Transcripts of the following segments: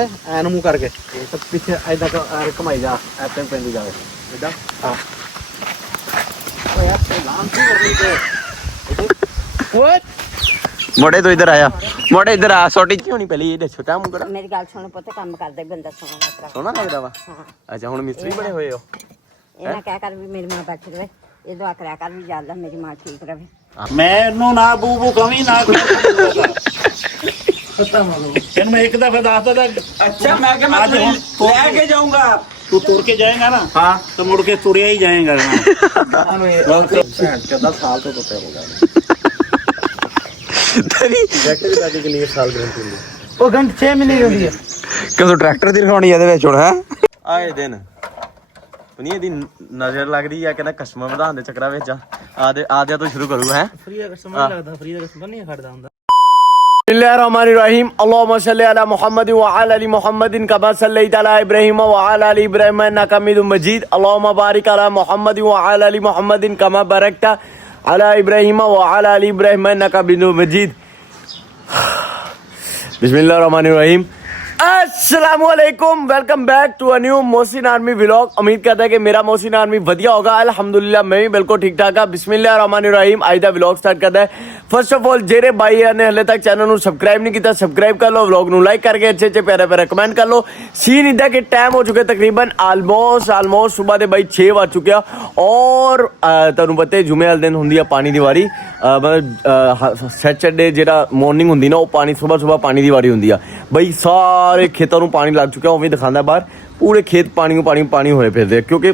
ਐਨ ਮੂੰਹ ਕਰਕੇ ਤੇ ਪਿੱਛੇ ਐਦਾਂ ਘਮਾਈ ਜਾ ਐਪਨ ਪੈਂਦੀ ਜਾਵੇ ਐਦਾਂ ਹਾਂ ਓ ਯਾਰ ਤੇ ਲਾਮ ਕੀ ਕਰਨੀ ਤੇ ਓਏ ਮੋੜੇ ਤੂੰ ਇੱਧਰ ਆਇਆ ਮੋੜੇ ਇੱਧਰ ਆ ਛੋਟੀ ਜਿਹੀ ਹੋਣੀ ਪਹਿਲੀ ਇਹ ਦੱਸੋ ਤਾਂ ਮੁੰਗੜਾ ਮੇਰੀ ਗੱਲ ਸੁਣ ਪੁੱਤ ਕੰਮ ਕਰਦਾ ਬੰਦਾ ਸੋਹਣਾ ਲੱਗਦਾ ਵਾ ਅੱਛਾ ਹੁਣ ਮਿਸਤਰੀ ਬਣੇ ਹੋਏ ਹੋ ਇਹਨਾਂ ਕਹਿ ਕਰ ਵੀ ਮੇਰੀ ਮਾਂ ਬੈਠੀ ਰਵੇ ਇਹ ਦੁਆ ਕਰਿਆ ਕਰ ਵੀ ਜੱਲ ਮੇਰੀ ਮਾਂ ਠੀਕ ਰਵੇ ਮੈਨੂੰ ਨਾ ਬੂਬੂ ਕਵੀ ਨਾ ਪਤਾ ਮਾਨੂੰ ਤੈਨੂੰ ਮੈਂ ਇੱਕ ਦਫਾ ਦੱਸਦਾ ਤਾਂ ਅੱਛਾ ਮੈਂ ਕਿ ਮੈਂ ਲੈ ਕੇ ਜਾਊਂਗਾ ਤੂੰ ਤੁਰ ਕੇ ਜਾਏਗਾ ਨਾ ਹਾਂ ਤਾਂ ਮੁੜ ਕੇ ਤੁਰਿਆ ਹੀ ਜਾਏਗਾ ਸਾਨੂੰ ਇਹ ਭੈਣ ਚੋਦਾ ਸਾਲ ਤੋਂ ਟੁੱਟਿਆ ਹੋ ਗਿਆ ਤੇਰੀ ਟਰੈਕਟਰ ਦੀ ਬਾਕੀ ਕਿੰਨੀ ਸਾਲ ਗਰੰਟੀ ਹੁੰਦੀ ਉਹ ਘੰਟ 6 ਮਹੀਨੇ ਦੀ ਹੁੰਦੀ ਹੈ ਕਦੋਂ ਟਰੈਕਟਰ ਦੀ ਰਖਾਉਣੀ ਇਹਦੇ ਵਿੱਚ ਹੁਣ ਹੈ ਆਏ ਦਿਨ ਪਨੀ ਇਹਦੀ ਨਜ਼ਰ ਲੱਗਦੀ ਆ ਕਹਿੰਦਾ ਕਸਮਾਂ ਵਧਾਉਣ ਦੇ ਚੱਕਰਾਂ ਵਿੱਚ ਆਦਿਆ ਤੋਂ ਸ਼ੁਰੂ ਕਰੂ ਹੈ ਫਰੀ ਦਾ ਕਸਟਮਰ ਲੱਗਦਾ ਫਰੀ ਦਾ ਕਸਟਮਰ ਨਹੀਂ ਖੜਦਾ ਹੁੰਦਾ Bismillahirrahmanirrahim. Allahumma salli ala Muhammad wa ala ali Muhammadin kama sallaita ala Ibrahim wa ala ali Ibrahim innaka Hamidum Majid. Allahumma barik ala Muhammad wa ala ali Muhammadin kama barakta ala Ibrahim wa ala ali Ibrahim innaka Hamidum Majid. Bismillahirrahmanirrahim. अस्सलामुअलैकुम welcome back to a new Mohsin army vlog. उम्मीद करता है कि मेरा Mohsin army वधिया होगा। अल्हम्दुलिल्लाह मैं भी बिल्कुल ठीक ठाक हाँ। बिस्मिल्लाहिर्रहमानिर्रहीम आज दा व्लॉग स्टार्ट करता है। फर्स्ट ऑफ ऑल जेरे भाई ने हले तक चैनल ਨੂੰ ਸਬਸਕ੍ਰਾਈਬ ਨਹੀਂ ਕੀਤਾ ਸਬਸਕ੍ਰਾਈਬ ਕਰ ਲਓ व्लॉग ਨੂੰ ਲਾਈਕ ਕਰਕੇ अच्छे अच्छे प्यारे प्यारे कमेंट कर लो। सीन इधर के टाइम हो चुके तकरीबन ਆਲਮੋਸਟ सुबह ਦੇ ਬਾਈ 6 ਵਜ ਚੁੱਕਿਆ ਔਰ ਤੁਹਾਨੂੰ ਪਤਾ ਹੈ ਜੁਮੇ ਵਾਲੇ ਦਿਨ ਹੁੰਦੀ ਆ ਪਾਣੀ ਦੀ ਵਾਰੀ ਮਤਲਬ ਸੈਟਰਡੇ ਜਿਹੜਾ ਮਾਰਨਿੰਗ ਹੁੰਦੀ ਨਾ ਉਹ ਪਾਣੀ ਸਵੇਰ ਪਾਣੀ ਦੀ ਵਾਰੀ ਹੁੰਦੀ ਆ ਬਈ ਸਾਰੇ ਖੇਤਾਂ ਨੂੰ ਪਾਣੀ ਲੱਗ ਚੁੱਕਿਆ ਉਵੇਂ ਦਿਖਾਉਂਦਾ ਬਾਹਰ ਪੂਰੇ ਖੇਤ ਪਾਣੀ ਹੋਏ ਫਿਰਦੇ ਕਿਉਂਕਿ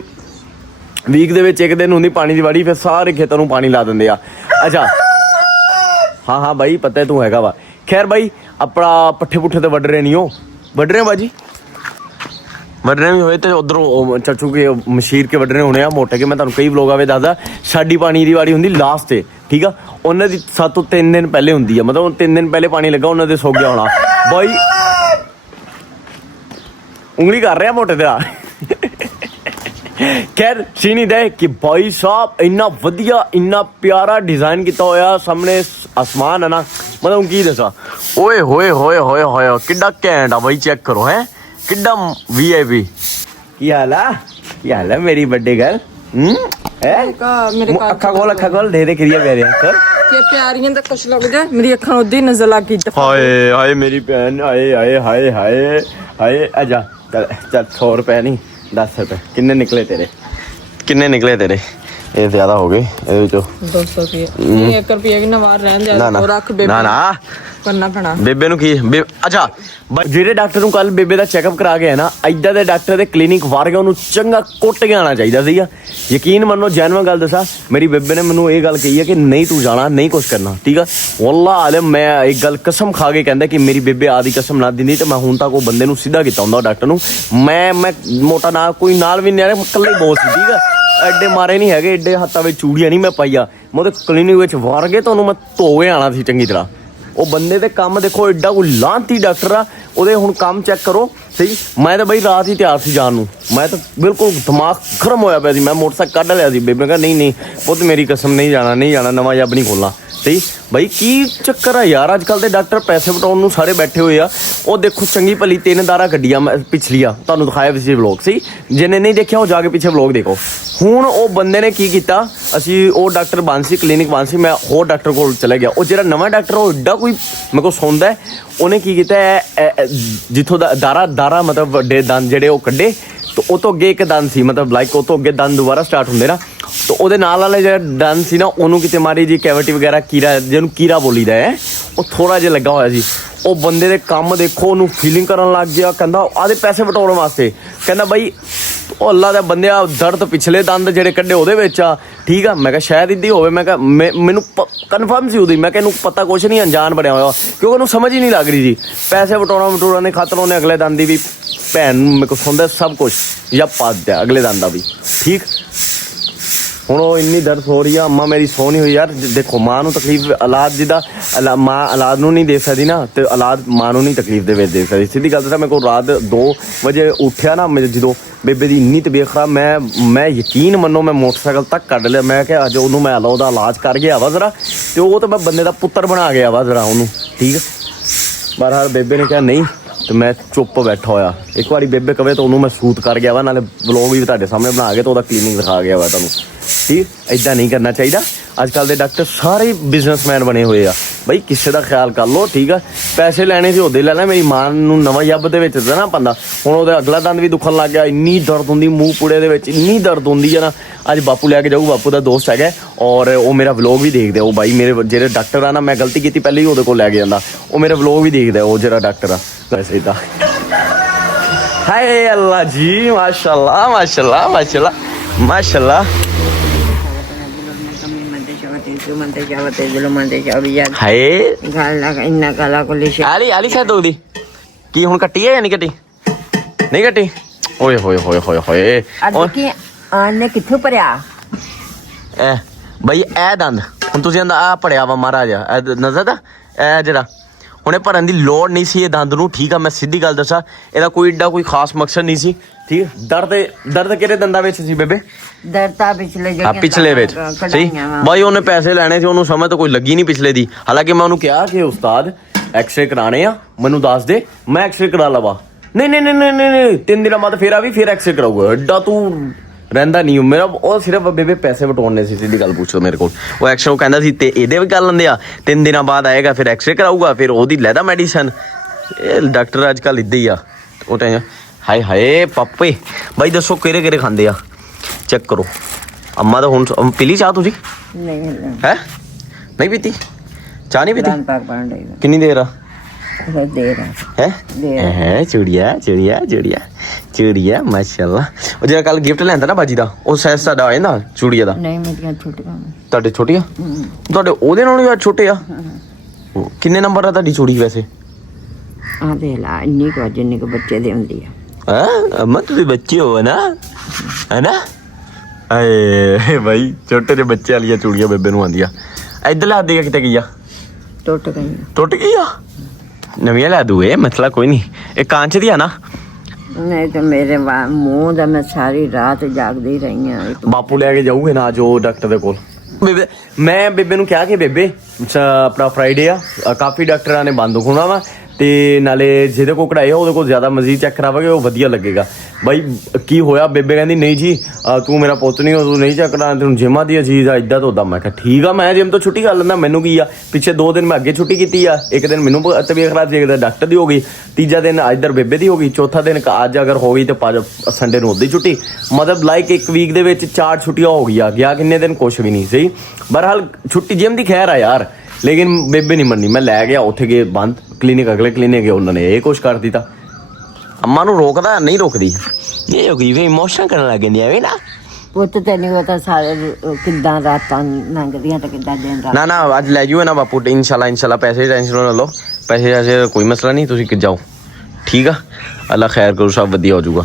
ਵੀਕ ਦੇ ਵਿੱਚ ਇੱਕ ਦਿਨ ਹੁੰਦੀ ਪਾਣੀ ਦੀ ਵਾਰੀ ਫਿਰ ਸਾਰੇ ਖੇਤਾਂ ਨੂੰ ਪਾਣੀ ਲਾ ਦਿੰਦੇ ਆ। ਅੱਛਾ ਹਾਂ ਬਾਈ ਪਤਾ ਤੂੰ ਹੈਗਾ ਵਾ ਖੈਰ ਬਾਈ ਆਪਣਾ ਪੱਠੇ ਪੁੱਠੇ ਤੇ ਵੱਢ ਰਹੇ ਨਹੀਂ ਹੋ ਵੱਢ ਰਹੇ ਬਾਜੀ ਵੱਢ ਰਹੇ ਵੀ ਹੋਏ ਤੇ ਉਧਰੋਂ ਚਾਚੂ ਕੇ ਮਸ਼ੀਰ ਕੇ ਵੱਢ ਰਹੇ ਹੋਣੇ ਆ ਮੋਟੇ ਕੇ ਮੈਂ ਤੁਹਾਨੂੰ ਕਈ ਵਲੋਗਾਂ ਵਿੱਚ ਦੱਸਦਾ ਸਾਡੀ ਪਾਣੀ ਦੀ ਵਾਰੀ ਹੁੰਦੀ ਲਾਸਟ ਤੇ ਠੀਕ ਆ ਉਹਨਾਂ ਦੀ 7 ਤੋਂ 3 ਦਿਨ ਪਹਿਲੇ ਹੁੰਦੀ ਆ ਮਤਲਬ 3 ਦਿਨ ਪਹਿਲੇ ਪਾਣੀ ਲੱਗਾ ਉਹਨਾਂ ਦੇ ਸੁੱਕ ਗਿਆ ਹੋਣਾ ਬਾਈ ਉਂਗਲੀ ਕਰ ਰਿਹਾ ਮੋਟੇ ਤੇ ਆ खैर सीन इधर है कि भाई साहब इन्ना वधिया इन्ना प्यारा डिजाइन किया होया सामने आसमान है ना मतलब की दसा ओए होए होए होए होए किड्डा घैंट आ भाई चेक करो है किड्डा वीआईपी की हाल है मेरी बर्थडे गर्ल अखा खोल दे क्रिया प्यारे कर ये प्यारियां तक कुछ लग जाए मेरी अखा उदी नजर लग गई हाय हाय मेरी बहन हाय हाय हाय हाय हाय आजा चल 100 रुपए नहीं 10 रुपए किन्ने निकले तेरे ਇਹ ਜ਼ਿਆਦਾ ਹੋ ਗਏ ਇਹਦੇ ਵਿੱਚੋਂ 200 ਰੁਪਏ 1 ਰੁਪਏ ਵੀ ਨਾ ਬਾਹਰ ਰਹਿਣ ਜਾ ਰੱਖ ਬੇਬੇ ਨਾ ਕਰਨਾ ਪੈਣਾ ਬੇਬੇ ਨੂੰ ਕੀ ਅੱਛਾ ਜਿਹੜੇ ਡਾਕਟਰ ਨੂੰ ਕੱਲ ਬੇਬੇ ਦਾ ਚੈੱਕਅਪ ਕਰਾ ਕੇ ਹੈ ਨਾ ਏਦਾਂ ਦੇ ਡਾਕਟਰ ਦੇ ਕਲੀਨਿਕ ਵਾਰ ਕੇ ਉਹਨੂੰ ਚੰਗਾ ਕੁੱਟ ਕੇ ਆਉਣਾ ਚਾਹੀਦਾ ਸੀਗਾ ਯਕੀਨ ਮੰਨੋ ਜੈਨੂਇਨ ਗੱਲ ਦੱਸਾਂ ਮੇਰੀ ਬੇਬੇ ਨੇ ਮੈਨੂੰ ਇਹ ਗੱਲ ਕਹੀ ਹੈ ਕਿ ਨਹੀਂ ਤੂੰ ਜਾਣਾ ਨਹੀਂ ਕੁਛ ਕਰਨਾ ਠੀਕ ਆ ਵੱਲਾ ਆਲਮ ਮੈਂ ਇੱਕ ਗੱਲ ਕਸਮ ਖਾ ਕੇ ਕਹਿੰਦਾ ਕਿ ਮੇਰੀ ਬੇਬੇ ਆਦੀ ਕਸਮ ਨਾ ਦਿੰਦੀ ਤੇ ਮੈਂ ਹੁਣ ਤੱਕ ਉਹ ਬੰਦੇ ਨੂੰ ਸਿੱਧਾ ਕੀਤਾ ਹੁੰਦਾ ਡਾਕਟਰ ਨੂੰ ਮੈਂ ਮੋਟਾ ਨਾ ਕੋਈ ਨਾਲ ਵੀ ਨਹੀਂ ਆ ਰਿਹਾ ਇਕੱਲੇ ਬੋਸ ਸੀ ਠੀਕ ਆ ਐਡੇ ਮਾਰੇ ਨਹੀਂ ਹੈਗੇ ਐਡੇ ਹੱਥਾਂ ਵਿੱਚ ਚੂੜੀਆਂ ਨਹੀਂ ਮੈਂ ਪਾਈਆ ਮੈਂ ਉਹਦੇ ਕਲੀਨਿਕ ਵਿੱਚ ਵਾਰ ਕੇ ਤੁਹਾਨੂੰ ਮੈਂ ਧੋ ਕੇ ਆਉਣਾ ਸੀ ਚੰਗੀ ਤਰ੍ਹਾਂ ਉਹ ਬੰਦੇ ਦੇ ਕੰਮ ਦੇਖੋ ਐਡਾ ਕੋਈ ਲਾਂਤੀ ਡਾਕਟਰ ਆ ਉਹਦੇ ਹੁਣ ਕੰਮ ਚੈੱਕ ਕਰੋ ਸਹੀ ਮੈਂ ਤਾਂ ਬਈ ਰਾਤ ਹੀ ਤਿਆਰ ਸੀ ਜਾਣ ਨੂੰ ਮੈਂ ਤਾਂ ਬਿਲਕੁਲ ਦਿਮਾਗ ਖਰਮ ਹੋਇਆ ਪਿਆ ਸੀ ਮੈਂ ਮੋਟਰਸਾਈਕਲ ਕੱਢ ਲਿਆ ਸੀ ਬੇਬੇ ਕਹਿੰਦਾ ਨਹੀਂ ਪੁੱਤ ਮੇਰੀ ਕਸਮ ਨਹੀਂ ਜਾਣਾ ਨਵਾਂ ਜੱਬ ਨਹੀਂ ਖੋਲਣਾ ਸਹੀ ਬਾਈ ਕੀ ਚੱਕਰ ਆ ਯਾਰ ਅੱਜ ਕੱਲ ਦੇ ਡਾਕਟਰ ਪੈਸੇ ਵਟਾਉਣ ਨੂੰ ਸਾਰੇ ਬੈਠੇ ਹੋਏ ਆ ਉਹ ਦੇਖੋ ਚੰਗੀ ਭਲੀ 3 ਦਾਰਾ ਗੱਡੀਆਂ ਪਿਛਲੀਆਂ ਤੁਹਾਨੂੰ ਦਿਖਾਇਆ ਵੀ ਸੀ ਵਲੋਗ ਸਹੀ ਜਿਹਨੇ ਨਹੀਂ ਦੇਖਿਆ ਉਹ ਜਾ ਕੇ ਪਿੱਛੇ ਵਲੋਗ ਦੇਖੋ ਹੁਣ ਉਹ ਬੰਦੇ ਨੇ ਕੀ ਕੀਤਾ ਅਸੀਂ ਉਹ ਡਾਕਟਰ ਬੰਦ ਸੀ ਕਲੀਨਿਕ ਬੰਦ ਸੀ ਮੈਂ ਹੋਰ ਡਾਕਟਰ ਕੋਲ ਚਲਾ ਗਿਆ ਉਹ ਜਿਹੜਾ ਨਵਾਂ ਡਾਕਟਰ ਉਹ ਏਡਾ ਕੋਈ ਮੇਰੇ ਕੋਲ ਸੁਣਦਾ ਉਹਨੇ ਕੀ ਕੀਤਾ ਜਿੱਥੋਂ ਦਾ ਦਾਰਾ ਮਤਲਬ ਵੱਡੇ ਦੰਦ ਜਿਹੜੇ ਉਹ ਕੱਢੇ ਤੇ ਉਹ ਤੋਂ ਅੱਗੇ ਇੱਕ ਦੰਦ ਸੀ ਮਤਲਬ ਲਾਈਕ ਉਹ ਤੋਂ ਅੱਗੇ ਦੰਦ ਦੁਬਾਰਾ ਸਟਾਰਟ ਹੁੰਦੇ ਨਾ ਤੇ ਉਹਦੇ ਨਾਲ ਵਾਲੇ ਜਿਹੜਾ ਦੰਦ ਸੀ ਨਾ ਉਹਨੂੰ ਕਿਤੇ ਮਾਰੀ ਜੀ ਕੈਵਿਟੀ ਵਗੈਰਾ ਕੀੜਾ ਜਿਹਨੂੰ ਕੀੜਾ ਬੋਲੀਦਾ ਹੈ ਉਹ ਥੋੜਾ ਜਿਹਾ ਲੱਗਾ ਹੋਇਆ ਸੀ ਉਹ ਬੰਦੇ ਦੇ ਕੰਮ ਦੇਖੋ ਉਹਨੂੰ ਫੀਲਿੰਗ ਕਰਨ ਲੱਗ ਗਿਆ ਕਹਿੰਦਾ ਆਦੇ ਪੈਸੇ ਵਟਾਉਣ ਵਾਸਤੇ ਕਹਿੰਦਾ ਬਾਈ ਉਹ ਅੱਲਾ ਦਾ ਬੰਦਿਆ ਦਰਦ ਪਿਛਲੇ ਦੰਦ ਜਿਹੜੇ ਕੱਢੇ ਉਹਦੇ ਵਿੱਚ ਆ ਠੀਕ ਆ ਮੈਂ ਕਿਹਾ ਸ਼ਾਇਦ ਇੱਦਾਂ ਹੀ ਹੋਵੇ ਮੈਂ ਕਿਹਾ ਮੈਨੂੰ ਕਨਫਰਮ ਸੀ ਉਹਦੀ ਮੈਂ ਕਿਹਾ ਇਹਨੂੰ ਪਤਾ ਕੁਛ ਨਹੀਂ ਅਣਜਾਣ ਬਣਿਆ ਹੋਇਆ ਕਿਉਂਕਿ ਉਹਨੂੰ ਸਮਝ ਹੀ ਨਹੀਂ ਲੱਗ ਰਹੀ ਜੀ ਪੈਸੇ ਵਟਾਉਣਾ ਨੇ ਖਾਤਰ ਉਹਨੇ ਅਗਲੇ ਦੰਦ ਦੀ ਵੀ ਭੈਣ ਮੇਰੇ ਕੋਲ ਸੁਣਦਾ ਸਭ ਕੁਛ ਜਾਂ ਪਾ ਦਿਆ ਅਗਲੇ ਦੰਦ ਦਾ ਵੀ ਠੀਕ ਹੁਣ ਉਹ ਇੰਨੀ ਦਰਦ ਹੋ ਰਹੀ ਆ ਅੰਮਾ ਮੇਰੀ ਸੋ ਨਹੀਂ ਹੋਈ ਯਾਰ ਦੇਖੋ ਮਾਂ ਨੂੰ ਤਕਲੀਫ ਔਲਾਦ ਜਿੱਦਾਂ ਮਾਂ ਔਲਾਦ ਨੂੰ ਨਹੀਂ ਦੇ ਸਕਦੀ ਨਾ ਤੇ ਔਲਾਦ ਮਾਂ ਨੂੰ ਨਹੀਂ ਤਕਲੀਫ ਦੇ ਵਿੱਚ ਦੇ ਸਕਦੀ ਸਿੱਧੀ ਗੱਲ ਤਾਂ ਮੇਰੇ ਕੋਲ ਰਾਤ 2 ਵਜੇ ਉੱਠਿਆ ਨਾ ਮੈਂ ਜਦੋਂ ਬੇਬੇ ਦੀ ਇੰਨੀ ਤਬੀਅਤ ਖਰਾਬ ਮੈਂ ਯਕੀਨ ਮੰਨੋ ਮੈਂ ਮੋਟਰਸਾਈਕਲ ਤੱਕ ਕੱਢ ਲਿਆ ਮੈਂ ਕਿਹਾ ਅੱਜ ਉਹਨੂੰ ਮੈਂ ਉਹਦਾ ਇਲਾਜ ਕਰ ਗਿਆ ਵਾ ਜ਼ਰਾ ਤੇ ਉਹ ਤਾਂ ਮੈਂ ਬੰਦੇ ਦਾ ਪੁੱਤਰ ਬਣਾ ਗਿਆ ਵਾ ਜ਼ਰਾ ਉਹਨੂੰ ਠੀਕ ਬਹਰਹਾਲ ਬੇਬੇ ਨੇ ਕਿਹਾ ਨਹੀਂ ਤੇ ਮੈਂ ਚੁੱਪ ਬੈਠਾ ਹੋਇਆ। ਇੱਕ ਵਾਰੀ ਬੇਬੇ ਕਵੇ ਤਾਂ ਉਹਨੂੰ ਮੈਂ ਸੂਤ ਕਰ ਗਿਆ ਵਾ, ਨਾਲੇ ਵਲੋਗ ਵੀ ਤੁਹਾਡੇ ਸਾਹਮਣੇ ਬਣਾ ਕੇ ਤੇ ਉਹਦਾ ਕਲੀਨਿਕ ਦਿਖਾ ਗਿਆ ਵਾ ਤੁਹਾਨੂੰ। ਠੀਕ, ਇਦਾਂ ਨਹੀਂ ਕਰਨਾ ਚਾਹੀਦਾ। ਅੱਜ ਕੱਲ੍ਹ ਦੇ ਡਾਕਟਰ ਸਾਰੇ ਬਿਜ਼ਨਸਮੈਨ ਬਣੇ ਹੋਏ ਆ ਬਈ, ਕਿਸੇ ਦਾ ਖਿਆਲ ਕਰ ਲਓ। ਠੀਕ ਆ, ਪੈਸੇ ਲੈਣੇ ਸੀ ਉਹਦੇ ਲੈ ਲੈ। ਮੇਰੀ ਮਾਂ ਨੂੰ ਨਵਾਂ ਯੱਬ ਦੇ ਵਿੱਚ ਨਾ ਪਾਉਂਦਾ, ਹੁਣ ਉਹਦਾ ਅਗਲਾ ਦੰਦ ਵੀ ਦੁਖਣ ਲੱਗ ਗਿਆ। ਇੰਨੀ ਦਰਦ ਹੁੰਦੀ ਮੂੰਹ ਪੁੜੇ ਦੇ ਵਿੱਚ, ਇੰਨੀ ਦਰਦ ਹੁੰਦੀ ਆ ਨਾ। ਅੱਜ ਬਾਪੂ ਲੈ ਕੇ ਜਾਊ, ਬਾਪੂ ਦਾ ਦੋਸਤ ਹੈਗਾ ਔਰ ਉਹ ਮੇਰਾ ਵਲੋਗ ਵੀ ਦੇਖਦੇ। ਉਹ ਬਾਈ ਮੇਰੇ ਜਿਹੜੇ ਡਾਕਟਰ ਆ ਨਾ, ਮੈਂ ਗਲਤੀ ਕੀਤੀ ਪਹਿਲੇ ਹੀ ਉਹਦੇ ਕੋਲ ਲੈ ਕੇ ਜਾਂਦਾ, ਉਹ ਮੇਰੇ ਵਲੋਗ ਵੀ ਦੇਖਦਾ। ਉਹ ਜਿਹੜਾ ਡਾਕਟਰ ਆ ਵੈਸੇ ਤਾਂ ਹਾਏ ਅੱਲਾ ਜੀ, ਮਾਸ਼ਾਅੱਲਾ ਮਾਸ਼ਾਅੱਲਾ ਮਾਸ਼ਾਅੱਲਾ ਮਾਸ਼ਾਅੱਲਾ। ਹਾਏ ਆਲੀ ਸ਼ਾਇਦ ਉਹਦੀ ਕੀ ਹੁਣ ਕੱਟੀ ਹੈ ਜਾਂ ਨਹੀਂ ਕੱਟੀ? ਨਹੀਂ ਕੱਟੀ। ਓਏ ਹੋਏ ਹੋਏ ਹੋਏ ਹੋਏ ਨੇ ਕਿੱਥੋਂ ਭਰਿਆ ਐ ਬਈ ਇਹ ਦੰਦ ਹੁਣ ਤੁਸੀਂ ਕਹਿੰਦਾ ਆ ਪੜਿਆ ਵਾ ਮਹਾਰਾਜਾ, ਇਹ ਨਜ਼ਰ ਦਾ ਇਹ ਜਿਹੜਾ ਹੁਣੇ ਭਰਨ ਦੀ ਲੋੜ ਨਹੀਂ ਸੀ ਇਹ ਦੰਦ ਨੂੰ। ਠੀਕ ਆ, ਮੈਂ ਸਿੱਧੀ ਗੱਲ ਦੱਸਾਂ, ਇਹਦਾ ਕੋਈ ਏਡਾ ਕੋਈ ਖਾਸ ਮਕਸਦ ਨਹੀਂ ਸੀ। ਠੀਕ, ਦਰਦ ਕਿਹੜੇ ਦੰਦਾਂ ਵਿੱਚ ਸੀ ਬੇਬੇ? ਦਰਦ ਤਾਂ ਪਿਛਲੇ ਪਿਛਲੇ ਵਿੱਚ ਸਹੀ ਬਾਈ। ਉਹਨੇ ਪੈਸੇ ਲੈਣੇ ਸੀ, ਉਹਨੂੰ ਸਮਝ ਤਾਂ ਕੋਈ ਲੱਗੀ ਨਹੀਂ ਪਿਛਲੇ ਦੀ। ਹਾਲਾਂਕਿ ਮੈਂ ਉਹਨੂੰ ਕਿਹਾ ਕਿ ਉਸਤਾਦ ਐਕਸਰੇ ਕਰਾਣੇ ਆ, ਮੈਨੂੰ ਦੱਸ ਦੇ, ਮੈਂ ਐਕਸਰੇ ਕਰਾ ਲਵਾ। ਨਹੀਂ ਨਹੀਂ ਨਹੀਂ ਨਹੀਂ ਨਹੀਂ 3 ਦਿਨਾਂ ਬਾਅਦ ਫੇਰ ਆ ਵੀ ਫੇਰ ਐਕਸਰੇ ਕਰਾਊਗਾ। ਐਡਾ ਤੂੰ ਰਹਿੰਦਾ ਨਹੀਂ ਮੇਰਾ। ਉਹ ਸਿਰਫ ਬੇਬੇ ਪੈਸੇ ਵਟਾਉਣੇ ਸੀ, ਸਿੱਧੀ ਗੱਲ ਪੁੱਛੋ ਮੇਰੇ ਕੋਲ। ਉਹ ਐਕਸਰੇ ਉਹ ਕਹਿੰਦਾ ਸੀ ਤੇ ਇਹਦੇ ਵੀ ਕਰ ਲੈਂਦੇ ਆ, 3 ਦਿਨਾਂ ਬਾਅਦ ਆਏਗਾ ਫਿਰ ਐਕਸਰੇ ਕਰਾਊਗਾ, ਫਿਰ ਉਹਦੀ ਲੈਦਾ ਮੈਡੀਸਨ। ਇਹ ਡਾਕਟਰ ਅੱਜ ਕੱਲ੍ਹ ਇੱਦਾਂ ਹੀ ਆ। ਉਹ ਟਾਈਮ ਹਾਏ ਹਾਏ ਪਾਪੇ ਬਾਈ ਦੱਸੋ ਕਿਹੜੇ ਕਿਹੜੇ ਖਾਂਦੇ ਆ, ਚੈੱਕ ਕਰੋ। ਅੰਮਾ ਤਾਂ ਹੁਣ ਪੀ ਲਈ ਚਾਹ ਤੁਸੀਂ? ਨਹੀਂ ਹੈ ਨਹੀਂ ਪੀਤੀ ਚਾਹ? ਨਹੀਂ ਪੀਤੀ ਕਿੰਨੀ ਦੇਰ ਆ? ਹੈ ਚੂੜੀਆ ਚੂੜੀਆ ਚੂੜੀਆ ਚੂੜੀਆ ਮਾਸ਼ਾਅੱਲਾ। ਉਹ ਜਿਹੜਾ ਕੱਲ ਗਿਫਟ ਲੈਂਦਾ ਨਾ ਬਾਜੀ ਦਾ, ਉਹ ਸਾਈਜ਼ ਤੁਹਾਡਾ ਹੋਇਆ ਨਾ ਚੂੜੀਆ ਦਾ? ਨਹੀਂ ਮੇਰੀਆਂ ਛੋਟੀਆਂ। ਤੁਹਾਡੇ ਛੋਟੀਆਂ? ਤੁਹਾਡੇ ਉਹਦੇ ਨਾਲੋਂ ਵੀ ਛੋਟੇ ਆ। ਕਿੰਨੇ ਨੰਬਰ ਆ ਤੁਹਾਡੀ ਚੂੜੀ ਵੈਸੇ? ਆ ਦੇ ਲਾ ਇੰਨੀ ਕੁ ਜਿੰਨੀ ਕੁ ਬੱਚੇ ਦੇ ਹੁੰਦੀ ਆ। ਅੰਮਾ ਤੁਸੀਂ ਬੱਚੇ ਹੋ ਨਾ, ਹੈ ਨਾ? ਆਏ ਬਾਈ ਛੋਟੇ ਜਿਹੇ ਬੱਚੇ ਵਾਲੀਆਂ ਚੂੜੀਆਂ ਬੇਬੇ ਨੂੰ ਆਉਂਦੀਆਂ। ਇੱਧਰ ਲਾ ਦੇਗਾ ਕਿਤੇ ਗਈ ਆ? ਟੁੱਟ ਗਈ। ਟੁੱਟ ਗਈ ਆ? ਨਵੀਆਂ ਲਾ ਦੂਏ ਮਸਲਾ ਕੋਈ ਨਹੀਂ। ਇਹ ਕਾਂਚ ਦੀ ਆ ਨਾ? ਨਹੀਂ ਤਾਂ ਮੇਰੇ ਮੂੰਹ ਦਾ ਮੈਂ ਸਾਰੀ ਰਾਤ ਜਾਗਦੀ ਰਹੀ ਆ। ਬਾਪੂ ਲੈ ਕੇ ਜਾਊਗੇ ਨਾ ਜੋ ਡਾਕਟਰ ਦੇ ਕੋਲ। ਬੇਬੇ ਮੈਂ ਬੇਬੇ ਨੂੰ ਕਿਹਾ ਕਿ ਬੇਬੇ ਆਪਣਾ ਫਰਾਈਡੇ ਆ, ਕਾਫੀ ਡਾਕਟਰਾਂ ਨੇ ਬੰਦ ਹੋਣਾ ਵਾ ਤੇ ਨਾਲੇ ਜਿਹਦੇ ਕੋਲ ਕਢਾਏ ਉਹਦੇ ਕੋਲ ਜ਼ਿਆਦਾ ਮਜ਼ੀਦ ਚੈੱਕ ਕਰਾਵਾਂਗੇ, ਉਹ ਵਧੀਆ ਲੱਗੇਗਾ। ਬਾਈ ਕੀ ਹੋਇਆ? ਬੇਬੇ ਕਹਿੰਦੀ ਨਹੀਂ ਜੀ ਤੂੰ ਮੇਰਾ ਪੁੱਤ ਨਹੀਂ ਹੋ, ਤੂੰ ਨਹੀਂ ਚੈੱਕ ਕਰਾਉਣਾ, ਤੈਨੂੰ ਜਿਮਾਂ ਦੀ ਚੀਜ਼ ਆ ਇੱਦਾਂ ਤੋਂ ਉੱਦਾਂ। ਮੈਂ ਕਿਹਾ ਠੀਕ ਆ, ਮੈਂ ਜਿਮ ਤੋਂ ਛੁੱਟੀ ਕਰ ਲੈਂਦਾ, ਮੈਨੂੰ ਕੀ ਆ। ਪਿੱਛੇ 2 ਦਿਨ ਮੈਂ ਅੱਗੇ ਛੁੱਟੀ ਕੀਤੀ ਆ, ਇੱਕ ਦਿਨ ਮੈਨੂੰ ਤਬੀਅਤ ਖਰਾਬ ਸੀ, ਇੱਕ ਦਿਨ ਡਾਕਟਰ ਦੀ ਹੋ ਗਈ, ਤੀਜਾ ਦਿਨ ਇੱਧਰ ਬੇਬੇ ਦੀ ਹੋ ਗਈ, ਚੌਥਾ ਦਿਨ ਅੱਜ ਅਗਰ ਹੋ ਗਈ ਤੇ ਸੰਡੇ ਨੂੰ ਉੱਦਾਂ ਹੀ ਛੁੱਟੀ। ਮਤਲਬ ਲਾਈਕ ਇੱਕ ਵੀਕ ਦੇ ਵਿੱਚ 4 ਛੁੱਟੀਆਂ ਹੋ ਗਈਆਂ। ਗਿਆ ਕਿੰਨੇ ਦਿਨ? ਕੁਛ ਵੀ ਨਹੀਂ ਸਹੀ। ਬਹਰਹਾਲ ਛੁੱਟੀ ਜਿਮ ਦੀ ਖੈਰ ਆ ਯਾਰ, ਲੇਕਿਨ ਬੇਬੇ ਨਹੀਂ ਮੰਨੀ। ਮੈਂ ਲੈ ਗਿਆ, ਉੱਥੇ ਗਏ ਬੰਦ ਕਲੀਨਿਕ, ਅਗਲੇ ਕਲੀਨਿਕ ਗਏ, ਉਹਨਾਂ ਨੇ ਇਹ ਕੁਛ ਕਰ ਦਿੱਤਾ। ਅੰਮਾ ਨੂੰ ਰੋਕਦਾ ਨਹੀਂ ਰੋਕਦੀ, ਇਹ ਹੋ ਗਈ ਵੀ ਇਮੋਸ਼ਨ ਕਰਨ ਲੱਗ ਜਾਂਦੀ ਐਵੇਂ ਨਾ। ਪੁੱਤ ਤੈਨੂੰ ਪਤਾ ਸਾਰੇ ਕਿੱਦਾਂ ਰਾਤਾਂ ਲੰਘਦੀਆਂ ਤੇ ਕਿੱਦਾਂ ਦਿਨ ਰਾਤ। ਨਾ ਨਾ ਅੱਜ ਲੈ ਜੂਏ ਨਾ ਬਾਪੂ, ਇਨਸ਼ਾਅੱਲਾ ਪੈਸੇ ਦੀ ਟੈਨਸ਼ਨ ਨਾ ਲਓ। ਪੈਸੇ ਕੋਈ ਮਸਲਾ ਨਹੀਂ, ਤੁਸੀਂ ਕਿ ਜਾਓ ਠੀਕ ਆ। ਅੱਲਾ ਖੈਰ ਕਰੂ, ਸਭ ਵਧੀਆ ਹੋ ਜਾਊਗਾ।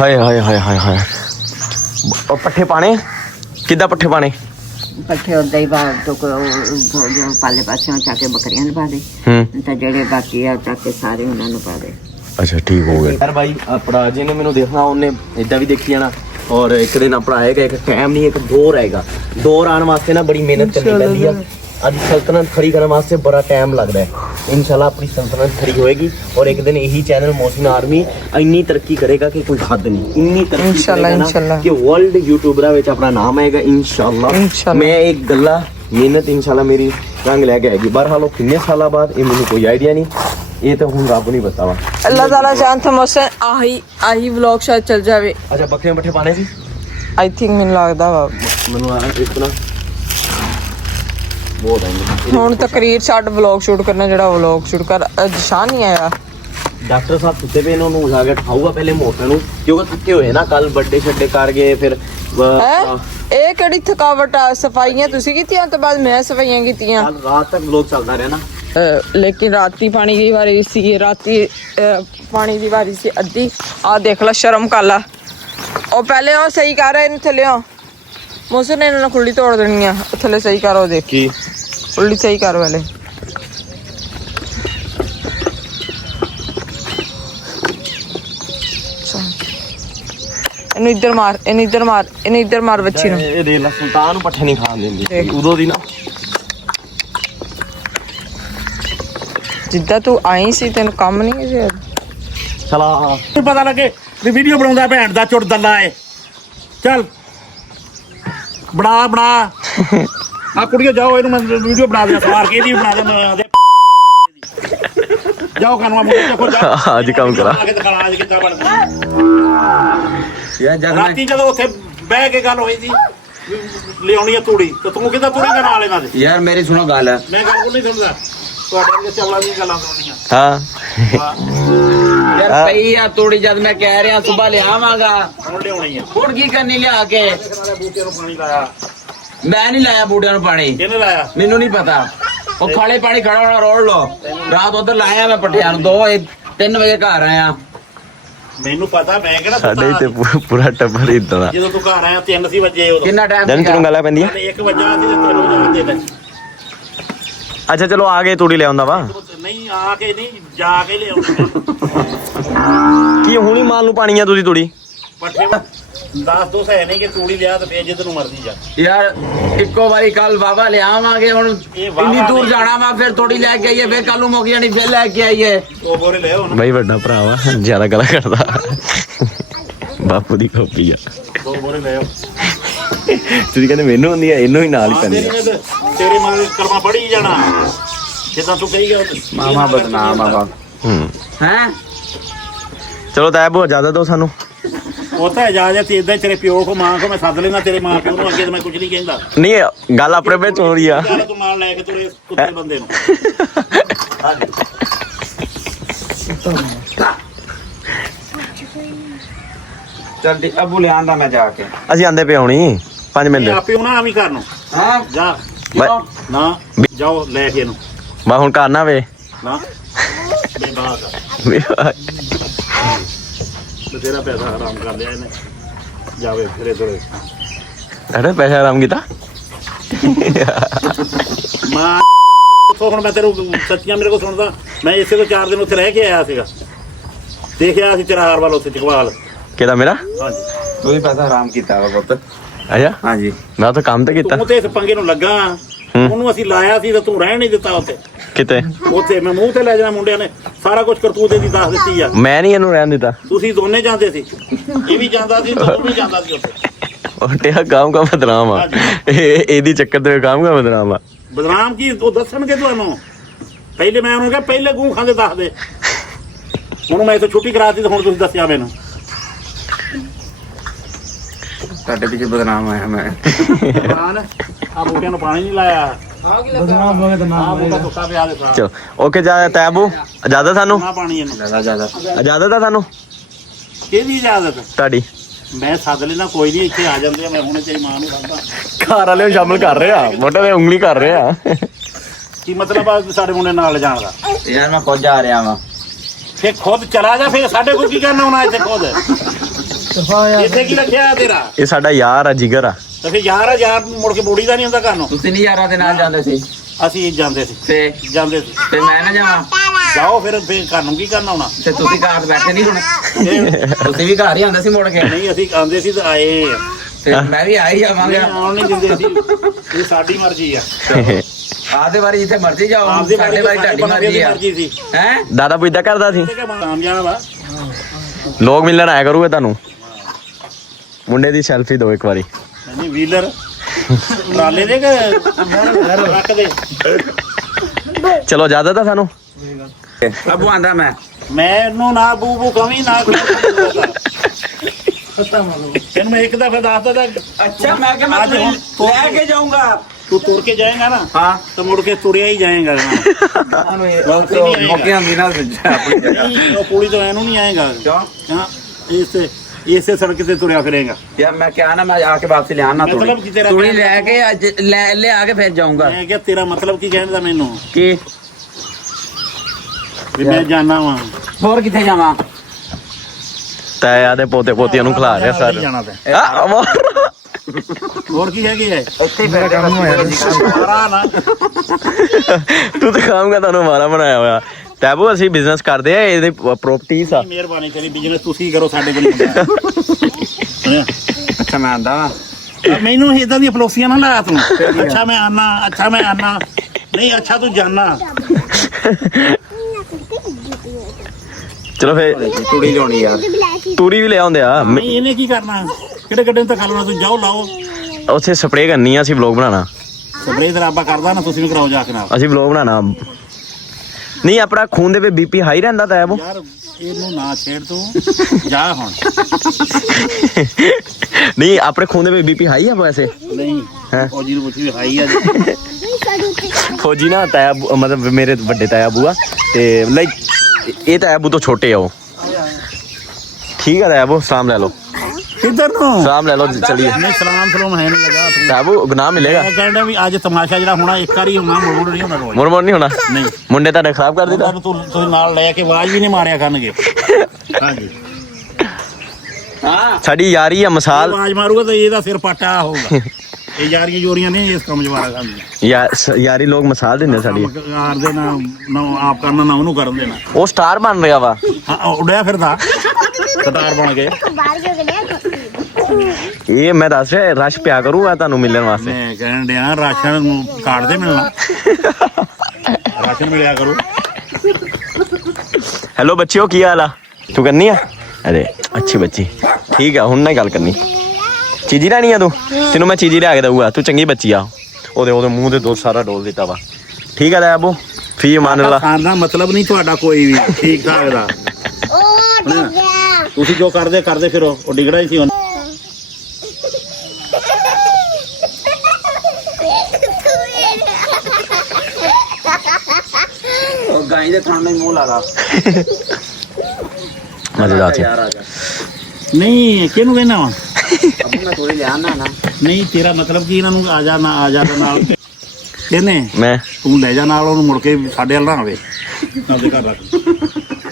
ਹਾਏ ਹਾਏ ਹਾਏ ਹਾਏ ਹਾਏ। ਉਹ ਪੱਠੇ ਪਾਣੇ ਕਿੱਦਾਂ? ਪੱਠੇ ਪਾਣੇ ਪੱਠੇ ਉਦਾਂ ਹੀ ਬਾਹਰ ਤੋਂ ਜੋ ਪਾਲੇ ਪਾਸਿਓਂ ਚੱਕ ਕੇ ਬੱਕਰੀਆਂ ਨੂੰ ਪਾ ਦੇ, ਤਾਂ ਜਿਹੜੇ ਬਾਕੀ ਆ ਚੱਕ ਕੇ ਸਾਰੇ ਉਹਨਾਂ ਨੂੰ ਪਾ ਦੇ। ਅੱਛਾ ਠੀਕ ਹੋ ਗਿਆ ਯਾਰ। ਬਾਈ ਆਪਣਾ ਜਿਹਨੇ ਮੈਨੂੰ ਦੇਖਣਾ ਉਹਨੇ ਇਦਾਂ ਵੀ ਦੇਖੀ ਜਾਣਾ। ਔਰ ਇੱਕ ਦਿਨ ਆਪਣਾ ਆਏਗਾ, ਇੱਕ ਟਾਈਮ ਨਹੀਂ ਇੱਕ ਦੌਰ ਆਏਗਾ। ਦੌਰ ਆਉਣ ਵਾਸਤੇ ਨਾ ਬੜੀ ਮਿਹਨਤ ਕਰਨੀ ਪੈਂਦੀ ਆ। ਅੱਜ ਸਲਤਨਤ ਖੜੀ ਕਰਨ ਵਾਸਤੇ ਬੜਾ ਟਾਈਮ ਲੱਗਦਾ ਹੈ। ਇਨਸ਼ਾਅੱਲਾ ਆਪਣੀ ਸਲਤਨਤ ਖੜੀ ਹੋਏਗੀ ਔਰ ਇੱਕ ਦਿਨ ਇਹੀ ਚੈਨਲ ਮੋਹਸਿਨ ਆਰਮੀ ਇੰਨੀ ਤਰੱਕੀ ਕਰੇਗਾ ਕਿ ਕੋਈ ਹੱਦ ਨਹੀਂ। ਇੰਨੀ ਤਰੱਕੀ ਕਰੇਗਾ ਕਿ ਵਰਲਡ ਯੂਟਿਊਬਰਾਂ ਵਿੱਚ ਆਪਣਾ ਨਾਮ ਆਏਗਾ ਇਨਸ਼ਾਅੱਲਾ। ਮੈਂ ਇੱਕ ਗੱਲਾਂ ਮਿਹਨਤ ਇਨਸ਼ਾਅੱਲਾ ਮੇਰੀ ਰੰਗ ਲੈ ਕੇ ਆਏਗੀ। ਬਹਰਹਾਲ ਉਹ ਕਿੰਨੇ ਸਾਲਾਂ ਬਾਅਦ ਇਹ ਮੈਨੂੰ ਕੋਈ ਆਈਡੀਆ ਨਹੀਂ, ਇਹ ਤਾਂ ਹੁਣ ਰੱਬ ਨਹੀਂ ਬਤਾਵਾ। ਅੱਲਾਹ ਤਾਲਾ ਜਾਨਤ ਮੋਹਸਿਨ ਆਹੀ ਵਲੌਗ ਸ਼ਾਇਦ ਚੱਲ ਜਾਵੇ। ਅੱਛਾ ਬੱਕਰੀਆਂ ਪੱਠੇ ਪਾਣੇ ਸੀ ਆਈ ਥਿੰਕ ਮੈਨੂੰ ਲੱਗਦਾ ਵਾ ਮੈਨੂੰ ਆ ਇਤਨਾ ਬਹੁਤ ਆਉਂਦਾ। ਹੁਣ ਤਕਰੀਰ ਛੱਡ ਵਲੌਗ ਸ਼ੂਟ ਕਰਨਾ, ਜਿਹੜਾ ਵਲੌਗ ਸ਼ੂਟ ਕਰ ਜਸ਼ਾਨ ਨਹੀਂ ਆਇਆ। ਡਾਕਟਰ ਸਾਹਿਬ ਸੁੱਤੇ ਪਏ ਨੇ, ਉਹਨੂੰ ਉਠਾ ਕੇ ਖਾਊਗਾ ਪਹਿਲੇ ਮੋਟਰ ਨੂੰ, ਕਿਉਂਕਿ ਥੱਕੇ ਹੋਏ ਨਾ ਕੱਲ ਵੱਡੇ ਛੱਡੇ ਕਰ ਗਏ। ਫਿਰ ਇਹ ਕਿਹੜੀ ਥਕਾਵਟ ਆ? ਸਫਾਈਆਂ ਤੁਸੀਂ ਕੀਤੀਆਂ ਤੋਂ ਬਾਅਦ ਮੈਂ ਸਫਾਈਆਂ ਕੀਤੀਆਂ। ਕੱਲ ਰਾਤ ਤੱਕ ਵਲੌਗ ਚੱਲਦਾ ਰਿਹਾ ਨਾ। ਲੇਕਿਨ ਰਾਤੀ ਪਾਣੀ ਦੀ ਵਾਰੀ ਸੀ, ਰਾਤੀ ਪਾਣੀ ਦੀ ਵਾਰੀ ਸੀ ਅੱਧੀ। ਆ ਦੇਖ ਲੈ ਸ਼ਰਮ ਕਰ ਲਾ। ਉਹ ਪਹਿਲੇ ਉਹ ਸਹੀ ਕਰ ਰਹੇ ਨੇ ਥੱਲਿਓ ਮੋਹਸਿਨ ਨੇ ਇਹਨਾਂ ਨੂੰ ਖੁੱਲੀ ਤੋੜ ਦੇਣੀ ਆ। ਥੱਲੇ ਸਹੀ ਕਰ, ਉਹ ਦੇਖ ਕੀ ਖੁੱਲੀ ਸਹੀ ਕਰ ਵਾਲੇ। ਇਹਨੂੰ ਇੱਧਰ ਮਾਰ, ਇਹਨੂੰ ਇੱਧਰ ਮਾਰ, ਇਹਨੂੰ ਇੱਧਰ ਮਾਰ ਬੱਚੀ ਨੂੰ। ਇਹ ਦੇਖ ਲੈ ਸੁਲਤਾਨ ਨੂੰ ਪੱਠੇ ਨਹੀਂ ਖਾਣ ਦਿੰਦੀ ਉਦੋਂ ਦੀ ਨਾ। ਜਿੱਦਾਂ ਤੂੰ ਆਈ ਸੀ ਤੈਨੂੰ ਕੰਮ ਨਹੀਂ ਸੀ ਚਲਾ ਪਤਾ ਲੱਗੇ ਵੀ ਵੀਡੀਓ ਬਣਾਉਂਦਾ ਭੈਣ ਦਾ ਚੁੱਟ ਦੱਲਾ ਏ ਚੱਲ ਬਣਾ ਆ ਕੁੜੀਓ ਜਾਓ ਇਹਨੂੰ ਮੈਂ ਵੀਡੀਓ ਬਣਾ ਦਿਆਂ ਸਵਾਰ ਕੇ ਇਹਦੀ ਵੀ ਬਣਾ ਦਿਆਂ ਜਾਓ ਖਾਣਾ ਮੁੰਡੇ ਦੇਖੋ ਜਾ ਅੱਜ ਕੰਮ ਕਰਾ ਆ ਕੇ ਦਿਖਾ ਅੱਜ ਕਿੱਦਾਂ ਬਣਦਾ ਯਾਰ ਜਦ ਰਾਤੀ ਜਦੋਂ ਉੱਥੇ ਬਹਿ ਕੇ ਗੱਲ ਹੋਈ ਸੀ ਲਿਆਉਣੀ ਆ ਤੂੜੀ ਤੇ ਤੂੰ ਕਿੱਦਾਂ ਤੂੜੀ ਦਾ ਨਾਲ ਇਹਨਾਂ ਦੇ ਯਾਰ ਮੇਰੀ ਸੁਣੋ ਗੱਲ ਮੈਂ ਗੱਲ ਕੋਈ ਨਹੀਂ ਸੁਣਦਾ ਤੁਹਾਡੇ ਵਰਗੇ ਚਵਲਾ ਦੀਆਂ ਗੱਲਾਂ ਸੁਣਨੀਆਂ ਹਾਂ ਯਾਰ ਪਈ ਆ ਤੋੜੀ ਜਦ ਮੈਂ ਕਹਿ ਰਿਹਾ ਸੁਬਾ ਲਿਆਵਾਂਗਾ ਹੁਣ ਲਿਆਉਣੀ ਆ ਹੁਣ ਕੀ ਕਰਨੀ ਲਿਆ ਕੇ ਬੂਟੇ ਨੂੰ ਪਾਣੀ ਲਾਇਆ ਮੈਂ ਨਹੀਂ ਲਾਇਆ ਬੂਟਿਆਂ ਨੂੰ ਪਾਣੀ ਕਿਹਨੇ ਲਾਇਆ ਮੈਨੂੰ ਨਹੀਂ ਪਤਾ ਉਹ ਖਾਲੇ ਪਾਣੀ ਖੜਾ ਹੋਣਾ ਰੋੜ ਲੋ ਰਾਤ ਉਧਰ ਲਾਇਆ ਮੈਂ ਪੱਠਿਆਂ ਨੂੰ 3 ਵਜੇ ਘਰ ਆਇਆ ਮੈਨੂੰ ਪਤਾ ਮੈਂ ਕਿਹੜਾ ਸਾਡੇ ਤੇ ਪੂਰਾ ਟੱਬਰ ਇਦਾਂ ਦਾ ਜਦੋਂ ਤੂੰ ਘਰ ਆਇਆ 3 ਸੀ ਵਜੇ ਉਦੋਂ ਕਿੰਨਾ ਟਾਈਮ ਦਿਨ ਤੈਨੂੰ ਗੱਲਾਂ ਪੈਂਦੀਆਂ 1 ਵਜਾ ਸੀ ਤੇ 3 ਵਜੇ ਦੇ ਅੱਛਾ ਚਲੋ ਆ ਗਏ ਤੂੜੀ ਲਿਆਉਂਦਾ ਵਾ ਨਹੀਂ ਆ ਕੇ ਨਹੀਂ ਜਾ ਕੇ ਲਿਆਉਣੀ ਕੀ ਹੁਣੀ ਮਾਲ ਨੂੰ ਪਾਣੀ ਆ ਤੁਸੀਂ ਤੂੜੀ ਪੱਠੇ 10 2 ਹੈ ਨਹੀਂ ਕਿ ਤੂੜੀ ਲਿਆ ਤੇ ਫੇਰ ਜਿੱਦ ਨੂੰ ਮਰਦੀ ਜਾ ਯਾਰ ਇੱਕੋ ਵਾਰੀ ਕੱਲ ਬਾਬਾ ਲਿਆਵਾਂਗੇ ਹੁਣ ਇੰਨੀ ਦੂਰ ਜਾਣਾ ਵਾ ਫਿਰ ਥੋੜੀ ਲੈ ਕੇ ਆਈਏ ਫੇਰ ਕੱਲ ਨੂੰ ਮੁੱਕ ਜਾਣੀ ਫੇਰ ਲੈ ਕੇ ਆਈਏ 2 ਬੋਰੇ ਲੈ ਹੁਣ ਬਈ ਵੱਡਾ ਭਰਾ ਵਾ ਜ਼ਿਆਦਾ ਗੱਲਾਂ ਕਰਦਾ ਬਾਪੂ ਦੀ ਕਾਪੀ ਆ 2 ਬੋਰੇ ਲੈ ਆਓ ਤੁਸੀਂ ਕਹਿੰਦੇ ਮੈਨੂੰ ਹੁੰਦੀ ਆ ਇਹਨੂੰ ਹੀ ਨਾਲ ਹੀ ਪੈਂਦੀ ਆ ਤੇਰੇ ਮਾਂ ਕਰਮਾ ਪੜੀ ਜਾਣਾ ਜਿੱਦਾਂ ਤੂੰ ਕਹੀ ਗਿਆ ਮਾਮਾ ਬਦਨਾਮ ਆ ਬਾਬਾ ਹੂੰ ਹੈ ਚਲੋ ਤਾਂ ਬਹੁਤ ਜ਼ਿਆਦਾ ਦੋ ਸਾਨੂੰ ਉਹ ਤਾਂ ਇਜਾਜ਼ਤ ਇਦਾਂ ਹੀ ਤੇਰੇ ਪਿਓ ਕੋ ਮਾਂ ਕੋ ਮੈਂ ਸੱਦ ਲੈਂਦਾ ਤੇਰੇ ਮਾਂ ਪਿਓ ਨੂੰ ਅੱਗੇ ਤਾਂ ਮੈਂ ਕੁਝ ਨਹੀਂ ਕਹਿੰਦਾ ਨਹੀਂ ਗੱਲ ਆਪਣੇ ਵਿੱਚ ਹੋ ਰਹੀ ਆ ਚੱਲ ਤੂੰ ਨਾਲ ਲੈ ਕੇ ਤੁਰੇ ਕੁੱਤੇ ਬੰਦੇ ਨੂੰ ਚੱਲ ਠੀਕ ਅਬੂ ਲਿਆਂਦਾ ਮੈਂ ਜਾ ਕੇ ਅਸੀਂ ਆਂਦੇ ਪਏ ਹੋਣੀ 5 ਮਿੰਟ ਆਪੇ ਉਹਨਾਂ ਆਵੀਂ ਕਰਨ ਹਾਂ ਜਾ ਨਾ ਜਾਓ ਲੈ ਕੇ ਇਹਨੂੰ ਬਾ ਹੁਣ ਘਰ ਨਾ ਵੇ ਨਾ ਬੇਬਾਕ ਤੇਰਾ ਪੈਸਾ ਹਰਾਮ ਕਰ ਲਿਆ ਇਹਨੇ ਜਾਵੇ ਫਿਰੇ ਤੁਰੇ ਅਰੇ ਪੈਸਾ ਆਰਾਮ ਕੀਤਾ ਮਾਂ ਉੱਥੋਂ ਹੁਣ ਮੈਂ ਤੈਨੂੰ ਸੱਚੀਆਂ ਮੇਰੇ ਕੋਲ ਸੁਣਦਾ ਮੈਂ ਇਸੇ ਤੋਂ 4 ਦਿਨ ਉੱਥੇ ਰਹਿ ਕੇ ਆਇਆ ਸੀਗਾ ਦੇਖਿਆ ਸੀ ਤੇਰਾ ਹਾਰ ਵਾਲ ਉੱਥੇ ਚਕਵਾਲ ਕਿਹਦਾ ਮੇਰਾ ਹਾਂਜੀ ਤੂੰ ਵੀ ਪੈਸਾ ਆਰਾਮ ਕੀਤਾ ਵਾ ਪੁੱਤ ਅੱਛਾ ਹਾਂਜੀ ਮੈਂ ਤਾਂ ਕੰਮ ਤੇ ਕੀਤਾ ਤੂੰ ਤੇ ਇਸ ਪੰਗੇ ਨੂੰ ਲੱਗਾ ਉਹਨੂੰ ਅਸੀਂ ਲਾਇਆ ਸੀ ਤੇ ਤੂੰ ਰਹਿਣ ਨਹੀਂ ਦਿੱਤਾ ਉੱਥੇ ਕਿਤੇ ਉੱਥੇ ਮੈਂ ਮੂੰਹ ਤੇ ਲੈ ਜਾਣਾ ਮੁੰਡਿਆਂ ਨੇ ਸਾਰਾ ਕੁਝ ਕਰਤੂਤ ਦੀ ਦੱਸ ਦਿੱਤੀ ਆ ਮੈਂ ਨਹੀਂ ਇਹਨੂੰ ਰਹਿਣ ਦਿੱਤਾ ਤੁਸੀਂ ਦੋਨੇ ਜਾਂਦੇ ਸੀ ਇਹ ਵੀ ਜਾਂਦਾ ਸੀ ਤੂੰ ਵੀ ਜਾਂਦਾ ਸੀ ਉੱਥੇ ਉਹ ਟਿਆ ਕੰਮ ਕਾ ਬਦਨਾਮ ਆ ਇਹਦੀ ਚੱਕਰ ਤੇ ਕੰਮ ਕਾ ਬਦਨਾਮ ਆ ਬਦਨਾਮ ਕੀ ਉਹ ਦੱਸਣਗੇ ਤੁਹਾਨੂੰ ਪਹਿਲੇ ਮੈਂ ਉਹਨੂੰ ਕਿਹਾ ਪਹਿਲੇ ਗੂੰ ਖਾਂਦੇ ਦੱਸ ਦੇ ਹੁਣ ਮੈਂ ਇੱਥੇ ਛੁੱਟੀ ਕਰਾਤੀ ਤੇ ਹੁਣ ਤੁਸੀਂ ਦੱਸਿਆ ਮੈਨੂੰ ਤੁਹਾਡੇ ਪਿੱਛੇ ਬਦਨਾਮ ਆਇਆ ਮੈਂ ਆ ਬੂਟਿਆਂ ਨੂੰ ਪਾਣੀ ਨਹੀਂ ਲਾਇਆ ਬਦਨਾਮ ਹੋ ਗਿਆ ਤਾਂ ਨਾ ਬੂਟਾ ਸੁੱਕਾ ਪਿਆ ਦੇ ਸਾਰਾ ਚਲੋ ਓਕੇ ਜਾ ਤੈਬੂ ਇਜਾਜ਼ਤ ਸਾਨੂੰ ਨਾ ਪਾਣੀ ਇਹਨੂੰ ਜ਼ਿਆਦਾ ਇਜਾਜ਼ਤ ਆ ਸਾਨੂੰ ਕਿਹਦੀ ਇਜਾਜ਼ਤ ਤੁਹਾਡੀ ਮੈਂ ਸੱਦ ਲੈਣਾ ਕੋਈ ਨਹੀਂ ਇੱਥੇ ਆ ਜਾਂਦੇ ਆ ਮੈਂ ਹੁਣੇ ਤੇਰੀ ਮਾਂ ਨੂੰ ਦੱਸਦਾ ਘਰ ਵਾਲੇ ਨੂੰ ਸ਼ਾਮਲ ਕਰ ਰਹੇ ਆ ਮੋਟੇ ਤੇ ਉਂਗਲੀ ਕਰ ਰਹੇ ਆ ਕੀ ਮਤਲਬ ਆ ਸਾਡੇ ਮੁੰਡੇ ਨਾਲ ਲਿਜਾਣ ਦਾ ਯਾਰ ਮੈਂ ਖੁਦ ਜਾ ਰਿਹਾ ਵਾਂ ਫੇ ਖੁਦ ਚਲਾ ਜਾ ਫੇ ਸਾਡੇ ਕੋਲ ਕੀ ਕਰਨਾ ਹੋਣਾ ਇੱਥੇ ਖੁਦ ਇੱਥੇ ਕੀ ਰੱਖਿਆ ਤੇਰਾ ਇਹ ਸਾਡਾ ਯਾਰ ਆ ਜਿਗਰ ਆ ਤੇ ਫੇ ਯਾਰ ਮੁੜ ਕੇ ਬੋੜੀ ਦਾ ਨਹੀਂ ਹੁੰਦਾ ਘਰ ਨੂੰ ਤੁਸੀਂ ਨਹੀਂ ਯਾਰਾਂ ਦੇ ਨਾਲ ਜਾਂਦੇ ਸੀ ਅਸੀਂ ਜਾਂਦੇ ਸੀ ਤੇ ਜਾਂਦੇ ਸੀ ਤੇ ਮੈਂ ਨਾ ਜਾਵਾਂ ਜਾਓ ਫਿਰ ਘਰ ਨੂੰ ਕੀ ਕਰਨਾ ਹੋਣਾ ਤੇ ਤੁਸੀਂ ਘਰ ਬੈਠੇ ਨਹੀਂ ਹੁਣ ਇਹ ਤੁਸੀਂ ਵੀ ਘਰ ਹੀ ਆਉਂਦੇ ਸੀ ਮੁੜ ਕੇ ਨਹੀਂ ਅਸੀਂ ਆਂਦੇ ਸੀ ਤੇ ਆਏ ਆ ਤੇ ਮੈਂ ਵੀ ਆ ਹੀ ਜਾਵਾਂਗਾ ਆਉਣ ਨਹੀਂ ਦਿੰਦੇ ਸੀ ਇਹ ਸਾਡੀ ਮਰਜ਼ੀ ਆ ਆਦੇ ਵਾਰੀ ਜਿੱਥੇ ਮਰਜ਼ੀ ਜਾਓ ਆਪਦੀ ਸਾਡੇ ਵਾਰੀ ਤੁਹਾਡੀ ਮਰਜ਼ੀ ਆ ਸੀ ਹੈ ਦਾਦਾ ਪੁੱਛਦਾ ਕਰਦਾ ਸੀ ਕੰਮ ਜਾਣਾ ਵਾ ਲੋਕ ਮਿਲਣ ਆਇਆ ਕਰੂਗੇ ਤੁਹਾਨੂੰ ਮੁੰਡੇ ਦੀ ਸੈਲਫੀ ਦਿਓ ਇੱਕ ਵਾਰੀ ਨਹੀਂ ਵੀਲਰ ਟਰਾਲੇ ਦੇ ਕਿ ਰੱਖ ਦੇ ਚਲੋ ਇਜਾਜ਼ਤ ਆ ਸਾਨੂੰ ਅਬੂ ਆਂਦਾ ਮੈਂ ਮੈਨੂੰ ਨਾ ਬੂਬੂ ਕਵੀ ਨਾ ਤੈਨੂੰ ਮੈਂ ਇੱਕ ਦਫਾ ਦੱਸਦਾ ਤਾਂ ਅੱਛਾ ਮੈਂ ਕਿ ਮੈਂ ਲੈ ਕੇ ਜਾਊਂਗਾ ਤੂੰ ਤੁਰ ਕੇ ਜਾਏਗਾ ਨਾ ਹਾਂ ਤਾਂ ਮੁੜ ਕੇ ਤੁਰਿਆ ਹੀ ਜਾਏਗਾ ਮੌਕਿਆਂ ਦੀ ਨਾਲ ਆਪਣੀ ਜਗ੍ਹਾ ਉਹ ਪੁਲੀ ਤੋਂ ਇਹਨੂੰ ਨਹੀਂ ਆਏਗਾ ਕਿਉਂ ਹਾਂ ਇਸੇ ਸੜਕ ਤੇ ਤੁਰਿਆ ਫਿਰੇਗਾ ਯਾਰ ਮੈਂ ਕਿਹਾ ਨਾ ਮੈਂ ਆ ਕੇ ਵਾਪਸ ਲਿਆਣਾ ਮਤਲਬ ਕੀ ਤੇਰਾ ਤੂੜੀ ਲੈ ਕੇ ਅੱਜ ਲੈ ਆ ਕੇ ਫਿਰ ਜਾਊਂਗਾ ਮੈਂ ਕਿਹਾ ਤੇਰਾ ਮਤਲਬ ਕੀ ਕਹਿੰਦਾ ਮੈਨੂੰ ਕੀ ਵੀ ਮੈਂ ਜਾਣਾ ਵਾਂ ਹੋਰ ਕਿੱਥੇ ਜਾਵਾਂ ਤਾਇਆ ਦੇ ਪੋਤੇ ਪੋਤੀਆਂ ਨੂੰ ਖਿਲਾ ਰਿਹਾ ਸਾਰੇ ਜਾਣਾ ਤਾਂ ਹੋਰ ਕੀ ਹੈਗੀ ਹੈ ਇੱਥੇ ਫਿਰ ਕੰਮ ਹੋਇਆ ਸਾਰਾ ਨਾ ਤੂੰ ਤਾਂ ਖਾਊਂਗਾ ਤੁਹਾਨੂੰ ਮਾਰਾ ਬਣਾਇਆ ਹੋਇਆ ਤੈਬੂ ਅਸੀਂ ਬਿਜ਼ਨਸ ਕਰਦੇ ਆ ਇਹਦੇ ਪ੍ਰੋਪਰਟੀਜ਼ ਆ ਮਿਹਰਬਾਨੀ ਕਰੀ ਬਿਜ਼ਨਸ ਤੁਸੀਂ ਕਰੋ ਸਾਡੇ ਕੋਲ ਨਹੀਂ ਹੁੰਦਾ ਅੱਛਾ ਮੈਂ ਆਂਦਾ ਵਾਂ ਮੈਨੂੰ ਇਦਾਂ ਦੀਆਂ ਫਲੋਸੀਆਂ ਨਾ ਲਾ ਤੂੰ ਅੱਛਾ ਮੈਂ ਆਨਾ ਨਹੀਂ ਅੱਛਾ ਤੂੰ ਜਾਨਾ ਚਲੋ ਫੇ ਤੂੜੀ ਲਿਆਉਣੀ ਯਾਰ। ਤੂੜੀ ਵੀ ਲੈ ਆਉਂਦੇ ਆ ਨਹੀਂ ਇਹਨੇ ਕੀ ਕਰਨਾ, ਕਿਹੜੇ ਗੱਡੇ ਨੂੰ ਤਾਂ ਕਰ ਲੈਣਾ, ਤੁਸੀਂ ਜਾਓ ਲਾਓ। ਉੱਥੇ ਸਪਰੇਅ ਕਰਨੀ ਆ, ਅਸੀਂ ਵਲੌਗ ਬਣਾਉਣਾ। ਸਪਰੇਅ ਤਾਂ ਰੱਬਾ ਕਰਦਾ ਨਾ, ਤੁਸੀਂ ਵੀ ਕਰਾਓ ਜਾ ਕੇ ਨਾਲ। ਅਸੀਂ ਵਲੌਗ ਬਣਾਉਣਾ। ਨਹੀਂ ਆਪਣਾ ਖੂਨ ਦੇ ਵਿੱਚ ਬੀਪੀ ਹਾਈ ਰਹਿੰਦਾ ਤਾਂ ਉਹ ਯਾਰ ਇਹਨੂੰ ਨਾ ਛੇੜ ਤੂੰ, ਜਾ ਹੁਣ। ਨਹੀਂ ਆਪਣੇ ਖੂਨ ਦੇ ਵਿੱਚ ਬੀਪੀ ਹਾਈ ਆ ਵੈਸੇ। ਨਹੀਂ ਹੈਂ? ਫੌਜੀ ਨੂੰ ਪੁੱਛੀ ਹਾਈ ਆ। ਫੌਜੀ ਨਾ ਤਾਇਆ ਮਤਲਬ ਮੇਰੇ ਵੱਡੇ ਤਾਇਆ ਬੂਆ ਤੇ ਲਾਈਕ ਇਹ ਤਾਇਆ ਬੂ ਤੋਂ ਛੋਟੇ ਆ ਉਹ। ਠੀਕ ਆ ਤਾਇਆ ਬੂ, ਸਲਾਮ ਲੈ ਲਓ। ਕਿੱਧਰ ਨੂੰ ਸਲਾਮ ਲੈ ਲਓ, ਚਲੀਏ। ਨਹੀਂ ਸਲਾਮ ਸਲਾਮ ਹੈ ਨਹੀਂ ਲਗਾ। ਤਾਇਆ ਬੂ ਗੁਨਾਹ ਮਿਲੇਗਾ। ਮੈਂ ਕਹਿੰਦਾ ਵੀ ਅੱਜ ਤਮਾਸ਼ਾ ਜਿਹੜਾ ਹੋਣਾ ਇੱਕ ਵਾਰੀ ਹੋਣਾ, ਮੁੜ ਨਹੀਂ ਹੋਣਾ ਰੋਜ਼। ਮੁੜ ਨਹੀਂ ਹੋਣਾ। ਨਹੀਂ ਮੁੰਡੇ ਤੁਹਾਡੇ ਖਰਾਬ ਕਰ ਦਿੱਤਾ। ਤੁਸੀਂ ਨਾਲ ਲੈ ਕੇ ਆਵਾਜ਼ ਵੀ ਨਹੀਂ ਮਾਰਿਆ ਕਰਨਗੇ। ਹਾਂਜੀ ਸਾਡੀ ਯਾਰੀ ਆ ਮਿਸਾਲ। ਆਵਾਜ਼ ਮਾਰੂਗਾ ਤਾਂ ਇਹਦਾ ਸਿਰ ਪਾਟਾ ਹੋਊਗਾ। ਇਹ ਯਾਰੀਆਂ ਜੋਰੀਆਂ ਨਹੀਂ ਇਸ ਕੰਮ 'ਚ ਮਾਰਾ ਕਰਦੀਆਂ। ਯਾਰੀ ਲੋਕ ਮਿਸਾਲ ਦਿੰਦੇ ਸਾਡੀ। ਯਾਰ ਦੇ ਨਾ ਆਪ ਕਰਨਾ ਨਾ ਉਹਨੂੰ ਕਰਨ ਦੇਣਾ। ਉਹ ਸਟਾਰ ਬਣ ਰਿਹਾ ਵਾ। ਹਾਂ ਉੱਡਿਆ ਫਿਰਦਾ ਸਟਾਰ ਬਣ ਕੇ। ਇਹ ਮੈਂ ਦੱਸ ਰਿਹਾ ਰਸ਼ ਪਿਆ ਕਰੂਗਾ ਤੁਹਾਨੂੰ ਮਿਲਣ ਵਾਸਤੇ। ਮੈਂ ਕਹਿਣ ਡਿਆ ਰਾਸ਼ਨ ਕਾਰਡ ਤੇ ਮਿਲਣਾ। ਰਾਸ਼ਨ ਮਿਲਿਆ ਕਰੂ। ਹੈਲੋ ਬੱਚਿਓ, ਕੀ ਹਾਲ ਆ? ਤੂੰ ਕਰਨੀ ਆ? ਅਰੇ ਅੱਛੀ ਬੱਚੀ, ਠੀਕ ਆ। ਹੁਣ ਨਾ ਗੱਲ ਕਰਨੀ। ਚੀਜ਼ੀ ਲੈਣੀ ਆ ਤੂੰ? ਤੈਨੂੰ ਮੈਂ ਚੀਜ਼ੀ ਲਿਆ ਕੇ ਦਊਗਾ। ਤੂੰ ਚੰਗੀ ਬੱਚੀ ਆ। ਉਹਦੇ ਮੂੰਹ ਦੇ ਦੋ ਸਾਰਾ ਡੋਲ ਦਿੱਤਾ ਵਾ। ਠੀਕ ਆ ਲੈ ਅਬੂ, ਫੀ ਮਾਨ ਲਾ। ਖਾਣ ਦਾ ਮਤਲਬ ਨਹੀਂ ਤੁਹਾਡਾ ਕੋਈ ਵੀ ਠੀਕ ਠਾਕ ਦਾ। ਤੁਸੀਂ ਜੋ ਕਰਦੇ ਫਿਰ ਉਹ ਡਿਗੜਾ ਹੀ ਸੀ। ਗਾਈ ਦੇ ਥਾਂ ਮੂੰਹ ਲਾ ਲਾ। ਮਜ਼ੇਦਾਰ ਸੀ। ਨਹੀਂ ਕਿਹਨੂੰ ਕਹਿਣਾ ਵਾ? ਅਬੂ ਮੈਂ ਥੋੜੀ ਲਿਆਣਾ ਨਾ। ਨਹੀਂ ਤੇਰਾ ਮਤਲਬ ਕੀ ਇਹਨਾਂ ਨੂੰ ਆ ਜਾ ਨਾਲ ਕਹਿੰਨੇ ਮੈਂ ਤੂੰ ਲੈ ਜਾ ਨਾਲ, ਉਹਨੂੰ ਮੁੜ ਕੇ ਸਾਡੇ ਵੱਲ ਨਾ ਆਵੇ। ਆਪਦੇ ਘਰ ਰੱਖ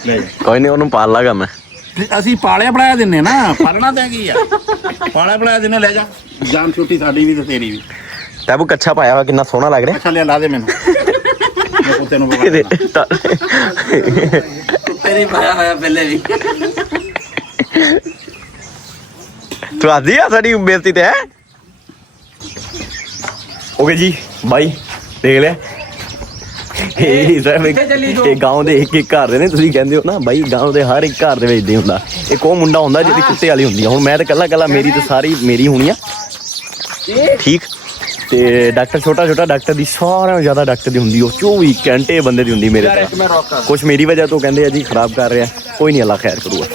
ਲੈ ਜਾ। ਕੋਈ ਨਹੀਂ, ਉਹਨੂੰ ਪਾਲ ਲਾਗਾ ਮੈਂ। ਤੇ ਅਸੀਂ ਪਾਲਿਆ ਬਣਾਇਆ ਦਿੰਨੇ ਨਾ, ਪਾਲਣਾ ਤਾਂ ਕੀ ਆ। ਪਾਲਿਆ ਬਣਾਇਆ ਦਿੰਨੇ, ਲੈ ਜਾ। ਜਾਨ ਛੁੱਟੀ ਸਾਡੀ ਵੀ ਤੇ ਤੇਰੀ ਵੀ। ਤੈਬੂ ਕੱਛਾ ਪਾਇਆ ਵਾ, ਕਿੰਨਾ ਸੋਹਣਾ ਲੱਗ ਰਿਹਾ। ਅੱਛਾ ਲਿਆ ਲਾ ਦੇ ਮੈਨੂੰ। ਮੈਂ ਕੁੱਤੇ ਨੂੰ ਇਹਦੇ ਕੁੱਤੇ ਨਹੀਂ ਪਾਇਆ ਹੋਇਆ ਪਹਿਲੇ ਵੀ। ਤੂੰ ਆਦੀ ਆ ਸਾਡੀ ਬੇਇੱਜ਼ਤੀ ਤੇ ਹੈ। ਓਕੇ ਜੀ ਬਾਈ, ਦੇਖ ਲਿਆ ਇਹ ਸਭ ਇਹ ਗਾਉਂ ਦੇ ਇੱਕ ਘਰ ਦੇ ਨੇ। ਤੁਸੀਂ ਕਹਿੰਦੇ ਹੋ ਨਾ ਬਾਈ ਗਾਉਂ ਦੇ ਹਰ ਇੱਕ ਘਰ ਦੇ ਵਿੱਚ ਦੇ ਹੁੰਦਾ। ਇੱਕ ਉਹ ਮੁੰਡਾ ਹੁੰਦਾ ਜਿਹਦੀ ਕੁੱਤੇ ਵਾਲੀ ਹੁੰਦੀ ਆ। ਹੁਣ ਮੈਂ ਤਾਂ ਕੱਲਾ ਮੇਰੀ ਤਾਂ ਸਾਰੀ ਮੇਰੀ ਹੋਣੀ ਆ। ਠੀਕ ਤੇ ਡਾਕਟਰ ਛੋਟਾ ਡਾਕਟਰ ਦੀ ਸਾਰਿਆਂ ਨਾਲੋਂ ਜ਼ਿਆਦਾ ਡਾਕਟਰ ਦੀ ਹੁੰਦੀ। ਉਹ 24 ਘੰਟੇ ਬੰਦੇ ਦੀ ਹੁੰਦੀ ਮੇਰੇ ਤਰ੍ਹਾਂ। ਕੁਛ ਮੇਰੀ ਵਜ੍ਹਾ ਤੋਂ ਕਹਿੰਦੇ ਆ ਜੀ ਖਰਾਬ ਕਰ ਰਿਹਾ। ਕੋਈ ਨਹੀਂ, ਅੱਲਾ ਖੈਰ ਕਰੂਗਾ।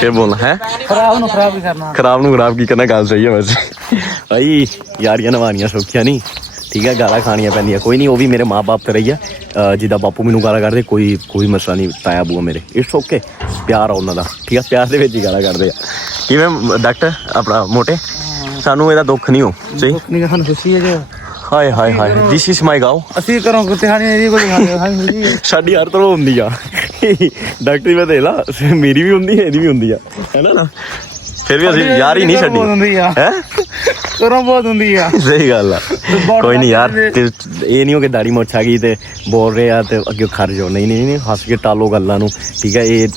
ਫਿਰ ਬੋਲਣਾ ਹੈ ਖਰਾਬ ਨੂੰ ਖਰਾਬ ਕੀ ਕਰਨਾ। ਗੱਲ ਸਹੀ ਹੈ ਵੈਸੇ ਭਾਈ। ਯਾਰੀਆਂ ਨਿਭਾਉਣੀਆਂ ਸੌਖੀਆਂ ਨਹੀਂ। ਠੀਕ ਹੈ, ਗਾਲਾਂ ਖਾਣੀਆਂ ਪੈਂਦੀਆਂ। ਕੋਈ ਨਹੀਂ, ਉਹ ਵੀ ਮੇਰੇ ਮਾਂ ਬਾਪ ਤੇ ਰਹੀ ਆ। ਜਿੱਦਾਂ ਬਾਪੂ ਮੈਨੂੰ ਗਾਲਾਂ ਕੱਢਦੇ, ਕੋਈ ਮਸਲਾ ਨਹੀਂ। ਤਾਇਆ ਬੂਆ ਮੇਰੇ ਇਟਸ ਓਕੇ। ਪਿਆਰ ਆ ਉਹਨਾਂ ਦਾ। ਠੀਕ ਆ, ਪਿਆਰ ਦੇ ਵਿੱਚ ਹੀ ਗਾਲਾਂ ਕੱਢਦੇ ਆ। ਕਿਵੇਂ ਡਾਕਟਰ ਆਪਣਾ ਮੋਟੇ? ਸਾਨੂੰ ਇਹਦਾ ਦੁੱਖ ਨਹੀਂ ਹੋ ਸਹੀ। ਨਹੀਂ ਸਾਨੂੰ ਖੁਸ਼ੀ ਹੈ ਜੀ। ਹਾਏ ਹਾਏ ਹਾਏ, ਦਿਸ ਇਜ਼ ਮਾਈ ਗਾਓ। ਅਸੀਂ ਕਰੋ ਕੁੱਤੇ ਖਾਣੀ ਇਹਦੀ ਕੋਈ ਸਾਡੀ ਹਰ ਤਰ੍ਹਾਂ ਹੁੰਦੀ ਆ। ਡਾਕਟਰੀ ਮੈਂ ਦੇਖ ਲਾ, ਮੇਰੀ ਵੀ ਹੁੰਦੀ ਹੈ, ਇਹਦੀ ਵੀ ਹੁੰਦੀ ਆ, ਹੈ ਨਾ। ਫਿਰ ਵੀ ਅਸੀਂ ਯਾਰ ਹੀ ਨਹੀਂ ਛੱਡੀ ਹੈ। ਕਰੋ ਬਹੁਤ ਹੁੰਦੀ ਆ। ਸਹੀ ਗੱਲ ਆ। ਕੋਈ ਨਹੀਂ ਯਾਰ, ਤੇ ਇਹ ਨਹੀਂ ਹੋ ਕਿ ਦਾੜੀ ਮੁੱਛ ਆ ਗਈ ਤੇ ਬੋਲ ਰਹੇ ਆ ਤੇ ਅੱਗੇ ਖੜ ਜਾਓ। ਨਹੀਂ, ਹੱਸ ਕੇ ਟਾਲੋ ਗੱਲਾਂ ਨੂੰ। ਠੀਕ ਹੈ, ਇਹ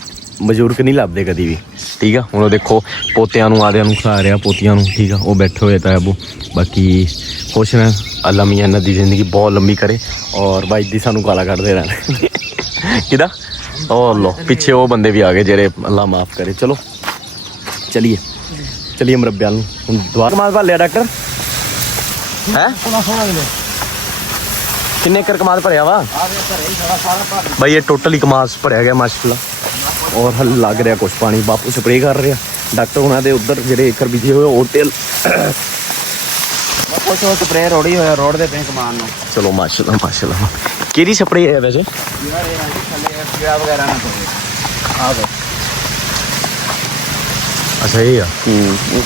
ਬਜ਼ੁਰਗ ਨਹੀਂ ਲੱਭਦੇ ਕਦੀ ਵੀ। ਠੀਕ ਆ, ਹੁਣ ਉਹ ਦੇਖੋ ਪੋਤਿਆਂ ਨੂੰ ਆਦਿਆਂ ਨੂੰ ਖਿਲਾ ਰਿਹਾ, ਪੋਤੀਆਂ ਨੂੰ। ਠੀਕ ਆ, ਉਹ ਬੈਠੇ ਹੋਏ ਤਾਂ ਅਬੂ। ਬਾਕੀ ਖੁਸ਼ ਨੇ। ਅੱਲਾ ਮੀਆਂ ਇਹਨਾਂ ਦੀ ਜ਼ਿੰਦਗੀ ਬਹੁਤ ਲੰਬੀ ਕਰੇ। ਔਰ ਬਾਈ ਦੀ ਸਾਨੂੰ ਗਾਲਾਂ ਕੱਢਦੇ ਰਹਿਣ। ਕਿਹਦਾ? ਉਹ ਲੋ ਪਿੱਛੇ ਉਹ ਬੰਦੇ ਵੀ ਆ ਗਏ ਜਿਹੜੇ ਅੱਲਾ ਮਾਫ ਕਰੇ। ਚਲੋ ਚਲੀਏ ਮਰੱਬਿਆਂ ਨੂੰ। ਹੁਣ ਦੁਆ ਕਮਾਲ ਭਰ ਲਿਆ ਡਾਕਟਰ ਹੈ। ਕਿੰਨੇ ਏਕੜ ਕਮਾਲ ਭਰਿਆ ਵਾ ਬਾਈ? ਇਹ ਟੋਟਲੀ ਕਮਾਲ ਭਰਿਆ ਗਿਆ ਮਾਸ਼ਾਅੱਲਾ। ਔਰ ਹਲ ਲੱਗ ਰਿਹਾ ਕੁਛ ਪਾਣੀ। ਬਾਪੂ ਸਪਰੇਅ ਕਰ ਰਿਹਾ। ਡਾਕਟਰ ਉਹਨਾਂ ਦੇ ਉੱਧਰ ਜਿਹੜੇ ਏਕੜ ਬੀਜੇ ਹੋਏ ਉਹ ਤੇ ਕੁਛ ਉਹ ਸਪਰੇਅ ਰੋੜੀ ਹੋਇਆ ਰੋਡ ਦੇ ਪੇ ਕਮਾਨ ਨੂੰ। ਚਲੋ ਮਾਸ਼ਾਅੱਲਾ। ਕਿਹੜੀ ਸਪਰੇਅ ਹੈ ਵੈਸੇ? ਯਾਰ ਇਹ ਥੱਲੇ ਕੀੜਾ ਵਗੈਰਾ ਨਾ ਪਵੇ। ਆ ਅੱਛਾ ਇਹ ਆ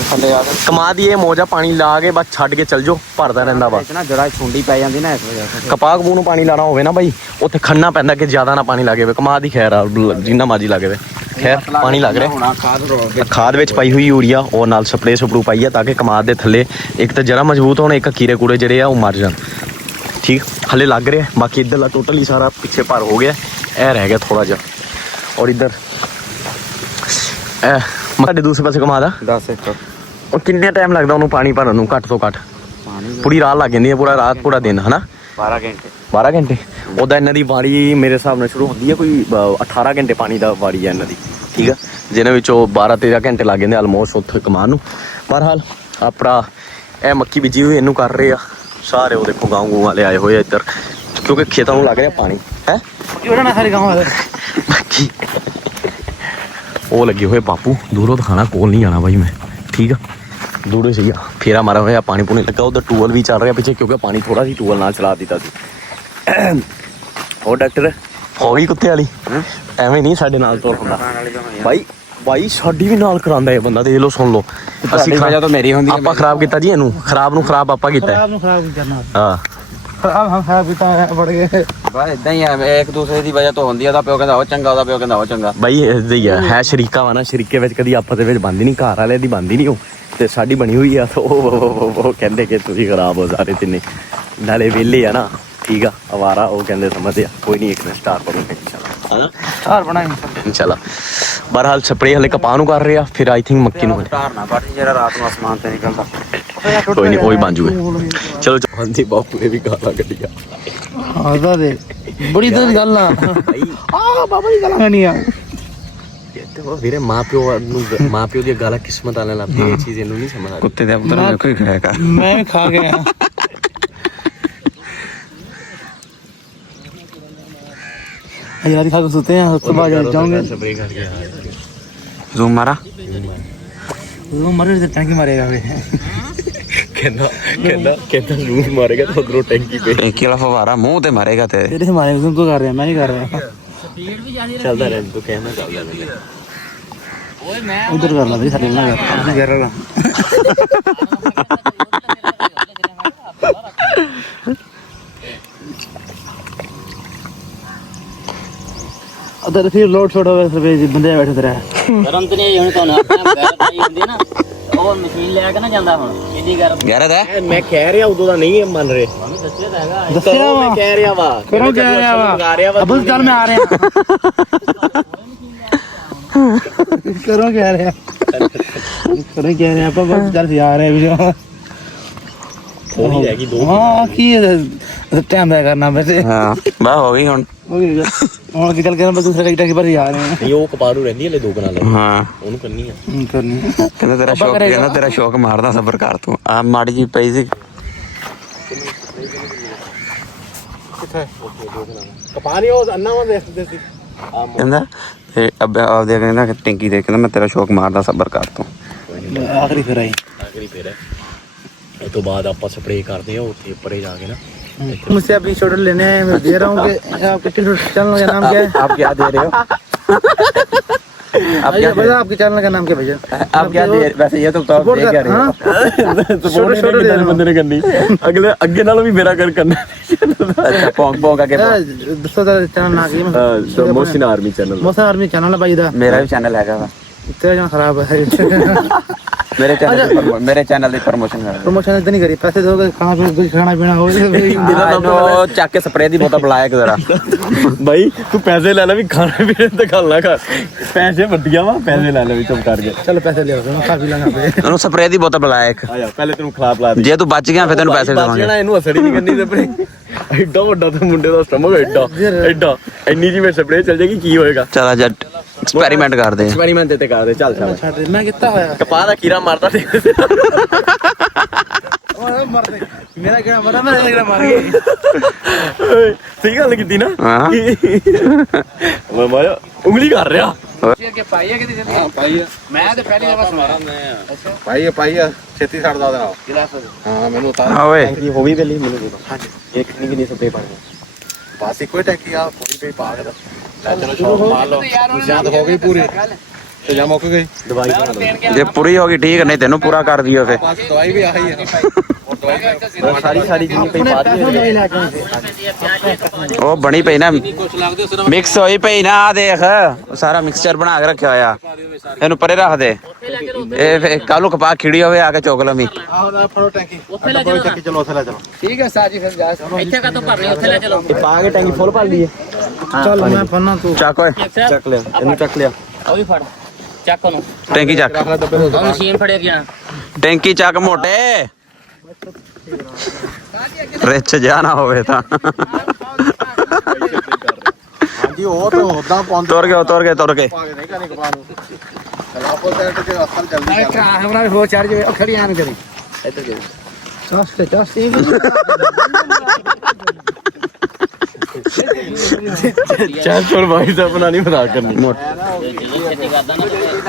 ਥੱਲੇ ਆ ਕਮਾ ਦੀ। ਇਹ ਮੋਜਾ ਪਾਣੀ ਲਾ ਕੇ ਬਸ ਛੱਡ ਕੇ ਚੱਲ ਜਾਓ, ਭਰਦਾ ਰਹਿੰਦਾ ਵਾ। ਨਾ ਜੜਾ ਛੁੰਡੀ ਪੈ ਜਾਂਦੀ ਨਾ ਇਸ ਵਜ੍ਹਾ ਤੋਂ। ਕਪਾਹ ਕਪੂਹ ਨੂੰ ਪਾਣੀ ਲਾਣਾ ਹੋਵੇ ਨਾ ਬਾਈ, ਉੱਥੇ ਖੰਨਾ ਪੈਂਦਾ ਕਿ ਜ਼ਿਆਦਾ ਨਾ ਪਾਣੀ ਲੱਗੇ ਵੇ। ਕਮਾ ਦੀ ਖੈਰ ਆ, ਜਿੰਨਾ ਮਰਜ਼ੀ ਲੱਗੇ ਵੇ। ਖੈਰ ਪਾਣੀ ਲੱਗ ਰਿਹਾ। ਹੁਣ ਖਾਦ ਵਿੱਚ ਪਾਈ ਹੋਈ ਯੂਰੀਆ ਔਰ ਨਾਲ ਸਪਰੇਅ ਸਪਰੂ ਪਾਈ ਆ ਤਾਂ ਕਿ ਕਮਾਦ ਦੇ ਥੱਲੇ ਇੱਕ ਤਾਂ ਜਰਾ ਮਜ਼ਬੂਤ ਹੋਣ, ਇੱਕ ਕੀੜੇ ਕੂੜੇ ਜਿਹੜੇ ਆ ਉਹ ਮਰ ਜਾਣ। ਠੀਕ ਹਲੇ ਲੱਗ ਰਿਹਾ। ਬਾਕੀ ਇੱਧਰਲਾ ਟੋਟਲੀ ਸਾਰਾ ਪਿੱਛੇ ਭਰ ਹੋ ਗਿਆ। ਇਹ ਰਹਿ ਗਿਆ ਥੋੜਾ ਜਿਹਾ। ਔਰ ਇੱਧਰ ਸਾਡੇ ਦੂਸਰੇ ਪਾਸੇ ਕਮਾ ਦਾ 10 ਏਕੜ। ਉਹ ਕਿੰਨੇ ਟਾਈਮ ਲੱਗਦਾ ਉਹਨੂੰ ਪਾਣੀ ਭਰਨ ਨੂੰ? ਘੱਟ ਤੋਂ ਘੱਟ ਪਾਣੀ ਪੂਰੀ ਰਾਤ ਲੱਗ ਜਾਂਦੀ ਹੈ। ਪੂਰਾ ਰਾਤ ਪੂਰਾ ਦਿਨ, ਹਨਾ? 12 ਘੰਟੇ। 12 ਘੰਟੇ। ਉਹਦਾ ਇਹਨਾਂ ਦੀ ਵਾਰੀ ਮੇਰੇ ਹਿਸਾਬ ਨਾਲ ਸ਼ੁਰੂ ਹੁੰਦੀ ਹੈ ਕੋਈ 18 ਘੰਟੇ ਪਾਣੀ ਦਾ ਵਾਰੀ ਹੈ ਇਹਨਾਂ ਦੀ, ਠੀਕ ਆ, ਜਿਹਨਾਂ ਵਿੱਚੋਂ 12-13 ਘੰਟੇ ਲੱਗ ਜਾਂਦੇ ਆਲਮੋਸਟ ਉੱਥੇ ਕਮਾਨ ਨੂੰ। ਬਹਰਹਾਲ ਆਪਣਾ ਇਹ ਮੱਕੀ ਬੀਜੀ ਹੋਈ ਇਹਨੂੰ ਕਰ ਰਹੇ ਆ ਸਾਰੇ, ਉਹ ਦੇਖੋ ਗਾँव ਗੂੰ ਵਾਲੇ ਆਏ ਹੋਏ ਆ ਇੱਧਰ, ਕਿਉਂਕਿ ਖੇਤਾਂ ਨੂੰ ਲੱਗ ਰਿਹਾ ਪਾਣੀ ਹੈ। ਸਾਰੇ ਗਾँव ਵਾਲੇ ਮੱਕੀ ਉਹ ਲੱਗੇ ਹੋਏ ਬਾਪੂ, ਦੂਰੋਂ ਦਿਖਾਣਾ, ਕੋਲ ਨਹੀਂ ਜਾਣਾ ਬਾਈ ਮੈਂ, ਠੀਕ ਆ, ਦੂਰੋਂ ਸੀਗਾ ਫੇਰਾ ਮਾਰਾ ਹੋਇਆ, ਪਾਣੀ ਪੂਣੀ ਲੱਗਾ, ਉਧਰ ਟੂਵਲ ਵੀ ਚੱਲ ਰਿਹਾ ਪਿੱਛੇ, ਕਿਉਂਕਿ ਪਾਣੀ ਥੋੜਾ ਸੀ, ਟੂਵਲ ਨਾਲ ਚਲਾ ਦਿੱਤਾ ਸੀ। ਹੋਰ ਡਾਕਟਰ ਹੋ ਗਈ ਕੁੱਤੇ ਵਾਲੀ, ਐਵੇਂ ਨਹੀਂ ਸਾਡੇ ਨਾਲ ਤੁਰ ਹੁੰਦਾ ਬਾਈ ਸਾਡੀ ਵੀ ਨਾਲ ਕਰਾਉਂਦਾ ਇਹ ਬੰਦਾ, ਦੇਖ ਲਓ ਸੁਣ ਲਓ। ਅਸੀਂ ਵਜ੍ਹਾ ਤੋਂ ਮੇਰੀ ਹੁੰਦੀ ਆਪਾਂ ਖਰਾਬ ਕੀਤਾ ਜੀ ਇਹਨੂੰ, ਖਰਾਬ ਨੂੰ ਖਰਾਬ ਆਪਾਂ ਕੀਤਾ। ਖਰਾਬ ਕੀ ਕਰਨਾ, ਹਾਂ ਖਰਾਬ ਕੀਤਾ ਬੜ ਗਏ ਬਸ ਇਦਾਂ ਹੀ ਹੈ, ਇੱਕ ਦੂਸਰੇ ਦੀ ਵਜ੍ਹਾ ਤੋਂ ਹੁੰਦੀ ਆ। ਉਹਦਾ ਪਿਓ ਕਹਿੰਦਾ ਉਹ ਚੰਗਾ, ਉਹਦਾ ਪਿਓ ਕਹਿੰਦਾ ਉਹ ਚੰਗਾ। ਬਾਈ ਇਦਾਂ ਹੀ ਹੈ ਸ਼ਰੀਕਾ ਵਾ ਨਾ, ਸ਼ਰੀਕੇ ਵਿੱਚ ਕਦੀ ਆਪਸ ਦੇ ਵਿੱਚ ਬਣਦੀ ਨਹੀਂ, ਘਰ ਵਾਲਿਆਂ ਦੀ ਬਣਦੀ ਨਹੀਂ ਉਹ, ਤੇ ਸਾਡੀ ਬਣੀ ਹੋਈ ਆ। ਉਹ ਕਹਿੰਦੇ ਕਿ ਤੁਸੀਂ ਖਰਾਬ ਹੋ ਸਾਰੇ ਤਿੰਨੇ, ਨਾਲੇ ਵਿਹਲੇ ਆ ਨਾ, ਠੀਕ ਆ, ਅਵਾਰਾ ਉਹ ਕਹਿੰਦੇ ਸਮਝਦੇ ਆ। ਕੋਈ ਨਹੀਂ, ਇੱਕ ਦਿਨ ਸਟਾਰ ਬਣੂਗੇ ਇਨਸ਼ਾਅੱਲਾ, ਘਰ ਬਣਾਈ ਇਨਸ਼ਾਅੱਲਾ। ਬਹਰਹਾਲ ਸਪਰੇ ਹਲੇ ਕਪਾਹ ਨੂੰ ਕਰ ਰਹੇ ਆ, ਫਿਰ ਆਈ ਥਿੰਕ ਮੱਕੀ ਨੂੰ। ਸਟਾਰ ਨਾ ਬਟ ਜਿਹੜਾ ਰਾਤ ਨੂੰ ਅਸਮਾਨ ਤੇ ਨਿਕਲਦਾ, ਕੋਈ ਨਹੀਂ, ਉਹ ਵੀ ਬਣ ਜੂਗੇ। ਚਲੋ ਹਾਂਜੀ, ਬਾਪੂ ਇਹ ਵੀ ਗਾਲਾਂ ਕੱਢੀਆਂ। ਆਦਾ ਦੇ ਬੜੀ ਦਿਨ ਗੱਲ ਆ ਬਾਬਾ ਦੀ ਗਾਲਾਂ ਨਹੀਂ ਆ। ਵੀਰੇ ਮਾਂ ਪਿਓ ਦੀਆਂ ਗਾਲਾਂ ਕਿਸਮਤ ਵਾਲਿਆਂ ਲੱਭਦੀ, ਇਹ ਚੀਜ਼ ਇਹਨੂੰ ਨਹੀਂ ਸਮਝ ਆ। ਕੁੱਤੇ ਦੇ ਪੁੱਤਰ ਵੇਖੋ ਹੀ ਖਾਇਆ ਕਰ, ਮੈਂ ਵੀ ਖਾ ਗਿਆ। ਯਾਰ ਖਾ ਕੇ ਸੁੱਤੇ ਆ, ਉਸ ਤੋਂ ਬਾਅਦ ਜਾਉਂਗੇ ਸਪਰੇ ਕਰਕੇ ਜ਼ੂਮ ਮਾਰਾ, ਜ਼ੂਮ ਮਾਰੇ ਤੇ ਟੈਂਕੀ ਮਾਰੇਗਾ ਵੇ। ਕਹਿੰਦਾ ਜ਼ਰੂਰ ਮਾਰੇਗਾ ਤਾਂ ਉਧਰੋਂ ਟੈਂਕੀ ਪੇ, ਟੈਂਕੀ ਵਾਲਾ ਫਵਾਰਾ ਮੂੰਹ ਤੇ ਮਾਰੇਗਾ ਤੇ ਤੇਰੇ ਮਾਰੇ ਜ਼ੂਮ ਤੂੰ ਕਰ ਰਿਹਾ, ਮੈਂ ਨਹੀਂ ਕਰ ਰਿਹਾ। ਚੱਲਦਾ ਰਹਿੰਦਾ, ਤੂੰ ਕਹਿਣਾ ਚੱਲਦਾ ਰਹਿੰਦਾ। ਉਧਰ ਕਰ ਲਾ ਬਈ, ਸਾਡੇ ਨਾਲ ਕਰ ਕਰ ਰਹਾ। ਉਧਰ ਫਿਰ ਲੋਡ ਛੋੜ ਹੋਵੇ, ਫਿਰ ਬੰਦੇ ਬੈਠੇ ਤੇ ਰਹਿ ਗਰਮ ਤੇ ਨਹੀਂ ਹੁਣ ਤੁਹਾਨੂੰ ਆਪਣਾ ਬੈਲ ਪਾਈ ਹੁੰਦੀ ਨਾ, ਉਹ ਮਸ਼ੀਨ ਲੈ ਕੇ ਨਾ ਜਾਂਦਾ ਹੁਣ ਕਿੰਨੀ ਗਰਮ। ਯਾਰ ਦਾ ਮੈਂ ਕਹਿ ਰਿਹਾ ਉਦੋਂ ਦਾ ਨਹੀਂ ਮੰਨ ਰਹੇ, ਮੈਨੂੰ ਦੱਸਿਆ ਤਾਂ ਹੈਗਾ। ਦੱਸਿਆ ਵਾ, ਕਹਿ ਰਿਹਾ ਵਾ, ਕਰੋ ਕਹਿ ਰਿਹਾ ਵਾ, ਅਬਲ ਚੱਲ ਮੈਂ ਆ ਰਿਹਾ। ਕਰੋ ਕਹਿ ਰਿਹਾ, ਕਰੋ ਕਹਿ ਰਿਹਾ ਆਪਾਂ, ਬਸ ਚੱਲ ਆ ਰਹੇ ਵੀ। ਥੋੜੀ ਰਹਿ ਗਈ, ਦੋ। ਹਾਂ ਕੀ ਟਾਈਮ ਦਾ ਕਰਨਾ ਵੈਸੇ। ਹਾਂ ਬਾ ਹੋ ਗਈ ਹੁਣ। ਹੁਣ ਕੀ ਚੱਲ ਕੇ ਬਸ ਦੂਸਰੇ ਟੈਂਕੀ ਭਰ ਜਾ ਰਹੇ ਨਹੀਂ ਉਹ ਕਪਾਹ ਨੂੰ ਰਹਿੰਦੀ ਹਲੇ 2 ਕਨਾਲ, ਹਾਂ ਉਹਨੂੰ ਕਰਨੀ ਆ। ਕਰਨੀ ਕਹਿੰਦਾ ਤੇਰਾ ਸ਼ੌਕ ਮਾਰਦਾ, ਸਬਰ ਕਰ ਤੂੰ। ਆ ਮਾੜੀ ਜੀ ਪਈ ਸੀ ਕਪਾਹ ਨਹੀਂ ਉਹ ਅੰਨਾ ਵਾ ਦੇਖਦੇ ਸੀ। ਕਹਿੰਦਾ ਤੇ ਆਪਦੇ ਕਹਿੰਦਾ ਟੈਂਕੀ ਦੇ, ਕਹਿੰਦਾ ਮੈਂ ਤੇਰਾ ਸ਼ੌਕ ਮਾਰਦਾ, ਸਬਰ ਕਰ ਤੂੰ। ਆਖਰੀ ਫਿਰ ਆਈ ਆਖਰੀ ਫੇਰ ਇਹ ਤੋਂ ਬਾਅਦ ਆਪਾਂ ਸਪਰੇ ਕਰਦੇ ਆ ਉੱਥੇ ਪਰੇ ਜਾ ਕੇ ਨਾ। मुझसे अभी छोटे लेने हैं, मैं दे रहा हूँ कि आपके चैनल का नाम क्या है? आप क्या दे रहे हो? आप क्या भैया, आपके चैनल का नाम क्या भैया? आप क्या दे, वैसे ये तो आप दे क्या रहे हो? ਛੋਟੇ ਬੰਦੇ ਨੇ ਕਰਨੀ, ਅਗਲੇ ਅੱਗੇ ਨਾਲੋਂ ਵੀ ਮੇਰਾ ਕਰ ਕਰਨਾ। अच्छा पोंग पोंग आके दोस्तों का चैनल ना की motion army channel. Mohsin army channel है भाई दा, मेरा भी चैनल हैगा वा। तेरा चैनल खराब है। मेरे चैनल ਦੀ ਪ੍ਰਮੋਸ਼ਨ ਕਰ प्रमोशन इतनी नहीं करी, पैसे दोगे, खाना पीना हो ਉਹ ਚੱਕ ਕੇ ਸਪਰੇ ਦੀ ਬੋਤਲ ਬੁਲਾਇਆ ਜ਼ਰਾ। ਬਾਈ ਤੂੰ ਪੈਸੇ ਲੈ ਲੈ, ਵੀ ਖਾਣੇ ਪੀਣੇ ਤੇ ਗੱਲ ਨਾ ਕਰ, ਪੈਸੇ ਵੱਡੀਆਂ ਵਾ, ਪੈਸੇ ਲੈ ਲੈ ਵੀ ਚੁੱਪ ਕਰਕੇ। चलो पैसे ले आओ, खा पी लेंगे पे। ਉਹਨੂੰ ਸਪਰੇ ਦੀ ਬੋਤਲ ਬੁਲਾਇਆ ਇੱਕ। ਆ ਜਾ ਪਹਿਲੇ ਤੈਨੂੰ ਖਿਲਾਫ ਲਾ ਦੇ, ਜੇ ਤੂੰ ਬਚ ਗਿਆ ਫਿਰ ਤੈਨੂੰ ਪੈਸੇ ਦੇਵਾਂਗੇ। ਇਹਨੂੰ ਅਸਰ ਹੀ ਨਹੀਂ ਕਰਨੀ ਸਪਰੇ। ਐਡਾ ਵੱਡਾ ਤੇ ਮੁੰਡੇ ਦਾ ਸਟਮਕ, ਐਡਾ ਇੰਨੀ ਜੀ ਮੈਂ ਸਪਰੇ ਚੱਲ ਜਾਏਗੀ, ਕੀ ਹੋਏਗਾ? ਚਲ ਅੱਜ ਐਕਸਪੈਰੀਮੈਂਟ ਕਰਦੇ ਆ। ਐਕਸਪੈਰੀਮੈਂਟ ਤੇ ਕਰਦੇ, ਚੱਲ ਚੱਲ। छाड़ मैं कितना होया ਕਪਾਹ ਦਾ ਕੀੜਾ ਮਾਰਦਾ ਤੇ मर दे, मेरा कीड़ा मरा, मेरा कीड़ा मार गया। ਸਹੀ ਗੱਲ ਕੀਤੀ ਨਾ। ਹਾਂ ਮੈਂ ਮਾਇਆ ਉਂਗਲੀ ਕਰ ਰਿਹਾ। ਪਾਈ ਛੇਤੀ ਛੱਡਦਾ ਉਹਦੇ ਨਾਲ। ਹਾਂ ਮੈਨੂੰ ਉਤਾਰ। ਹਾਂ ਓਏ ਟੈਂਕੀ ਹੋ ਵੀ ਪਹਿਲੀ ਮੈਨੂੰ ਦੇ ਦੋ। ਹਾਂਜੀ ਇੱਕ ਕਿੰਨੀ ਸਪਰੇ ਪਾਣੀ ਬਸ ਇੱਕੋ ਹੀ ਟੈਂਕੀ ਆ, ਪੂਰੀ ਪਈ ਪਾ ਕੇ ਚਲੋ ਸ਼ੌਕ ਮਾਰ ਲਓ। ਜਾਂਦ ਹੋ ਗਈ ਪੂਰੀ ਤੇ ਜਾਂ ਮੁੱਕ ਗਈ। ਦਵਾਈ ਬਣਾ ਦੋ। ਜੇ ਪੂਰੀ ਹੋ ਗਈ ਠੀਕ, ਨਹੀਂ ਤੈਨੂੰ ਪੂਰਾ ਕਰ ਦਿਓ ਫੇ। ਬਸ ਦਵਾਈ ਵੀ ਆਹੀ ਹੈ। ਸਾਰੀ ਜਿੰਨੀ ਪਈ ਪਾ ਦੀ। ਉਹ ਬਣੀ ਪਈ ਨਾ, ਮਿਕਸ ਹੋਈ ਪਈ ਨਾ, ਆ ਦੇਖ ਸਾਰਾ ਮਿਕਸਚਰ ਬਣਾ ਕੇ ਰੱਖਿਆ ਹੋਇਆ। ਇਹਨੂੰ ਪਰੇ ਰੱਖ ਦੇ, ਇਹ ਫੇ ਕੱਲ ਨੂੰ ਕਪਾਹ ਖਿੜੀ ਹੋਵੇ ਆ ਕੇ ਚੁੱਕ ਲਵੀਂ। ਆਹ ਫੜੋ ਟੈਂਕੀ, ਟੈਂਕੀ ਚਲੋ ਉੱਥੇ ਲੈ ਚਲੋ। ठीक है साजी, फिर जा ਇੱਥੇ ਕਾ ਤੋਂ ਭਰ ਲਈ ਉੱਥੇ ਲੈ ਚਲੋ। ਪਾ ਕੇ ਟੈਂਕੀ ਫੁੱਲ ਭਰ ਲਈਏ। चल मैं पन्ना तू ਚੱਕ ਓਏ, ਚੱਕ ਲਿਆ ਇਹਨੂੰ, ਚੱਕ ਲਿਆ। ਉਹ ਵੀ ਫੜ ਚੱਕ ਉਹਨੂੰ, ਟੈਂਕੀ ਚੱਕ, ਉਹ ਮਸ਼ੀਨ ਫੜਿਆ ਗਿਆ। ਟੈਂਕੀ ਚੱਕ ਮੋਟੇ, ਰਿਚ ਜਾ ਨਾ ਹੋਵੇ ਤਾਂ। ਜੀ ਉਹ ਤਾਂ ਉਦਾਂ ਪਹੁੰਚ ਤੁਰ ਗਏ ਤੁਰ ਗਏ ਪਾ ਕੇ ਨਹੀਂ ਕਰਨੀ ਕਪਾਹ ਨੂੰ ਖਲਾਫੋ ਸਾਈਡ ਤੇ ਅਸਲ ਜਲਦੀ ਕਰ ਹਮਰਾ ਹੋ ਚੜ ਜਾਵੇ ਉਹ ਖੜੀ ਆਣ ਕਰੀ ਇੱਧਰ ਦੇ ਚਸ ਚੱਲ ਛੋੜ ਭਾਈ ਸਾਹਿਬ ਬਣਾ ਨਹੀਂ ਮਜ਼ਾਕ ਕਰਨੀ ਜਦੋਂ ਛੇਤੀ ਕਰਦਾ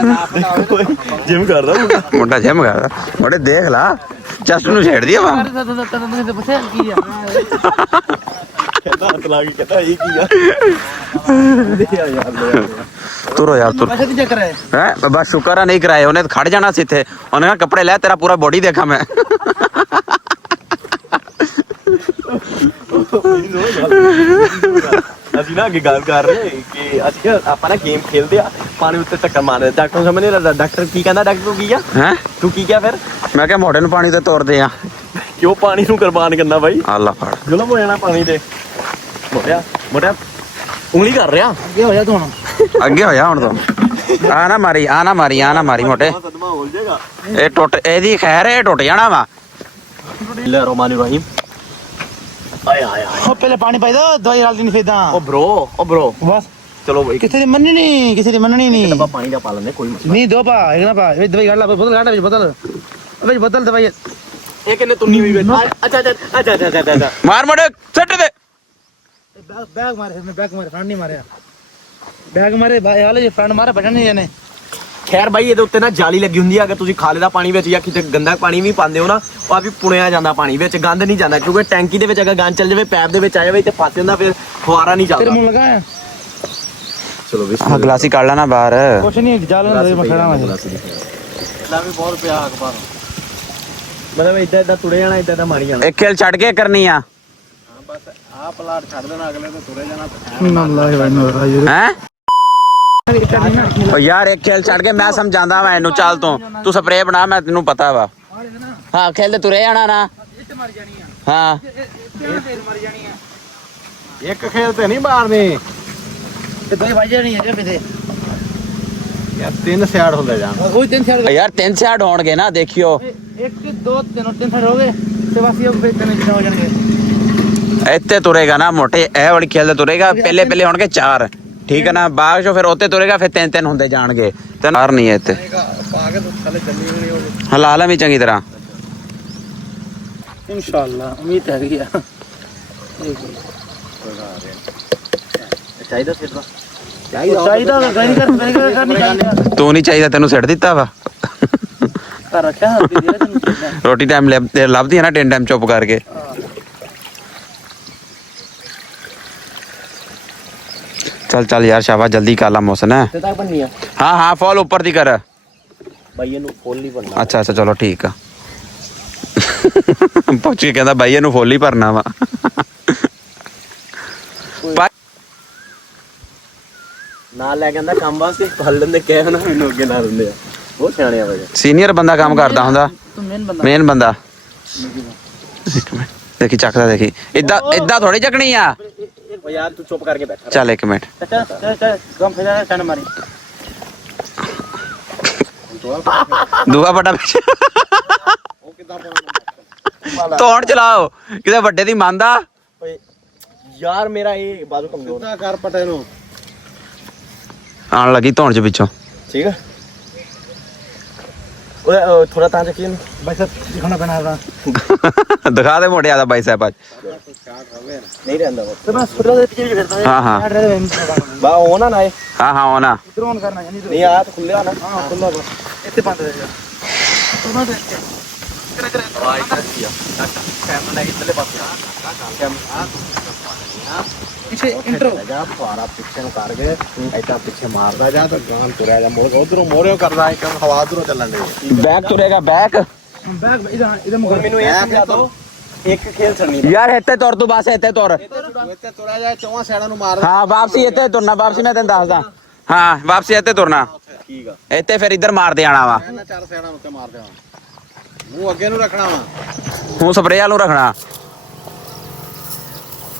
ਨਾ ਜਿਮ ਕਰਦਾ ਮੁੰਡਾ ਮੁੰਡਾ ਜਿਮ ਕਰਦਾ ਮੋਟੇ ਦੇਖ ਲਾ ਚੈਸਟ ਨੂੰ ਛੇੜਦੀ ਆ ਵਾ ਕਹਿੰਦਾ ਹੱਥ ਲਾ ਕੇ ਕਹਿੰਦਾ ਇਹ ਕੀ ਆ ਤੁਰੋ ਯਾਰ ਤੁਰ ਹੈ ਬਸ ਸ਼ੁਕਰ ਆ ਨਹੀਂ ਕਰਾਏ ਉਹਨੇ ਤਾਂ ਖੜ ਜਾਣਾ ਸੀ ਇੱਥੇ ਉਹਨੇ ਕਿਹਾ ਕੱਪੜੇ ਲੈ ਤੇਰਾ ਪੂਰਾ ਬੋਡੀ ਦੇਖਾਂ ਮੈਂ ਅਸੀਂ ਨਾ ਅੱਗੇ ਗੱਲ ਕਰ ਰਹੇ ਕਿ ਅਸੀਂ ਆਪਾਂ ਨਾ ਗੇਮ ਖੇਲਦੇ ਆ ਪਾਣੀ ਉੱਤੇ ਧੱਕਾ ਮਾਰਦੇ ਡਾਕਟਰ ਨੂੰ ਸਮਝ ਨਹੀਂ ਲੱਗਦਾ ਡਾਕਟਰ ਕੀ ਕਹਿੰਦਾ ਡਾਕਟਰ ਤੂੰ ਕੀ ਆ ਹੈ ਤੂੰ ਕੀ ਕਿਹਾ ਫਿਰ ਮੈਂ ਕਿਹਾ ਮੋਢੇ ਨੂੰ ਪਾਣੀ ਤੇ ਤੋਰਦੇ ਆ ਕਿਉਂ ਪਾਣੀ ਨੂੰ ਕੁਰਬਾਨ ਕਰਨਾ ਬਾਈ ਅੱਲਾ ਫੜ ਜ਼ੁਲਮ ਹੋ ਜਾਣਾ ਪਾਣੀ ਤੇ ਮੋਟਿਆ ਉਂਗਲੀ ਕਰ ਰਿਹਾ ਅੱਗੇ ਹੋ ਜਾ ਹੁਣ ਤੋਂ ਆ ਨਾ ਮਾਰੀ ਮੋਟੇ ਸਦਮਾ ਹੋ ਜਾਏਗਾ ਇਹ ਟੁੱਟ ਇਹਦੀ ਖੈਰ ਇਹ ਟੁੱਟ ਜਾਣਾ ਵਾ ਲੈ ਰੋਮਾਨੀ ਰਹੀਮ ਆਏ ਉਹ ਪਹਿਲੇ ਪਾਣੀ ਪਾਈ ਦੋ ਦਵਾਈ ਰਲਦੀ ਨਹੀਂ ਫੇਦਾ ਉਹ ਬ్రో ਬਸ ਚਲੋ ਬਾਈ ਕਿਸੇ ਦੀ ਮੰਨਣੀ ਨਹੀਂ ਆਪਾਂ ਪਾਣੀ ਦਾ ਪਾ ਲੈਂਦੇ ਕੋਈ ਮਸਲਾ ਨਹੀਂ ਦੋ ਪਾ ਇੱਕ ਨਾ ਪਾ ਇਹ ਦਵਾਈ ਕੱਢ ਲਾ ਬੋਤਲ ਕੱਢ ਵਿੱਚ ਬੋਤਲ ਦਵਾਈ ਇਹ ਕਿੰਨੇ ਤੁੰਨੀ ਹੋਈ ਵਿੱਚ ਅੱਛਾ ਮਾਰ ਮੋਟੇ ਸੱਟ ਦੇ ਬੈਗ ਮਾਰੇ ਫਰੰਟ ਨਹੀਂ ਮਾਰਿਆ ਬੈਗ ਮਾਰੇ ਭਾਈ ਹਾਲੇ ਜੇ ਫਰੰਟ ਮਾਰੇ ਬਚਣ ਨਹੀਂ ਜਾਣੇ ਖੈਰ ਬਾਈ ਇਹਦੇ ਉੱਤੇ ਨਾ ਜਾਲੀ ਲੱਗੀ ਹੁੰਦੀ ਆ ਅਗਰ ਤੁਸੀਂ ਖਾਲੇ ਦਾ ਪਾਣੀ ਵਿੱਚ ਜਾਂ ਕਿਤੇ ਗੰਦਾ ਪਾਣੀ ਵੀ ਪਾਉਂਦੇ ਹੋ ਨਾ ਉਹ ਆ ਵੀ ਪੁਣਿਆ ਜਾਂਦਾ ਪਾਣੀ ਵਿੱਚ ਗੰਦ ਨਹੀਂ ਜਾਂਦਾ ਕਿਉਂਕਿ ਟੈਂਕੀ ਦੇ ਵਿੱਚ ਅਗਰ ਗੰਦ ਚੱਲ ਜਾਵੇ ਪੈਪ ਦੇ ਵਿੱਚ ਆ ਜਾਵੇ ਤੇ ਫਸ ਜਾਂਦਾ ਫਿਰ ਫੁਆਰਾ ਨਹੀਂ ਤੇਰੇ ਚੱਲਦਾ ਮੂੰਹ ਲਗਾਇਆ ਚਲੋ ਵੀ ਆ ਗਲਾਸੀ ਕੱਢ ਲੈਣਾ ਬਾਹਰ ਕੁਛ ਨਹੀਂ ਜਾਲ ਦੇ ਮਖਣਾ ਵਾ ਮਤਲਬ ਇਦਾਂ ਤੁਰੇ ਜਾਣਾ ਇਦਾਂ ਮਾਰੀ ਜਾਣਾ ਇੱਕ ਖੇਲ ਛੱਡ ਕੇ ਕਰਨੀ ਆ ਆ ਪਲਾਟ ਛੱਡ ਦੇਣਾ ਅਗਲੇ ਤੇ ਤੁਰੇ ਜਾਣਾ ਹੈ ਓ ਯਾਰ ਇੱਕ ਖੇਲ ਛੱਡ ਕੇ ਮੈਂ ਸਮਝਾਉਂਦਾ ਵਾ ਇਹਨੂੰ ਚੱਲ ਤੂੰ ਸਪਰੇਅ ਬਣਾ ਮੈਂ ਤੈਨੂੰ ਪਤਾ ਵਾ ਹਾਂ ਖੇਲ ਤੇ ਤੁਰੇ ਜਾਣਾ ਨਾ ਹਾਂ ਇੱਕ ਖੇਲ ਤੇ ਨਹੀਂ ਮਾਰਨੀ ਤੇ ਦੋਈ ਵੱਜ ਜਾਣੀ ਹੈ ਕਿਤੇ ਯਾਰ ਤਿੰਨ ਸਿਆੜ ਹੁੰਦੇ ਜਾਣ ਉਹ ਤਿੰਨ ਸਾਲ ਯਾਰ 3 ਸਾਈਡ ਹੋਣਗੇ ਨਾ ਦੇਖਿਓ 1 2 3 ਸਾਲ ਹੋ ਗਏ ਤੇ ਬਸ ਇਹ ਫਿਰ ਤਿੰਨ ਜਿੰਨਾ ਹੋ ਜਾਣਗੇ ਇੱਥੇ ਤੁਰੇਗਾ ਨਾ ਮੋਟੇ ਇਹ ਵਾਲੀ ਖੇਲ ਤੇ ਤੁਰੇਗਾ ਪਹਿਲੇ ਹੋਣਗੇ 4 ਠੀਕ ਹੈ ਨਾ ਬਾਅਦ ਚੋਂ ਫਿਰ ਉੱਤੇ ਤੁਰੇਗਾ ਫਿਰ 3 ਹੁੰਦੇ ਜਾਣਗੇ ਤੇ ਨਾਰ ਨਹੀਂ ਹੈ ਇੱਥੇ ਪਾ ਕੇ ਥੱਲੇ ਜੰਮੀ ਹੋਣੀ ਹੋਵੇ ਹਲਾ ਲਾ ਵੀ ਚੰਗੀ ਤਰ੍ਹਾਂ ਇਨਸ਼ਾਅੱਲਾ ਉਮੀਦ ਹੈਗੀ ਆ ਚਾਹੀਦਾ ਫਿਰ ਦਾ ਚਾਹੀਦਾ ਤਾਂ ਨਹੀਂ ਕਰਨੀ ਤੂੰ ਨਹੀਂ ਚਾਹੀਦਾ ਤੈਨੂੰ ਸਿੱਟ ਦਿੱਤਾ ਵਾ ਕਰ ਰੱਖਿਆ ਹੱਥ ਦੀ ਤੈਨੂੰ ਚਾਹੀਦਾ ਰੋਟੀ ਟਾਈਮ ਲੱਭਦੀ ਹੈ ਨਾ 3 ਟਾਈਮ ਚੁੱਪ ਕਰਕੇ ਚੱਲ ਯਾਰ ਸ਼ਾਬਾਸ਼ ਜਲਦੀ ਕਰ ਲਾ ਮੌਸਮ ਹੈ ਤੇ ਤੱਕ ਬੰਨੀ ਆ ਹਾਂ ਫॉल ਉੱਪਰ ਦੀ ਕਰ ਬਾਈ ਇਹਨੂੰ ਫੁੱਲ ਹੀ ਬਣਨਾ ਅੱਛਾ ਚਲੋ ਠੀਕ ਆ ਪੁੱਛ ਕੇ ਕਹਿੰਦਾ ਬਾਈ ਇਹਨੂੰ ਫੁੱਲ ਹੀ ਭਰਨਾ ਵਾ ਨਾਲ ਲੈ ਕੇ ਆਂਦਾ ਕੰਮ ਵਾਸਤੇ ਹੱਲਣ ਦੇ ਕਹਿ ਨਾ ਮੈਨੂੰ ਅੱਗੇ ਲਾ ਦਿੰਦੇ ਆ ਬਹੁਤ ਸਿਆਣੇ ਆ ਬਾਈ ਸੀਨੀਅਰ ਬੰਦਾ ਕੰਮ ਕਰਦਾ ਹੁੰਦਾ ਮੇਨ ਬੰਦਾ ਦੇਖੀ ਚੱਕਦਾ ਦੇਖੀ ਇਦਾਂ ਥੋੜੀ ਚੱਕਣੀ ਆ ਓ ਯਾਰ ਤੂੰ ਚੁੱਪ ਕਰਕੇ ਬੈਠਾ ਚੱਲ 1 ਮਿੰਟ ਚੱਲ ਗਮ ਫੇਰਾ ਟਨ ਮਾਰੀ ਦੂਆ ਵੱਡਾ ਪਿੱਛੇ ਤੋੜ ਚਲਾਓ ਕਿਤੇ ਵੱਡੇ ਦੀ ਮੰਨਦਾ ਓਏ ਯਾਰ ਮੇਰਾ ਇਹ ਬਾਜ਼ੂ ਕਮਜ਼ੋਰ ਨਾ ਕਰ ਪਟੇ ਨੂੰ ਆਣ ਲੱਗੀ ਧੌਣ ਚ ਪਿੱਛੋਂ ਠੀਕ ਆ ਓਏ ਥੋੜਾ ਤਾਂ ਚੱਕੀ ਇਹਨੂੰ ਬਸ ਦਿਖਾਣਾ ਪੈਣਾ ਦਾ ਦਿਖਾ ਦੇ ਮੋਟਿਆ ਦਾ ਬਾਈਸੈਪ ਅੱਜ ਨਹੀਂ ਰਹਿੰਦਾ ਉਹ ਤੇ ਬਸ ਫੁੱਟੋ ਦੇ ਪਿੱਛੇ ਵੀ ਫਿਰਦਾ ਹਾਂ ਬਾ ਉਹ ਨਾ ਨਾਏ ਹਾਂ ਉਹ ਨਾ ਡਰੋਨ ਕਰਨਾ ਨਹੀਂ ਨਹੀਂ ਆ ਤਾਂ ਖੁੱਲਿਆ ਨਾ ਹਾਂ ਖੁੱਲਾ ਬਸ ਇੱਥੇ ਬੰਦ ਰਹਿ ਜਾ ਉਹਨਾਂ ਦੇ ਪਿੱਛੇ ਇੰਟਰੋ ਜਾ ਫੁਆਰਾ ਪਿੱਛੇ ਨੂੰ ਕਰ ਗਏ ਐਦਾਂ ਪਿੱਛੇ ਮਾਰਦਾ ਜਾ ਤਾਂ ਗਾਂ ਤੁਰਿਆ ਜਾ ਮੁੜ ਕੇ ਉਧਰੋਂ ਮੋਰਿਓ ਕਰਦਾ ਇੱਕ ਹਵਾ ਉਧਰੋਂ ਚੱਲਣ ਦੇ ਬੈਕ ਤੁਰੇਗਾ ਬੈਕ ਬੈਗ ਇਹਦੇ ਮੁਖ ਮੈਨੂੰ ਇਹ ਸਮਝਾ ਦੋ ਇੱਕ ਖੇਲ ਛੱਡਣੀ ਯਾਰ ਇੱਥੇ ਤੁਰ ਤੂੰ ਬਸ ਇੱਥੇ ਤੁਰ ਇੱਥੇ ਤੁਰਿਆ ਜਾ ਚੌਹਾਂ ਸਾਈਡਾਂ ਨੂੰ ਮਾਰ ਹਾਂ ਵਾਪਸੀ ਇੱਥੇ ਤੁਰਨਾ ਵਾਪਸੀ ਮੈਂ ਤੈਨੂੰ ਦੱਸਦਾ ਹਾਂ ਵਾਪਸੀ ਇੱਥੇ ਤੁਰਨਾ ਠੀਕ ਆ ਇੱਥੇ ਫਿਰ ਇੱਧਰ ਮਾਰਦੇ ਆਣਾ ਵਾ ਇਹਨਾਂ ਚਾਰ ਸਾਈਡਾਂ ਉੱਤੇ ਮਾਰ ਦੇਵਾਂ ਮੂੰਹ ਅੱਗੇ ਨੂੰ ਰੱਖਣਾ ਵਾ ਹੁਣ ਸਪਰੇਅ ਵਾਲੂ ਰੱਖਣਾ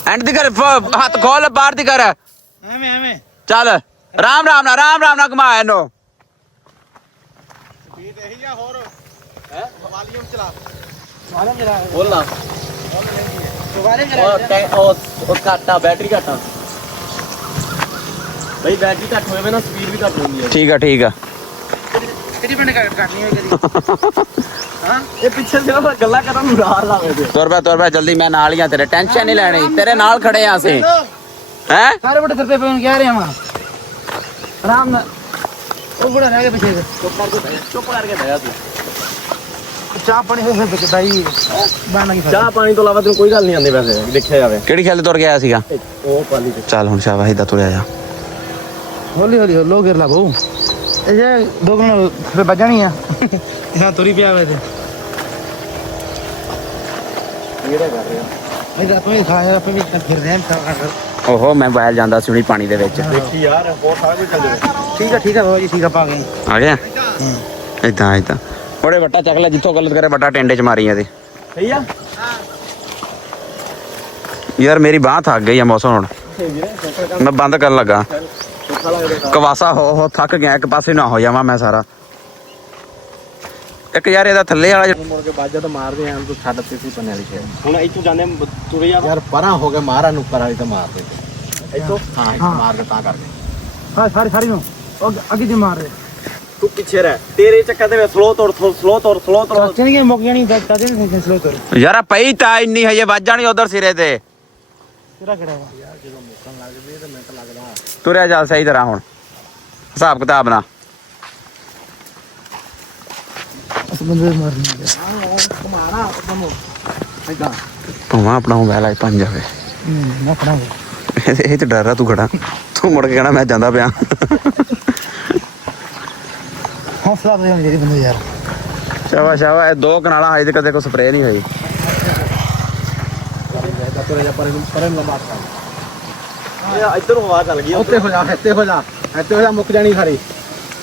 ਐਂਡ ਦੀ ਕਰ ਹੱਥ ਖੋਲ ਬਾਹਰ ਦੀ ਕਰ ਐਵੇਂ ਚੱਲ ਰਾਮ ਨਾਲ ਘੁਮਾ ਇਹਨੂੰ ਸਪੀਡ ਇਹੀ ਆ ਹੋਰ ਹੈ ਵਾਲੀਅਮ ਚਲਾ ਮਾਰਾ ਮੇਰਾ ਬੋਲਣਾ ਦੁਬਾਰੇ ਮੇਰਾ ਉਹ ਘਾਟਾ ਬੈਟਰੀ ਘਾਟਾ ਬਈ ਬੈਟਰੀ ਘੱਟ ਹੋਵੇ ਨਾ ਸਪੀਡ ਵੀ ਘੱਟ ਹੁੰਦੀ ਹੈ। ਠੀਕ ਆ ਠੀਕ ਆ ਕਿਹੜੀ ਪਿੰਡ ਕਰਨੀ ਹੋਈ ਕਦੀ ਹਾਂ ਇਹ ਪਿੱਛੇ ਸਿਰਫ ਗੱਲਾਂ ਕਰਨ ਨੂੰ ਰਾਹ ਲਾਵੇ ਤੇ ਤੁਰ ਪੈ ਜਲਦੀ ਮੈਂ ਨਾਲ ਹੀ ਆ ਤੇਰੇ ਟੈਨਸ਼ਨ ਨਹੀਂ ਲੈਣੀ ਤੇਰੇ ਨਾਲ ਖੜੇ ਆ ਅਸੀਂ ਹੈ ਸਾਰੇ ਬੜੇ ਫਿਰਦੇ ਪਏ ਕਹਿ ਰਹੇ ਆ ਆਰਾਮ ਨਾਲ ਉਹ ਬੜਾ ਰਹਿ ਗਿਆ ਪਿੱਛੇ ਚੁੱਪ ਕਰਕੇ ਬਹਿ ਜਾ ਤੂੰ। ਚਾਹ ਪਾਣੀ ਹੋਏ ਫਿਰ ਬਾਈ ਬਣ ਗਈ ਚਾਹ ਪਾਣੀ ਤੋਂ ਇਲਾਵਾ ਤੈਨੂੰ ਕੋਈ ਗੱਲ ਨਹੀਂ ਆਉਂਦੀ ਵੈਸੇ ਦੇਖਿਆ ਜਾਵੇ। ਕਿਹੜੀ ਖੇਲ ਤੁਰ ਗਿਆ ਸੀਗਾ ਉਹ ਪਾਲੀ ਤੇ ਚੱਲ ਹੁਣ ਸ਼ਾਬਾਸ਼ ਇਦਾਂ ਤੁਰਿਆ ਜਾ ਹੌਲੀ ਹੌਲੀ ਲੋ ਗਿਰ ਲਾ ਬਹੁ ਇਹ ਜੇ ਦੋ ਦਿਨ ਫਿਰ ਵੱਜਣੀ ਆ ਨਾ ਤੁਰੀ ਪਿਆ ਵੇ ਤੇ ਕਿਹੜਾ ਕਰ ਰਿਹਾ ਇਹਦਾ ਤੋਂ ਹੀ ਖਾਇਆ ਆਪਾਂ ਵੀ ਫਿਰ ਰਹਿਣ ਕਰ ਓਹੋ ਮੈਂ ਬਾਹਰ ਜਾਂਦਾ ਸੀ ਹੁਣੀ ਪਾਣੀ ਦੇ ਵਿੱਚ ਦੇਖੀ ਯਾਰ ਹੋਰ ਸਾਰਾ ਕੁਝ ਚੱਲ ਰਿਹਾ। ਠੀਕ ਆ ਬਾਬਾ ਜੀ ਠੀਕ ਆ ਪਾ ਗਏ ਆ ਗਿਆ ਇਦਾਂ ਬੜੇ ਵੱਟਾ ਚੱਕ ਲੈ ਜਿੱਥੋਂ ਗਲਤ ਕਰੇ ਵੱਟਾ ਟੈਂਡੇ ਚ ਮਾਰੀ ਇਹਦੇ ਸਹੀ ਆ ਯਾਰ ਮੇਰੀ ਬਾਹ ਥੱਕ ਗਈ ਆ ਮੌਸਮ ਹੁਣ ਮੈਂ ਬੰਦ ਕਰਨ ਲੱਗਾ ਕਵਾਸਾ ਹੋ ਥੱਕ ਗਿਆ ਇੱਕ ਪਾਸੇ ਨਾ ਹੋ ਜਾਵਾਂ ਮੈਂ ਸਾਰਾ ਇੱਕ ਯਾਰ ਇਹਦਾ ਥੱਲੇ ਵਾਲਾ ਮੁੜ ਕੇ ਬਾਜਾ ਤਾਂ ਮਾਰਦੇ ਆਂ ਤੂੰ ਛੱਡ ਤੇ ਸੀ ਪੰਨੇ ਵਾਲੀ ਸ਼ੇਰ ਹੁਣ ਇੱਥੋਂ ਜਾਂਦੇ ਤੁਰੇ ਜਾ ਯਾਰ ਪਰਾਂ ਹੋ ਗਿਆ ਮਾਰਾਂ ਨੂੰ ਉੱਪਰ ਵਾਲੀ ਤਾਂ ਮਾਰਦੇ ਇੱਥੋਂ ਹਾਂ ਮਾਰ ਦੇ ਤਾਂ ਕਰਕੇ ਹਾਂ ਸਾਰੀ ਨੂੰ ਅੱਗੇ ਦੀ ਮਾਰ ਦੇ ਤੂੰ ਪਿੱਛੇ ਰਹਿ ਤੇਰੇ ਚੱਕਰ ਤੇ ਸਲੋ ਤੋੜ ਚਾਚੇ ਨੇ ਮੁੱਕ ਜਾਣੀ ਚਾਚੇ ਨੇ ਸਲੋ ਕਰ ਯਾਰ ਪਈ ਤਾਂ ਇੰਨੀ ਹਜੇ ਵੱਜ ਜਾਣੀ ਉਧਰ ਸਿਰੇ ਤੇ ਕਿਹੜਾ ਕਿਹੜਾ ਯਾਰ ਜਦੋਂ ਮੁੱਕਣ ਲੱਗਦੇ ਤਾਂ ਮੈਨੂੰ ਤਾਂ ਲੱਗਦਾ ਤੁਰਿਆ ਜਾ ਸਹੀ ਤਰ੍ਹਾਂ ਹੁਣ ਹਿਸਾਬ ਕਿਤਾਬ ਨਾਲ ਉਸ ਬੰਦੇ ਮਾਰਨੀ ਕਮਾਣਾ ਤੁਹਾਨੂੰ ਇਦਾਂ ਭਾਵਾਂ ਆਪਣਾ ਮੋਬਾਈਲ ਆਈ ਪੰਜ ਜਾਵੇ ਨਾ ਖੜਾ ਇਹ ਤੇ ਡਰ ਆ ਤੂੰ ਖੜਾ ਤੂੰ ਮੁੜ ਕੇ ਕਹਿਣਾ ਮੈਂ ਜਾਂਦਾ ਪਿਆ ਹੌਸਲਾ ਦੇ ਜਿਹੜੀ ਬੰਦੇ ਯਾਰ ਸ਼ਾਬਾਸ਼ ਇਹ ਦੋ ਕਨਾਲਾਂ ਹਜੇ ਕਦੇ ਕੋਈ ਸਪਰੇਅ ਨਹੀਂ ਹੋਈ ਇਹ ਇੱਧਰ ਹਵਾ ਚੱਲ ਗਈ ਉੱਤੇ ਹੋ ਜਾ ਮੁੱਕ ਜਾਣੀ ਸਾਰੀ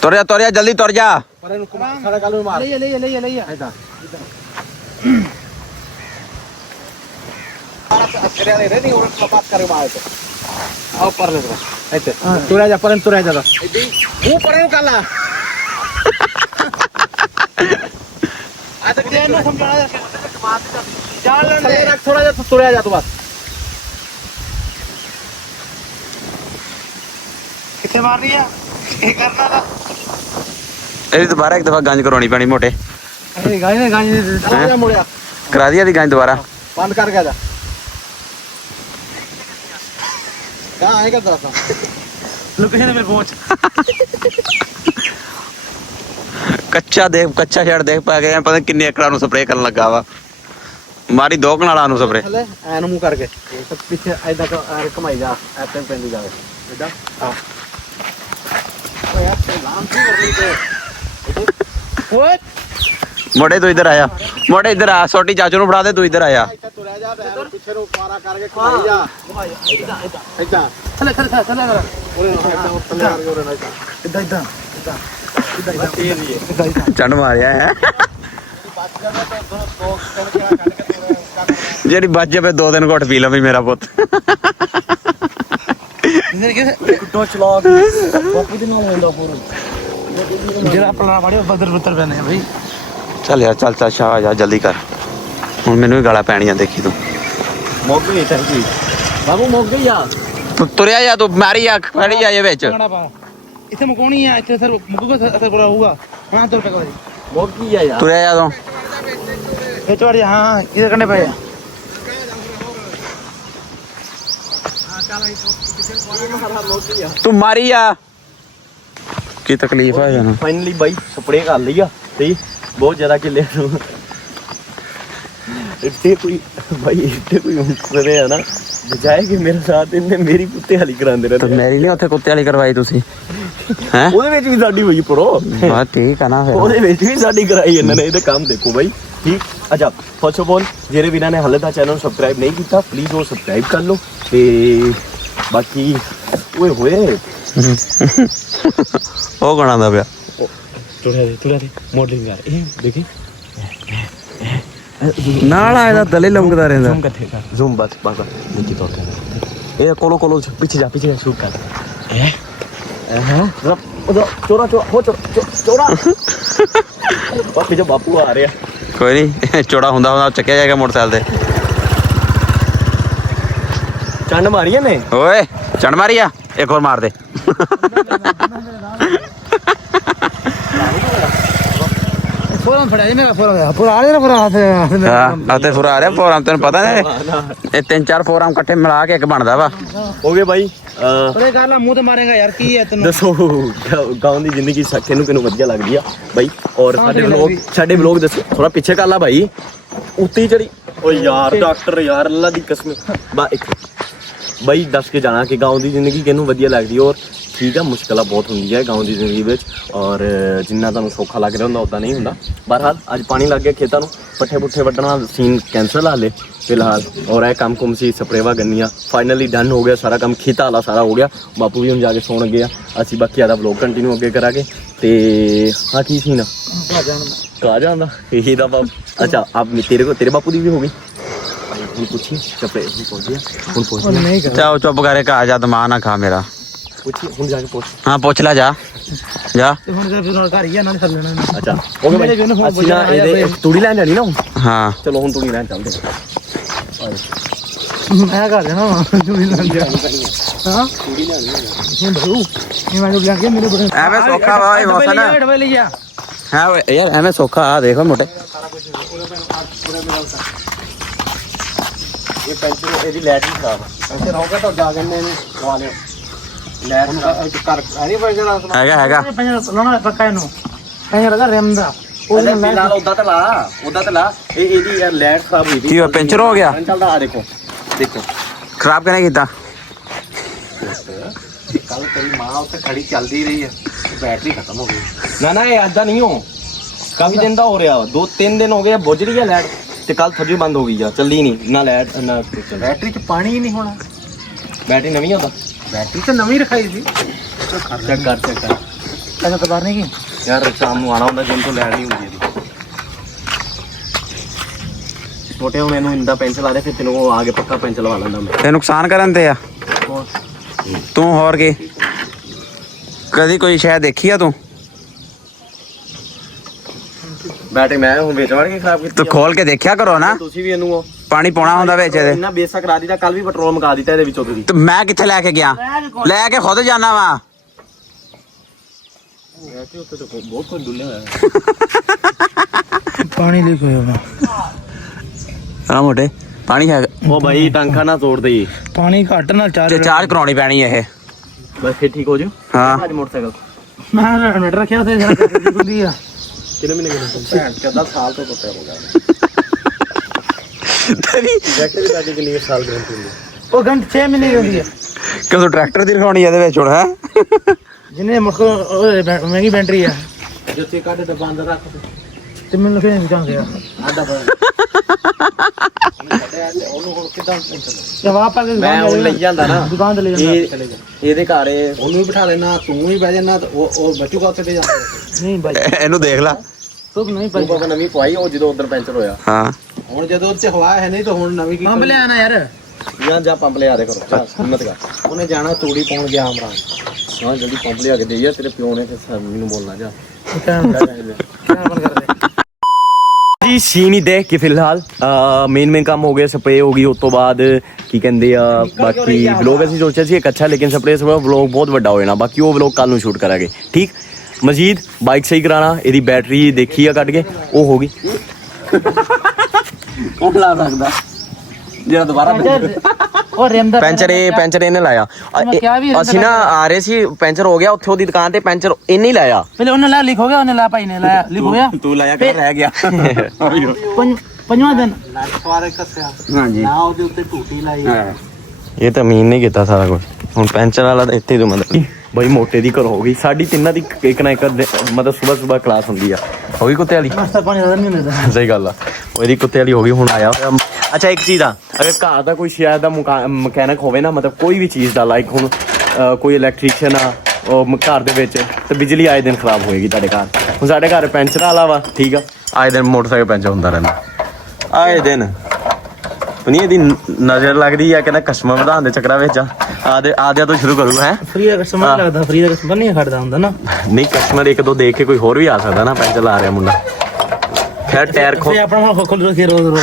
ਤੁਰਿਆ ਜਲਦੀ ਤੁਰ ਜਾ ਪਰ ਇਹਨੂੰ ਸਾਰਾ ਕੱਲ ਨੂੰ ਮਾਰ ਲੈ ਇਦਾਂ ਅਸਰੇ ਵਾਲੇ ਰੇਡੀ ਹੋਰ ਕਪਾਤ ਕਰੇ ਮਾਰ ਤੇ ਆਓ ਪਰ ਲੈ ਇੱਥੇ ਤੁਰਿਆ ਜਾ ਪਰਨ ਤੁਰਿਆ ਜਾ ਉਹ ਪਰੇ ਨੂੰ ਕੱਲਾ ਆ ਤਾਂ ਕਿਹਨੂੰ ਨੂੰ ਸਮਝਾਣਾ ਜਾਣ ਲੈਣ ਦੇ ਰੱਖ ਥੋੜਾ ਜਿਹਾ ਤੁਰਿਆ ਜਾ ਤੂੰ ਬਸ ਕਿੱਥੇ ਮਾਰ ਰਹੀ ਆ ਕੀ ਕਰਨਾ ਦਾ ਇਹਦੀ ਦੁਬਾਰਾ ਇੱਕ ਦਫਾ ਗੰਜ ਕਰਵਾਉਣੀ ਪੈਣੀ ਮੋਟੇ ਇਹ ਗਾਣੇ ਚਲਾ ਮੁੜਿਆ ਕਰਾ ਦਿਆ ਦੀ ਗੰਜ ਦੁਬਾਰਾ ਬੰਦ ਕਰ ਗਿਆ ਜਾ ਕਹਾਂ ਆਏਗਾ ਦੱਸਾਂ ਲੋਕੇਸ਼ਨ ਮੇਰੇ ਪਹੁੰਚ ਕੱਚਾ ਛੱਡ ਦੇਖ ਪਾ ਗਏ ਪਤਾ ਕਿੰਨੇ ਏਕੜਾਂ ਨੂੰ ਸਪਰੇਅ ਕਰਨ ਲੱਗਾ ਵਾ ਮਾਰੀ ਦੋ ਕਨਾਲਾਂ ਨੂੰ ਸਪਰੇਅ ਥੱਲੇ ਐਨ ਮੂੰਹ ਕਰਕੇ ਤੇ ਪਿੱਛੇ ਐਦਾਂ ਘਮਾਈ ਜਾ ਐਪਨ ਪੈਂਦੀ ਜਾਵੇ ਇਦਾਂ ਹਾਂ ਓਏ ਯਾਰ ਤੇ ਲਾਮ ਕੀ ਕਰਨੀ ਤੇ ਓਏ ਮੋਟੇ ਤੂੰ ਇੱਧਰ ਆਇਆ ਮੋਟੇ ਇੱਧਰ ਆ ਛੋਟੀ ਚਾਚੂ ਨੂੰ ਫੜਾ ਦੇ ਤੂੰ ਇੱਧਰ ਆਇਆ ਇੱਥੇ ਤੁਰਿਆ ਜਾ ਬੈਰ ਪਿੱਛੇ ਨੂੰ ਪਾਰਾ ਕਰਕੇ ਘਮਾਈ ਜਾ ਇਦਾਂ ਥੱਲੇ ਕਰ ਉਹਨੇ ਇਦਾਂ ਥੱਲੇ ਆ ਗਿਆ ਉਹਨੇ ਇਦਾਂ ਚੰਡ ਮਾਰਿਆ ਹੈ ਜਿਹੜੀ ਵੱਜ ਜਾਵੇ 2 ਦਿਨ ਘੁੱਟ ਪੀ ਲਵੀਂ ਮੇਰਾ ਪੁੱਤ ਟੋ ਚਲਾ ਬਾਪੂ ਦੇ ਨਾਲ ਹੁੰਦਾ ਪੂਰਾ ਜਿਹੜਾ ਆਪਣਾ ਵਾੜਿਓ ਬਦਰ ਪੈਣੇ ਬਈ ਚੱਲ ਯਾਰ ਚੱਲ ਸ਼ਾਹ ਜਾ ਜਲਦੀ ਕਰ ਹੁਣ ਮੈਨੂੰ ਵੀ ਗਾਲਾਂ ਪੈਣੀਆਂ ਦੇਖੀ ਤੂੰ ਮੁੱਕ ਗਈ ਟੈਂਕੀ ਬਾਬੂ ਮੁੱਕ ਗਈ ਆ ਤੂੰ ਤੁਰਿਆ ਜਾ ਤੂੰ ਮਾਰੀ ਆ ਖੜੀ ਜਾ ਵਿੱਚ ਇੱਥੇ ਮੁਕਾਉਣੀ ਆ ਇੱਥੇ ਸਰ ਮੁਕੂਗਾ ਅਸਰ ਪੂਰਾ ਹੋਊਗਾ ਹਾਂ ਤੋਂ ਟਕਾ ਮੁੱਕ ਗਈ ਆ ਯਾਰ ਤੁਰਿਆ ਜਾ ਤੂੰ ਇਹ ਚੜ ਜਾ ਹਾਂ ਇਹਦੇ ਕੰਨੇ ਪਏ ਤੂੰ ਮਾਰੀ ਆ ਕੀ ਤਕਲੀਫ ਆ ਜਾਨੂੰ ਫਾਈਨਲੀ ਬਾਈ ਸਪਰੇਅ ਕਰ ਲਈ ਆ ਤੇ ਬਹੁਤ ਜ਼ਿਆਦਾ ਕਿੱਲੇ ਨੂੰ ਇੱਥੇ ਕੋਈ ਹੁੰਦੇ ਆ ਨਾ ਬਜਾਏ ਕਿ ਮੇਰੇ ਸਾਥ ਇਹਨੇ ਮੇਰੀ ਕੁੱਤੇ ਹਾਲੀ ਕਰਾਉਂਦੇ ਤੇ ਰਹਿੰਦੇ ਮੇਰੀ ਨਹੀਂ ਉੱਥੇ ਕੁੱਤੇ ਵਾਲੀ ਕਰਵਾਈ ਤੁਸੀਂ ਹੈ ਉਹਦੇ ਵਿੱਚ ਵੀ ਸਾਡੀ ਹੋਈ ਪਰੋ ਬਸ ਠੀਕ ਆ ਨਾ ਫਿਰ ਉਹਦੇ ਵਿੱਚ ਵੀ ਸਾਡੀ ਕਰਾਈ ਇਹਨਾਂ ਨੇ ਇਹਦੇ ਕੰਮ ਦੇਖੋ ਬਾਈ ਠੀਕ ਅੱਛਾ ਫਸਟ ਆਫ ਆਲ ਜਿਹੜੇ ਵੀਰਾਂ ਨੇ ਹਾਲੇ ਤੱਕ ਚੈਨਲ ਨੂੰ ਸਬਸਕ੍ਰਾਈਬ ਨਹੀਂ ਕੀਤਾ ਪਲੀਜ਼ ਉਹ ਸਬਸਕ੍ਰਾਈਬ ਕਰ ਲਓ ਤੇ ਬਾਕੀ ਓਏ ਹੋਏ ਉਹ ਗਾਣਾ ਦਾ ਪਿਆ ਤੁਰਿਆ ਦੇ ਮੋਡਲਿੰਗ ਯਾਰ ਇਹ ਦੇਖੀ ਨਾਲ ਆ ਇਹਦਾ ਦਲੇ ਲੰਗਦਾ ਰਹਿੰਦਾ ਜ਼ੂਮ ਕਿੱਥੇ ਕਰ ਜ਼ੂਮ ਬਸ ਦੇਖੀ ਤੋਂ ਇਹ ਕੋਲੋ ਪਿੱਛੇ ਜਾ ਸ਼ੂਟ ਕਰ ਚੋਰਾ ਬਾਪੂ ਜੋ ਬਾਪੂ ਆ ਰਿਹਾ ਕੋਈ ਨਹੀਂ ਚੋੜਾ ਹੁੰਦਾ ਚੱਕਿਆ ਜਾਏਗਾ ਮੋਟਰਸਾਈਕਲ ਤੇ ਚੰਡ ਮਾਰੀਆਂ ਨੇ ਓਏ ਚੜ ਮਾਰੀ ਆ ਇੱਕ ਹੋਰ ਮਾਰ ਦੇ ਫੋਰਮ ਫੜਿਆ ਜੀ ਮੇਰਾ ਫੋਰਮ ਪੂਰਾ ਆ ਰਿਹਾ ਪੂਰਾ ਹੱਥ ਹਾਂ ਅਤੇ ਫੁਰਾ ਰਿਹਾ ਪ੍ਰੋਗਰਾਮ ਤੈਨੂੰ ਪਤਾ ਨੇ ਇਹ 3-4 ਪ੍ਰੋਗਰਾਮ ਇਕੱਠੇ ਮਿਲਾ ਕੇ ਇੱਕ ਬਣਦਾ ਵਾ ਹੋ ਗਏ ਬਾਈ ਉਹਦੇ ਗੱਲ ਨਾਲ ਮੂੰਹ ਤੇ ਮਾਰੇਗਾ ਯਾਰ ਕੀ ਹੈ ਤੈਨੂੰ ਦੱਸੋ ਗਾਉਂ ਦੀ ਜ਼ਿੰਦਗੀ ਕਿਹਨੂੰ ਵਧੀਆ ਲੱਗਦੀ ਆ ਬਾਈ ਔਰ ਸਾਡੇ ਵਲੋਗ ਦੱਸੋ ਥੋੜਾ ਪਿੱਛੇ ਕਰ ਲਾ ਬਾਈ ਉੱਤੀ ਚੜੀ ਓ ਯਾਰ ਡਾਕਟਰ ਯਾਰ ਅੱਲਾ ਦੀ ਕਸਮ ਬਾਈ ਦੱਸ ਕੇ ਜਾਣਾ ਕਿ ਗਾਉਂ ਦੀ ਜ਼ਿੰਦਗੀ ਕਿਹਨੂੰ ਵਧੀਆ ਲੱਗਦੀ ਔਰ ਠੀਕ ਆ ਮੁਸ਼ਕਲਾਂ ਬਹੁਤ ਹੁੰਦੀਆਂ ਗਾਉਂ ਦੀ ਜ਼ਿੰਦਗੀ ਵਿੱਚ ਔਰ ਜਿੰਨਾ ਤੁਹਾਨੂੰ ਸੌਖਾ ਲੱਗ ਰਿਹਾ ਹੁੰਦਾ ਉਦਾਂ ਨਹੀਂ ਹੁੰਦਾ ਬਹਰਹਾਲ ਅੱਜ ਪਾਣੀ ਲੱਗ ਗਿਆ ਖੇਤਾਂ ਨੂੰ ਪੱਠੇ ਪੁੱਠੇ ਵੱਢਣਾ ਸੀਨ ਕੈਂਸਲ ਹਾਲੇ ਫਿਲਹਾਲ ਔਰ ਇਹ ਕੰਮ ਕੁਮ ਸੀ ਸਪਰੇਵਾ ਗੰਨੀਆਂ ਫਾਈਨਲੀ ਡਨ ਹੋ ਗਿਆ ਸਾਰਾ ਕੰਮ ਖੇਤਾਂ ਵਾਲਾ ਸਾਰਾ ਹੋ ਗਿਆ ਬਾਪੂ ਵੀ ਹੁਣ ਜਾ ਕੇ ਸੌਣ ਲੱਗੇ ਆ ਅਸੀਂ ਬਾਕੀ ਆਦਾ ਵਲੋਗ ਕੰਟੀਨਿਊ ਅੱਗੇ ਕਰਾਂਗੇ ਤੇ ਹਾਂ ਕੀ ਸੀ ਨਾ ਕਾ ਜਾਂਦਾ ਇਹ ਦਾ ਬਾਪ ਅੱਛਾ ਆਪ ਤੇਰੇ ਬਾਪੂ ਦੀ ਵੀ ਹੋ ਗਈ ਹੁਣ ਪੁੱਛੀ ਸਪਰੇ ਹੁਣ ਪਹੁੰਚ ਚਾਓ ਚੁੱਪ ਕਰੇ ਕਾ ਜਾ ਦਿਮਾਗ ਨਾ ਖਾ ਮੇਰਾ ਪੁੱਛੀ ਹੁਣ ਜਾ ਕੇ ਪੁੱਛ ਹਾਂ ਪੁੱਛ ਲੈ ਜਾ ਤੇ ਹੁਣ ਫਿਰ ਘਰ ਹੀ ਆ ਇਹਨਾਂ ਨੇ ਕਰ ਲੈਣਾ ਅੱਛਾ ਹੋ ਗਿਆ ਬਾਈ ਅਸੀਂ ਨਾ ਇਹਦੇ ਤੂੜੀ ਲੈਣ ਜਾਣੀ ਨਾ ਹੁਣ ਹਾਂ ਚਲੋ ਹੁਣ ਤੂੜੀ ਲੈਣ ਚੱਲਦੇ ਮੈਂ ਕਰ ਦੇਣਾ ਚੂੜੀ ਲੈਣ ਜਾ ਹਾਂ ਚੂੜੀ ਲੈਣੀ ਹੁਣ ਬਰੂ ਇਹ ਮੈਨੂੰ ਲੱਗ ਗਿਆ ਮੇਰੇ ਬੜੇ ਐਵੇਂ ਸੌਖਾ ਵਾ ਇਹ ਮੌਸਮ ਨਾ ਢੇੜ ਵੇ ਲਈ ਜਾ ਹਾਂ ਯਾਰ ਐਵੇਂ ਸੌਖਾ ਆ ਦੇਖੋ ਮੋਟੇ ਇਹ ਪੈਂਚਰ ਇਹਦੀ ਲਾਈਟ ਨਹੀਂ ਖਰਾਬ ਐਸੇ ਰਹੋਗਾ ਤਾਂ ਜਾ ਗੰਨੇ ਨੇ ਲਵਾ ਲਿਓ ਲੈਟ ਨੂੰ ਕਰ ਨਹੀਂ ਪੜ ਜਾਣਾ ਹੈਗਾ ਲਾਣਾ ਪੱਕਾ ਇਹਨੂੰ ਐਂ ਲਗਾ ਰੈਮ ਦਾ ਉਹ ਨਾਲ ਉਦਾਂ ਤਾਂ ਲਾ ਇਹ ਇਹਦੀ ਯਾਰ ਲਾਈਟ ਖਰਾਬ ਹੋਈ ਕੀ ਹੋਇਆ, ਪੈਂਚਰ ਹੋ ਗਿਆ? ਚੱਲਦਾ ਆ ਦੇਖੋ ਖਰਾਬ ਕਿਹਨੇ ਕੀਤਾ ਕੱਲ ਤੇਰੀ ਮਾਂ ਉੱਥੇ ਖੜੀ ਚੱਲਦੀ ਰਹੀ ਹੈ ਬੈਟਰੀ ਖਤਮ ਹੋ ਗਈ ਨਾ ਇਹ ਏਦਾਂ ਨਹੀਂ ਹੋ ਕਾਫੀ ਦਿਨ ਦਾ ਹੋ ਰਿਹਾ 2-3 ਦਿਨ ਹੋ ਗਏ ਬੁੱਝ ਰਹੀ ਹੈ ਲਾਈਟ ਤੇ ਕੱਲ ਥੱਜੂ ਬੰਦ ਹੋ ਗਈ ਆ ਚੱਲੀ ਨਹੀਂ ਨਾ ਲਾਈਟ ਨਾ ਬੈਟਰੀ 'ਚ ਪਾਣੀ ਹੀ ਨਹੀਂ ਹੋਣਾ ਬੈਟਰੀ ਨਵੀਂ ਹੁੰਦਾ ਬੈਟਰੀ ਤਾਂ ਨਵੀਂ ਰਖਾਈ ਸੀ ਚੈੱਕ ਕਰ ਕਹਿੰਦਾ ਤਬਾਰ ਨਹੀਂ ਕੀ ਯਾਰ ਸ਼ਾਮ ਨੂੰ ਆਣਾ ਹੁੰਦਾ ਜਿੰਨ ਤੋਂ ਲਾਈਟ ਨਹੀਂ ਹੁੰਦੀ ਇਹਦੀ ਛੋਟੇ ਹੁਣ ਇਹਨੂੰ ਇੰਦਾ ਪੈਂਚਰ ਲਾ ਦੇ ਫਿਰ ਤੈਨੂੰ ਉਹ ਆ ਕੇ ਪੱਕਾ ਪੈਂਚਰ ਲਵਾ ਲੈਂਦਾ ਮੈਂ ਤੇ ਨੁਕਸਾਨ ਕਰਨ ਤੇ ਆ ਤੂੰ ਹੋਰ ਕੀ ਕਦੀ ਕੋਈ ਸ਼ਾਇਦ ਦੇਖੀ ਆ ਤੂੰ ਬੈਟਰੀ ਮੈਂ ਹੁਣ ਵੇਚ ਵੜ ਕੇ ਖਰਾਬ ਕੀਤੀ ਤੂੰ ਖੋਲ ਕੇ ਦੇਖਿਆ ਕਰੋ ਨਾ ਤੁਸੀਂ ਵੀ ਇਹਨੂੰ ਪਾਣੀ ਪਾਉਣਾ ਹੁੰਦਾ ਵਿੱਚ ਇਹਦੇ ਇੰਨਾ ਬੇਸਾ ਕਰਾ ਦਿੱਤਾ ਕੱਲ ਵੀ ਪੈਟਰੋਲ ਮਗਾ ਦਿੱਤਾ ਇਹਦੇ ਵਿੱਚੋਂ ਤੁਸੀਂ ਤੇ ਮੈਂ ਕਿੱਥੇ ਲੈ ਕੇ ਗਿਆ ਲੈ ਕੇ ਖੁਦ ਜਾਣਾ ਵਾ ਬਹੁਤ ਕੁਝ ਡੁੱਲਿਆ ਹੋਇਆ ਪਾਣੀ ਲੀਕ ਹੋਇਆ ਆ ਮੋਟੇ ਪਾਣੀ ਹੈ ਉਹ ਭਾਈ ਟਾਂਕਾ ਨਾ ਤੋੜ ਦੇ ਪਾਣੀ ਘੱਟ ਨਾਲ ਤੇ ਚਾਰਜ ਕਰਾਉਣੀ ਪੈਣੀ ਇਹ ਬਸ ਫਿਰ ਠੀਕ ਹੋ ਜੂ ਹਾਂ ਅੱਜ ਮੋਟਰਸਾਈਕਲ ਮੈਂ ਰੈਗੂਲੇਟਰ ਰੱਖਿਆ ਤੇ ਜਰਾ ਹੁੰਦੀ ਆ ਕਿੰਨੇ ਮਹੀਨੇ ਕਿੰਨੇ ਭੈਣ ਚੋਦਾ ਸਾਲ ਤੋਂ ਟੁੱਟਿਆ ਹੋ ਗਿਆ ਤੇਰੀ ਜੈਕਟ ਦੀ ਬਾਕੀ ਕਿੰਨੀ ਸਾਲ ਗਰੰਟੀ ਹੁੰਦੀ ਉਹ ਘੰਟ 6 ਮਹੀਨੇ ਦੀ ਹੁੰਦੀ ਆ ਕਦੋਂ ਟਰੈਕਟਰ ਦੀ ਰਖਾਉਣੀ ਇਹਦੇ ਵਿੱਚ ਹੁਣ ਹੈ ਜਿੰਨੇ ਮੁੱਖ ਮਹਿੰਗੀ ਬੈਟਰੀ ਆ ਜਿੱਥੇ ਕੱਢ ਡੱਬਾ ਅੰਦਰ ਰੱਖ ਤੇ ਮੈਨੂੰ ਫਿਰ ਨਹੀਂ ਚਾਹੁੰਦੇ ਆ ਆਡਾ ਉਹਨੂੰ ਹੁਣ ਕਿਦਾਂ ਜਵਾਬ ਪਾ ਕੇ ਮੈਂ ਹੁਣ ਲਈ ਜਾਂਦਾ ਨਾ ਦੁਕਾਨ ਤੇ ਲੈ ਜਾਂਦਾ ਇਹਦੇ ਘਰ ਉਹਨੂੰ ਵੀ ਬਿਠਾ ਲੈਣਾ ਤੂੰ ਵੀ ਬਹਿ ਜਾਣਾ ਉਹ ਬਚੂਗਾ ਉੱਥੇ ਤੇ ਜਾ ਨਹੀਂ ਬਾਈ ਇਹਨੂੰ ਦੇਖ ਲੈ ਤੂੰ ਨਹੀਂ ਤੂੰ ਕੋਲ ਨਵੀਂ ਪਵਾਈ ਉਹ ਜਦੋਂ ਉਧਰ ਪੈਂਚਰ ਹੋਇਆ ਹਾਂ ਹੁਣ ਜਦੋਂ ਉੱਥੇ ਹਵਾ ਹੈ ਨਹੀਂ ਤਾਂ ਹੁਣ ਨਵੀਂ ਕੀ ਪੰਪ ਲਿਆ ਨਾ ਯਾਰ ਜਾਂ ਪੰਪ ਲਿਆ ਦੇ ਕਰੋ ਹਿੰਮਤ ਕਰ ਉਹਨੇ ਜਾਣਾ ਤੂੜੀ ਪਾਉਣ ਗਿਆ ਅਮਰਾਂ ਹਾਂ ਜਲਦੀ ਪੰਪ ਲਿਆ ਕੇ ਦੇ ਯਾਰ ਤੇਰੇ ਪਿਓ ਨੇ ਤੇ ਮੈਨੂੰ ਬੋਲਣਾ ਜਾ ਜੀ ਸੀਨ ਹੀ ਦੇਖ ਕੇ ਫਿਲਹਾਲ ਮੇਨ ਕੰਮ ਹੋ ਗਿਆ ਸਪਰੇ ਹੋ ਗਈ ਉਸ ਤੋਂ ਬਾਅਦ ਕੀ ਕਹਿੰਦੇ ਆ ਬਾਕੀ ਵਲੋਗ ਅਸੀਂ ਸੋਚਿਆ ਸੀ ਇੱਕ ਅੱਛਾ ਲੇਕਿਨ ਸਪਰੇ ਵਲੋਗ ਬਹੁਤ ਵੱਡਾ ਹੋ ਜਾਣਾ ਬਾਕੀ ਉਹ ਵਲੋਗ ਕੱਲ ਨੂੰ ਸ਼ੂਟ ਕਰਾਂਗੇ ਠੀਕ ਮਜੀਦ ਬਾਈਕ ਸਹੀ ਕਰਾਣਾ ਇਹਦੀ ਬੈਟਰੀ ਦੇਖੀ ਆ ਕੱਢ ਕੇ ਉਹ ਹੋ ਗਈ ਕੌਣ ਲਾ ਸਕਦਾ ਜਿਹੜਾ ਦੁਬਾਰਾ ਉਹ ਰੈਮ ਦਾ ਪੈਂਚਰ ਇਹਨੇ ਲਾਇਆ ਅਸੀਂ ਨਾ ਆ ਰਹੇ ਸੀ ਪੈਂਚਰ ਹੋ ਗਿਆ ਉੱਥੇ ਉਹਦੀ ਦੁਕਾਨ ਤੇ ਪੈਂਚਰ ਇਹਨੇ ਹੀ ਲਾਇਆ ਪਹਿਲੇ ਉਹਨੇ ਲਾ ਲਿਖ ਹੋ ਗਿਆ ਉਹਨੇ ਲਾ ਭਾਈ ਨੇ ਲਾਇਆ ਲਿਖ ਹੋ ਗਿਆ ਤੂੰ ਲਾਇਆ ਕਿ ਰਹਿ ਗਿਆ ਪੰਜਵਾਂ ਦਿਨ ਸਵਾਰੇ ਕੱਸਿਆ ਹਾਂਜੀ ਨਾ ਉਹਦੇ ਉੱਤੇ ਟੂਟੀ ਲਾਈ ਇਹ ਤਾਂ ਮੀਨ ਨੇ ਕੀਤਾ ਸਾਰਾ ਕੁਝ ਹੁਣ ਪੈਂਚਰ ਵਾਲਾ ਤਾਂ ਇੱਥੇ ਤੋਂ ਮਤਲਬ ਬਈ ਮੋਟੇ ਦੀ ਘਰ ਹੋ ਗਈ ਸਾਡੀ ਤਿੰਨਾਂ ਦੀ ਇੱਕ ਨਾ ਇੱਕ ਮਤਲਬ ਸਵੇਰ ਕਲਾਸ ਹੁੰਦੀ ਆ ਹੋ ਗਈ ਕੁੱਤੇ ਵਾਲੀ ਨਾਸ਼ਤਾ ਪਾਣੀ ਦਾ ਨਹੀਂ ਮਿਲਦਾ ਸਹੀ ਗੱਲ ਆ ਉਹ ਇਹਦੀ ਕੁੱਤੇ ਵਾਲੀ ਹੋ ਗਈ ਹੁਣ ਆਇਆ ਅੱਛਾ ਇੱਕ ਚੀਜ਼ ਆ ਅਗਰ ਘਰ ਦਾ ਕੋਈ ਸ਼ਾਇਦ ਦਾ ਮਕੈਨਿਕ ਹੋਵੇ ਨਾ ਮਤਲਬ ਕੋਈ ਵੀ ਚੀਜ਼ ਦਾ ਲਾਈਕ ਹੁਣ ਕੋਈ ਇਲੈਕਟ੍ਰੀਸ਼ੀਅਨ ਆ ਉਹ ਘਰ ਦੇ ਵਿੱਚ ਤੇ ਬਿਜਲੀ ਆਏ ਦਿਨ ਖਰਾਬ ਹੋਏਗੀ ਤੁਹਾਡੇ ਘਰ ਹੁਣ ਸਾਡੇ ਘਰ ਪੈਂਚਰ ਵਾਲਾ ਵਾ ਠੀਕ ਆ ਆਏ ਦਿਨ ਮੋਟਰਸਾਈਕਲ ਪੈਂਚਰ ਹੁੰਦਾ ਰਹਿੰਦਾ ਆਏ ਦਿਨ ਨਹੀਂ ਇਹਦੀ ਨਜ਼ਰ ਲੱਗਦੀ ਆ ਕਹਿੰਦਾ ਕਸਮਾਂ ਵਧਾਉਣ ਦੇ ਚੱਕਰਾਂ ਵਿੱਚ ਆਦਿਆਂ ਤੋਂ ਸ਼ੁਰੂ ਕਰੂ ਹੈ ਫ੍ਰੀ ਦਾ ਕਸਟਮਰ ਲੱਗਦਾ ਫ੍ਰੀ ਦਾ ਕਸਟਮਰ ਨਹੀਂ ਖੜਦਾ ਹੁੰਦਾ ਨਾ ਨਹੀਂ ਕਸਟਮਰ ਇੱਕ ਦੋ ਦੇਖ ਕੇ ਕੋਈ ਹੋਰ ਵੀ ਆ ਸਕਦਾ ਨਾ ਪੈਂਚਰ ਲਾ ਰਿਹਾ ਮੁੰਡਾ ਖੈਰ ਟਾਇਰ ਆਪਣਾ ਖੋਲ ਕੇ ਰੋਜ਼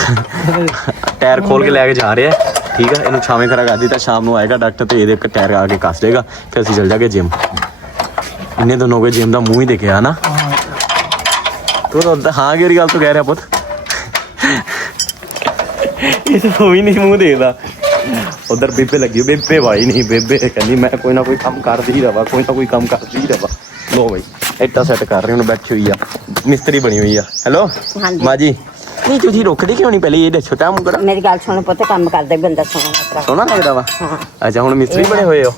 ਟਾਇਰ ਖੋਲ ਕੇ ਲੈ ਕੇ ਜਾ ਰਿਹਾ ਠੀਕ ਆ। ਇਹਨੂੰ ਛਾਵੇਂ ਖੜਾ ਕਰ ਦਿੱਤਾ, ਸ਼ਾਮ ਨੂੰ ਆਏਗਾ ਡਾਕਟਰ ਤੇ ਇਹਦੇ ਇੱਕ ਟਾਇਰ ਆ ਕੇ ਕੱਸ ਦੇਗਾ, ਫਿਰ ਅਸੀਂ ਚੱਲ ਜਾਗੇ ਜਿਮ। ਇੰਨੇ ਦਿਨ ਹੋ ਗਏ ਜਿਮ ਦਾ ਮੂੰਹ ਹੀ ਦੇਖਿਆ ਨਾ ਤੂੰ ਤਾਂ ਹਾਂ ਕਿਹੜੀ ਗੱਲ ਤੂੰ ਕਹਿ ਰਿਹਾ ਪੁੱਤ ਇਹ ਤਾਂ ਵੀ ਨਹੀਂ ਮੂੰਹ ਦੇਖਦਾ। ਉਧਰ ਬੇਬੇ ਲੱਗੀ, ਬੇਬੇ ਭਾਈ ਨਹੀਂ, ਬੇਬੇ ਕਹਿੰਦੀ ਮੈਂ ਕੋਈ ਨਾ ਕੋਈ ਕੰਮ ਕਰਦੀ ਰਵਾਂ, ਕੋਈ ਨਾ ਕੋਈ ਕੰਮ ਕਰਦੀ ਰਵਾਂ। ਲੋ ਬਾਈ ਇੱਟਾਂ ਸੈੱਟ ਕਰ ਰਹੀ, ਹੁਣ ਬੈਠੀ ਹੋਈ ਆ, ਮਿਸਤਰੀ ਬਣੀ ਹੋਈ ਆ। ਹੈਲੋ ਮਾਂ ਜੀ, ਨਹੀਂ ਤੁਸੀਂ ਰੁਕਦੀ ਕਿਉਂ ਨਹੀਂ ਪਹਿਲੇ ਇਹ ਦੱਸੋ ਤਾਂ ਮੁੰਡਾ। ਮੇਰੀ ਗੱਲ ਸੁਣ ਪੁੱਤ, ਕੰਮ ਕਰਦੇ ਬੰਦਾ ਸੋਹਣਾ ਸੋਹਣਾ ਲੱਗਦਾ ਵਾ। ਹਾਂ। ਅੱਛਾ ਹੁਣ ਮਿਸਤਰੀ ਬਣੇ ਹੋਏ ਹੋ।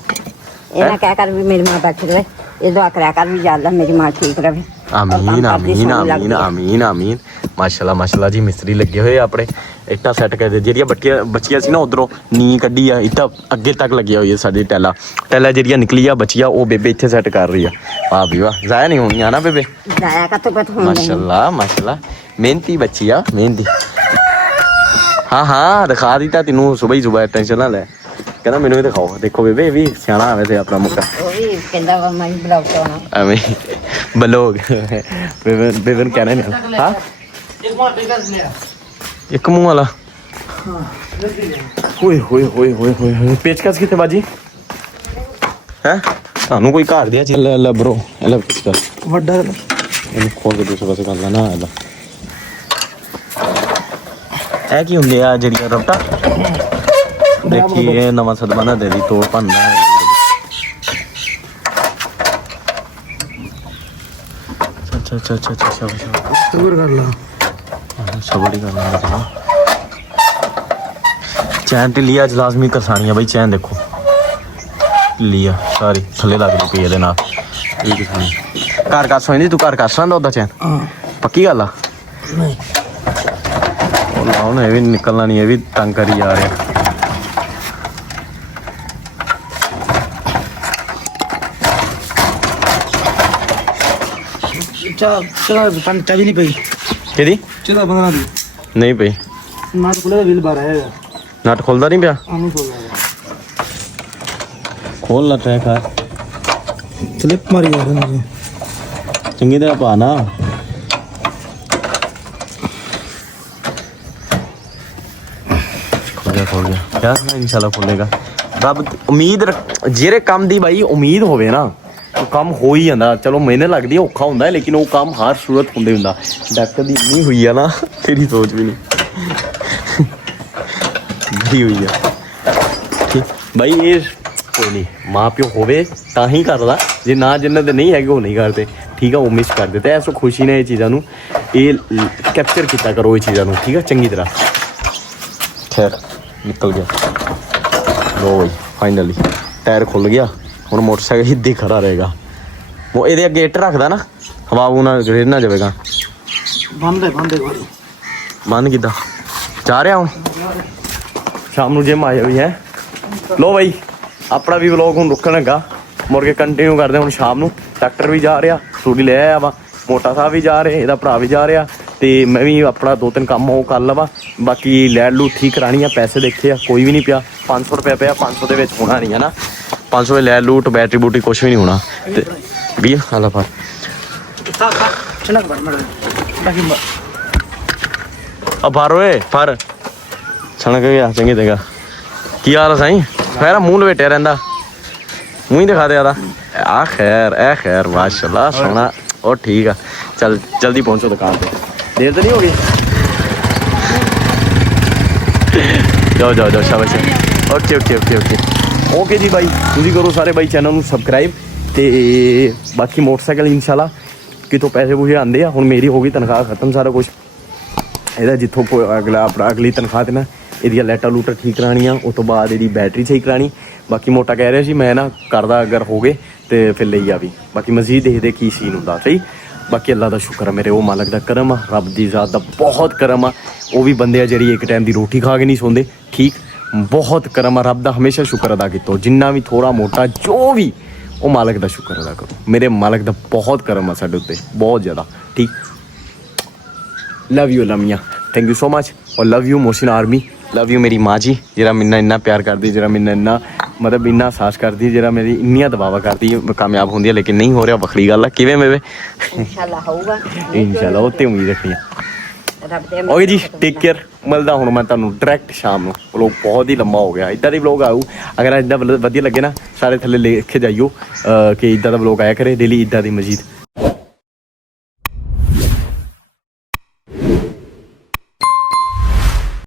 ਇਹਨਾਂ ਕਹਿ ਕਰ ਵੀ ਮੇਰੀ ਮਾਂ ਬੈਠੀ ਰਹੇ, ਇਹ ਦੁਆ ਕਰਿਆ ਕਰ ਵੀ ਯਾਰ ਮੇਰੀ ਮਾਂ ਠੀਕ ਰਹੇ। ਆਮੀਨ ਆਮੀਨ ਆਮੀਨ ਆਮੀਨ ਆਮੀਨ। ਮਾਸ਼ਾਅੱਲਾ ਮਾਸ਼ਾਅੱਲਾ ਜੀ, ਮਿਸਤਰੀ ਲੱਗੇ ਹੋਏ ਆ ਆਪਣੇ। ਇੱਟਾਂ ਸੈੱਟ ਕਰਦੇ, ਜਿਹੜੀਆਂ ਬੱਚੀਆਂ ਸੀ ਨਾ ਉਧਰੋਂ ਨੀ ਕੱਢੀ ਆ, ਇੱਟਾਂ ਅੱਗੇ ਤੱਕ ਲੱਗੀਆਂ ਹੋਈ ਆ ਸਾਡੀ ਟੈਲਾ ਜਿਹੜੀਆਂ ਨਿਕਲੀ ਆ ਬੱਚੀਆਂ, ਉਹ ਬੇਬੇ ਇੱਥੇ ਸੈੱਟ ਕਰ ਰਹੀ ਆ। ਵਾਹ ਵੀ ਵਾਹ, ਜ਼ਾਇਆ ਨਹੀਂ ਹੋਣੀਆਂ ਨਾ ਬੇਬੇ। ਜਾਇਆ ਕਾ ਤੋ ਮਾਸ਼ਾਅੱਲਾ ਮਾਸ਼ਾਅੱਲਾ, ਮਿਹਨਤੀ ਬੱਚੀ ਆ, ਮਿਹਨਤੀ। ਹਾਂ ਦਿਖਾ ਦਿੱਤਾ ਤੈਨੂੰ ਸੁਬਹ ਹੀ ਸੁਬਹ, ਟੈਨਸ਼ਨ ਨਾ ਲੈ। ਕਹਿੰਦਾ ਮੈਨੂੰ ਵੀ ਦਿਖਾਓ, ਦੇਖੋ ਬੇਬੇ ਇਹ ਵੀ ਸਿਆਣਾ ਆਵੇ ਤੇ ਆਪਣਾ ਮੁੱਕਾ। ਉਹ ਵੀ ਕਹਿੰਦਾ ਵਾ ਮੈਂ ਬਲੌਗ ਚਾਉਣਾ ਐਵੇਂ ਬਲੋਗ ਬੇਬੇ ਨੂੰ ਕਹਿਣਾ ਨਹੀਂ। ਹਾਂ ਇੱਕ ਮੂੰਹ ਵਾਲਾ। ਹੋਏ ਹੋਏ ਹੋਏ ਹੋਏ ਹੋਏ ਹੋਏ, ਪੇਚਕਸ ਕਿੱਥੇ ਬਾਜੀ ਹੈ? ਤੁਹਾਨੂੰ ਕੋਈ ਘਰ ਦਿਆ ਚੱਲ ਲੈ ਬਰੋ, ਲੈ ਪੇਚਕਸ ਵੱਡਾ ਇਹਨੂੰ ਖੋਲ ਕੇ ਦੂਸਰੇ ਪਾਸੇ ਕਰ ਲੈਣਾ। ਇਹਦਾ ਇਹ ਕੀ ਹੁੰਦੇ ਆ ਜਿਹੜੀਆਂ ਰਬਟਾ? ਦੇਖੀ ਇਹ ਨਵਾਂ ਸਦਮਾ ਨਾ ਦੇ ਦੀ, ਤੋੜ ਭੰਨਾ। ਅੱਛਾ ਸਬਰ ਕਰ ਲਾ, ਸਬਰ ਹੀ ਕਰਨਾ ਹੈ। ਚੈਨ ਢਿੱਲੀ ਅੱਜ ਲਾਜ਼ਮੀ ਕਰਸਾਣੀ ਆ ਬਈ। ਚੈਨ ਦੇਖੋ ਢਿੱਲੀ ਆ ਸਾਰੀ, ਥੱਲੇ ਲੱਗਦੀ ਪਈ ਇਹਦੇ ਨਾਲ। ਇਹ ਕਿਸਨੀ ਘਰ ਕੱਸ ਹੋਈ ਨਹੀਂ, ਤੂੰ ਘਰ ਕੱਸ ਲੈਂਦਾ ਉਹਦਾ ਚੈਨ? ਪੱਕੀ ਗੱਲ ਆ? ਨਹੀਂ ਉਹ ਨਾ ਹੁਣ ਇਹ ਵੀ ਨਿਕਲਣਾ ਨਹੀਂ, ਇਹ ਵੀ ਤੰਗ ਕਰੀ ਜਾ ਰਿਹਾ। ਚਾਬੀ ਨਹੀਂ ਪਈ ਕਿਹਦੀ? 15 ਦੀ ਨਹੀਂ ਪਈ। ਨਾਟ ਖੁੱਲੇ ਦਾ ਬਿੱਲ ਬਾਹਰ ਹੈ, ਨਟ ਖੁੱਲਦਾ ਨਹੀਂ ਪਿਆ। ਆਨੂੰ ਖੋਲਦਾ ਖੋਲ ਲਾ ਟਰੈਕ ਆ, ਸਲਿੱਪ ਮਾਰੀ ਜਾ ਰਿਹਾ ਜੀ। ਚੰਗੀ ਤਰ੍ਹਾਂ ਪਾ ਨਾ। ਖੁੱਲ ਗਿਆ ਯਾਰ, ਇਨਸ਼ਾਅੱਲਾ ਖੁੱਲੇਗਾ। ਰੱਬ ਉਮੀਦ ਜਿਹੜੇ ਕੰਮ ਦੀ ਬਾਈ ਉਮੀਦ ਹੋਵੇ ਨਾ, ਉਹ ਕੰਮ ਹੋ ਹੀ ਜਾਂਦਾ। ਚਲੋ ਮਿਹਨਤ ਲੱਗਦੀ ਹੈ, ਔਖਾ ਹੁੰਦਾ, ਲੇਕਿਨ ਉਹ ਕੰਮ ਹਰ ਸੂਰਤ ਹੁੰਦੇ ਹੁੰਦਾ। ਡਾਕਟਰ ਦੀ ਇੰਨੀ ਹੋਈ ਆ ਨਾ, ਤੇਰੀ ਸੋਚ ਵੀ ਨਹੀਂ ਬੜੀ ਹੋਈ ਆ। ਠੀਕ ਬਾਈ, ਇਹ ਕੋਈ ਨਹੀਂ, ਮਾਂ ਪਿਓ ਹੋਵੇ ਤਾਂ ਹੀ ਕਰਦਾ, ਜੇ ਨਾ ਜਿੰਨਾਂ ਦੇ ਨਹੀਂ ਹੈਗੇ ਉਹ ਨਹੀਂ ਕਰਦੇ। ਠੀਕ ਆ, ਉਹ ਮਿਸ ਕਰ ਦਿੱਤੇ। ਐਸੋ ਖੁਸ਼ੀ ਨੇ ਇਹ ਚੀਜ਼ਾਂ ਨੂੰ ਇਹ ਕੈਪਚਰ ਕੀਤਾ ਕਰੋ, ਇਹ ਚੀਜ਼ਾਂ ਨੂੰ। ਠੀਕ ਆ, ਚੰਗੀ ਤਰ੍ਹਾਂ। ਖੈਰ ਨਿਕਲ ਗਿਆ। ਲੋ ਬਈ ਫਾਈਨਲੀ ਟਾਇਰ ਖੁੱਲ ਗਿਆ। ਹੁਣ ਮੋਟਰਸਾਈਕਲ ਇੱਦਾਂ ਹੀ ਖੜਾ ਰਹੇਗਾ। ਉਹ ਇਹਦੇ ਅੱਗੇ ਇੱਟ ਰੱਖਦਾ ਨਾ, ਹਵਾ ਨਾਲ ਗਿਰ ਨਾ ਜਾਵੇਗਾ। ਬੰਦ ਬੰਦ ਕਿੱਦਾਂ ਜਾ ਰਿਹਾ ਹੁਣ? ਸ਼ਾਮ ਨੂੰ ਜਿਮ ਆਇਆ ਵੀ ਹੈ। ਲੋ ਬਾਈ ਆਪਣਾ ਵੀ ਵਲੋਗ ਹੁਣ ਰੁਕਣ ਲੱਗਾ, ਮੁੜ ਕੇ ਕੰਟੀਨਿਊ ਕਰਦੇ ਹੁਣ ਸ਼ਾਮ ਨੂੰ। ਡਾਕਟਰ ਵੀ ਜਾ ਰਿਹਾ, ਸਟੂਡੀ ਲੈ ਆਇਆ ਵਾ, ਮੋਟਾ ਸਾਹਿਬ ਵੀ ਜਾ ਰਹੇ, ਇਹਦਾ ਭਰਾ ਵੀ ਜਾ ਰਿਹਾ, ਤੇ ਮੈਂ ਵੀ ਆਪਣਾ 2-3 ਕੰਮ ਉਹ ਕਰ ਲਵਾਂ। ਬਾਕੀ ਲੈਡ ਲੂ ਠੀਕ ਕਰਾਣੀ ਆ। ਪੈਸੇ ਦੇਖੇ ਆ, ਕੋਈ ਵੀ ਨਹੀਂ ਪਿਆ। 500 ਰੁਪਇਆ ਪਿਆ, 500 ਦੇ ਵਿੱਚ ਹੋਣਾ ਨਹੀਂ ਹੈ ਨਾ। 500 ਲੈ ਲੂਟ, ਬੈਟਰੀ ਬੂਟਰੀ ਕੁਛ ਵੀ ਨਹੀਂ ਹੋਣਾ। ਤੇ 20 ਹਾਲਾ ਪਰ ਆ ਫਰ ਓਏ ਫਰ ਛਣਕ ਗਿਆ ਚੰਗੀ ਦੇਗਾ। ਕੀ ਹਾਲ ਆ ਸਾਈਂ? ਖੈਰ ਮੂੰਹ ਲਵੇਟਿਆ ਰਹਿੰਦਾ, ਮੂੰਹ ਹੀ ਦਿਖਾ ਦੇ ਆਦਾ। ਆ ਖੈਰ ਮਾਸ਼ਾਅੱਲਾ ਸੋਹਣਾ। ਉਹ ਠੀਕ ਆ, ਚੱਲ ਜਲਦੀ ਪਹੁੰਚੋ ਦੁਕਾਨ ਤੇ, ਦੇਰ ਤਾਂ ਨਹੀਂ ਹੋ ਗਈ? ਜਾਓ ਸ਼ਾਬਾਸ਼। ਓਕੇ ਜੀ ਬਾਈ, ਤੁਸੀਂ ਕਰੋ ਸਾਰੇ ਬਾਈ ਚੈਨਲ ਨੂੰ ਸਬਸਕ੍ਰਾਈਬ। ਤੇ ਬਾਕੀ ਮੋਟਰਸਾਈਕਲ ਇਨਸ਼ਾਅੱਲਾ ਕਿਤੋਂ ਪੈਸੇ ਪੂਸੇ ਆਉਂਦੇ ਆ। ਹੁਣ ਮੇਰੀ ਹੋ ਗਈ ਤਨਖਾਹ ਖਤਮ, ਸਾਰਾ ਕੁਛ ਇਹਦਾ ਜਿੱਥੋਂ ਅਗਲੀ ਤਨਖਾਹ ਤੇ ਨਾ ਇਹਦੀਆਂ ਲਾਈਟਾਂ ਲੂਟਾਂ ਠੀਕ ਕਰਾਉਣੀਆਂ, ਉਸ ਤੋਂ ਬਾਅਦ ਇਹਦੀ ਬੈਟਰੀ ਸਹੀ ਕਰਾਉਣੀ। ਬਾਕੀ ਮੋਟਾ ਕਹਿ ਰਿਹਾ ਸੀ ਮੈਂ ਨਾ ਕਰਦਾ, ਅਗਰ ਹੋ ਗਏ ਤੇ ਫਿਰ ਲਈ ਆ ਵੀ। ਬਾਕੀ ਮਜ਼ੀਦ ਦੇਖਦੇ ਕੀ ਸੀਨ ਹੁੰਦਾ। ਸਹੀ, ਬਾਕੀ ਅੱਲਾ ਦਾ ਸ਼ੁਕਰ ਆ, ਮੇਰੇ ਉਹ ਮਾਲਕ ਦਾ ਕਰਮ ਆ, ਰੱਬ ਦੀ ਜ਼ਾਤ ਦਾ ਬਹੁਤ ਕਰਮ ਆ। ਉਹ ਵੀ ਬੰਦੇ ਆ ਜਿਹੜੀ ਇੱਕ ਟਾਈਮ ਦੀ ਰੋਟੀ ਖਾ ਕੇ ਨਹੀਂ ਸੌਂਦੇ। ਠੀਕ, ਬਹੁਤ ਕਰਮ ਆ ਰੱਬ ਦਾ, ਹਮੇਸ਼ਾ ਸ਼ੁਕਰ ਅਦਾ ਕੀਤਾ। ਜਿੰਨਾ ਵੀ ਥੋੜਾ ਮੋਟਾ ਜੋ ਵੀ, ਉਹ ਮਾਲਕ ਦਾ ਸ਼ੁਕਰ ਅਦਾ ਕਰੋ। ਮੇਰੇ ਮਾਲਕ ਦਾ ਬਹੁਤ ਕਰਮ ਆ ਸਾਡੇ ਉੱਤੇ, ਬਹੁਤ ਜ਼ਿਆਦਾ। ਠੀਕ, ਲਵ ਯੂ ਲਮੀਆਂ, ਥੈਂਕ ਯੂ ਸੋ ਮਚ। ਔਰ love you motion army, love you ਮੇਰੀ ਮਾਂ ਜੀ, ਜਿਹੜਾ ਮੈਨੂੰ ਇੰਨਾ ਪਿਆਰ ਕਰਦੀ, ਜਿਹੜਾ ਮੈਨੂੰ ਇੰਨਾ ਮਤਲਬ ਇੰਨਾ ਅਹਿਸਾਸ ਕਰਦੀ, ਜਿਹੜਾ ਮੇਰੀ ਇੰਨੀਆਂ ਦਬਾਵਾ ਕਰਦੀ ਕਾਮਯਾਬ ਹੁੰਦੀ ਹੈ, ਲੇਕਿਨ ਨਹੀਂ ਹੋ ਰਿਹਾ, ਵੱਖਰੀ ਗੱਲ ਆ। ਕਿਵੇਂ ਮੇਵੇ? ਇਨਸ਼ਾਅੱਲਾ ਹੋਊਗਾ, ਇਨਸ਼ਾਅੱਲਾ, ਉਹ ਤੇ ਉਮੀਦ ਰੱਖਣੀ ਆ। ਓਕੇ ਜੀ ਟੇਕ ਕੇਅਰ ਮਿਲਦਾ ਹੁਣ ਮੈਂ ਤੁਹਾਨੂੰ ਡਾਇਰੈਕਟ ਸ਼ਾਮ ਨੂੰ ਵਲੋਗ ਬਹੁਤ ਹੀ ਲੰਬਾ ਹੋ ਗਿਆ ਇੱਦਾਂ ਦੀ ਵਲੋਗ ਆਊ ਅਗਰ ਇੱਦਾਂ ਵਧੀਆ ਲੱਗੇ ਨਾ ਸਾਰੇ ਥੱਲੇ ਲਿਖ ਕੇ ਜਾਈਓ ਕਿ ਇੱਦਾਂ ਦਾ ਵਲੋਗ ਆਇਆ ਕਰੇ ਡੇਲੀ ਇੱਦਾਂ ਦੀ ਮਜੀਦ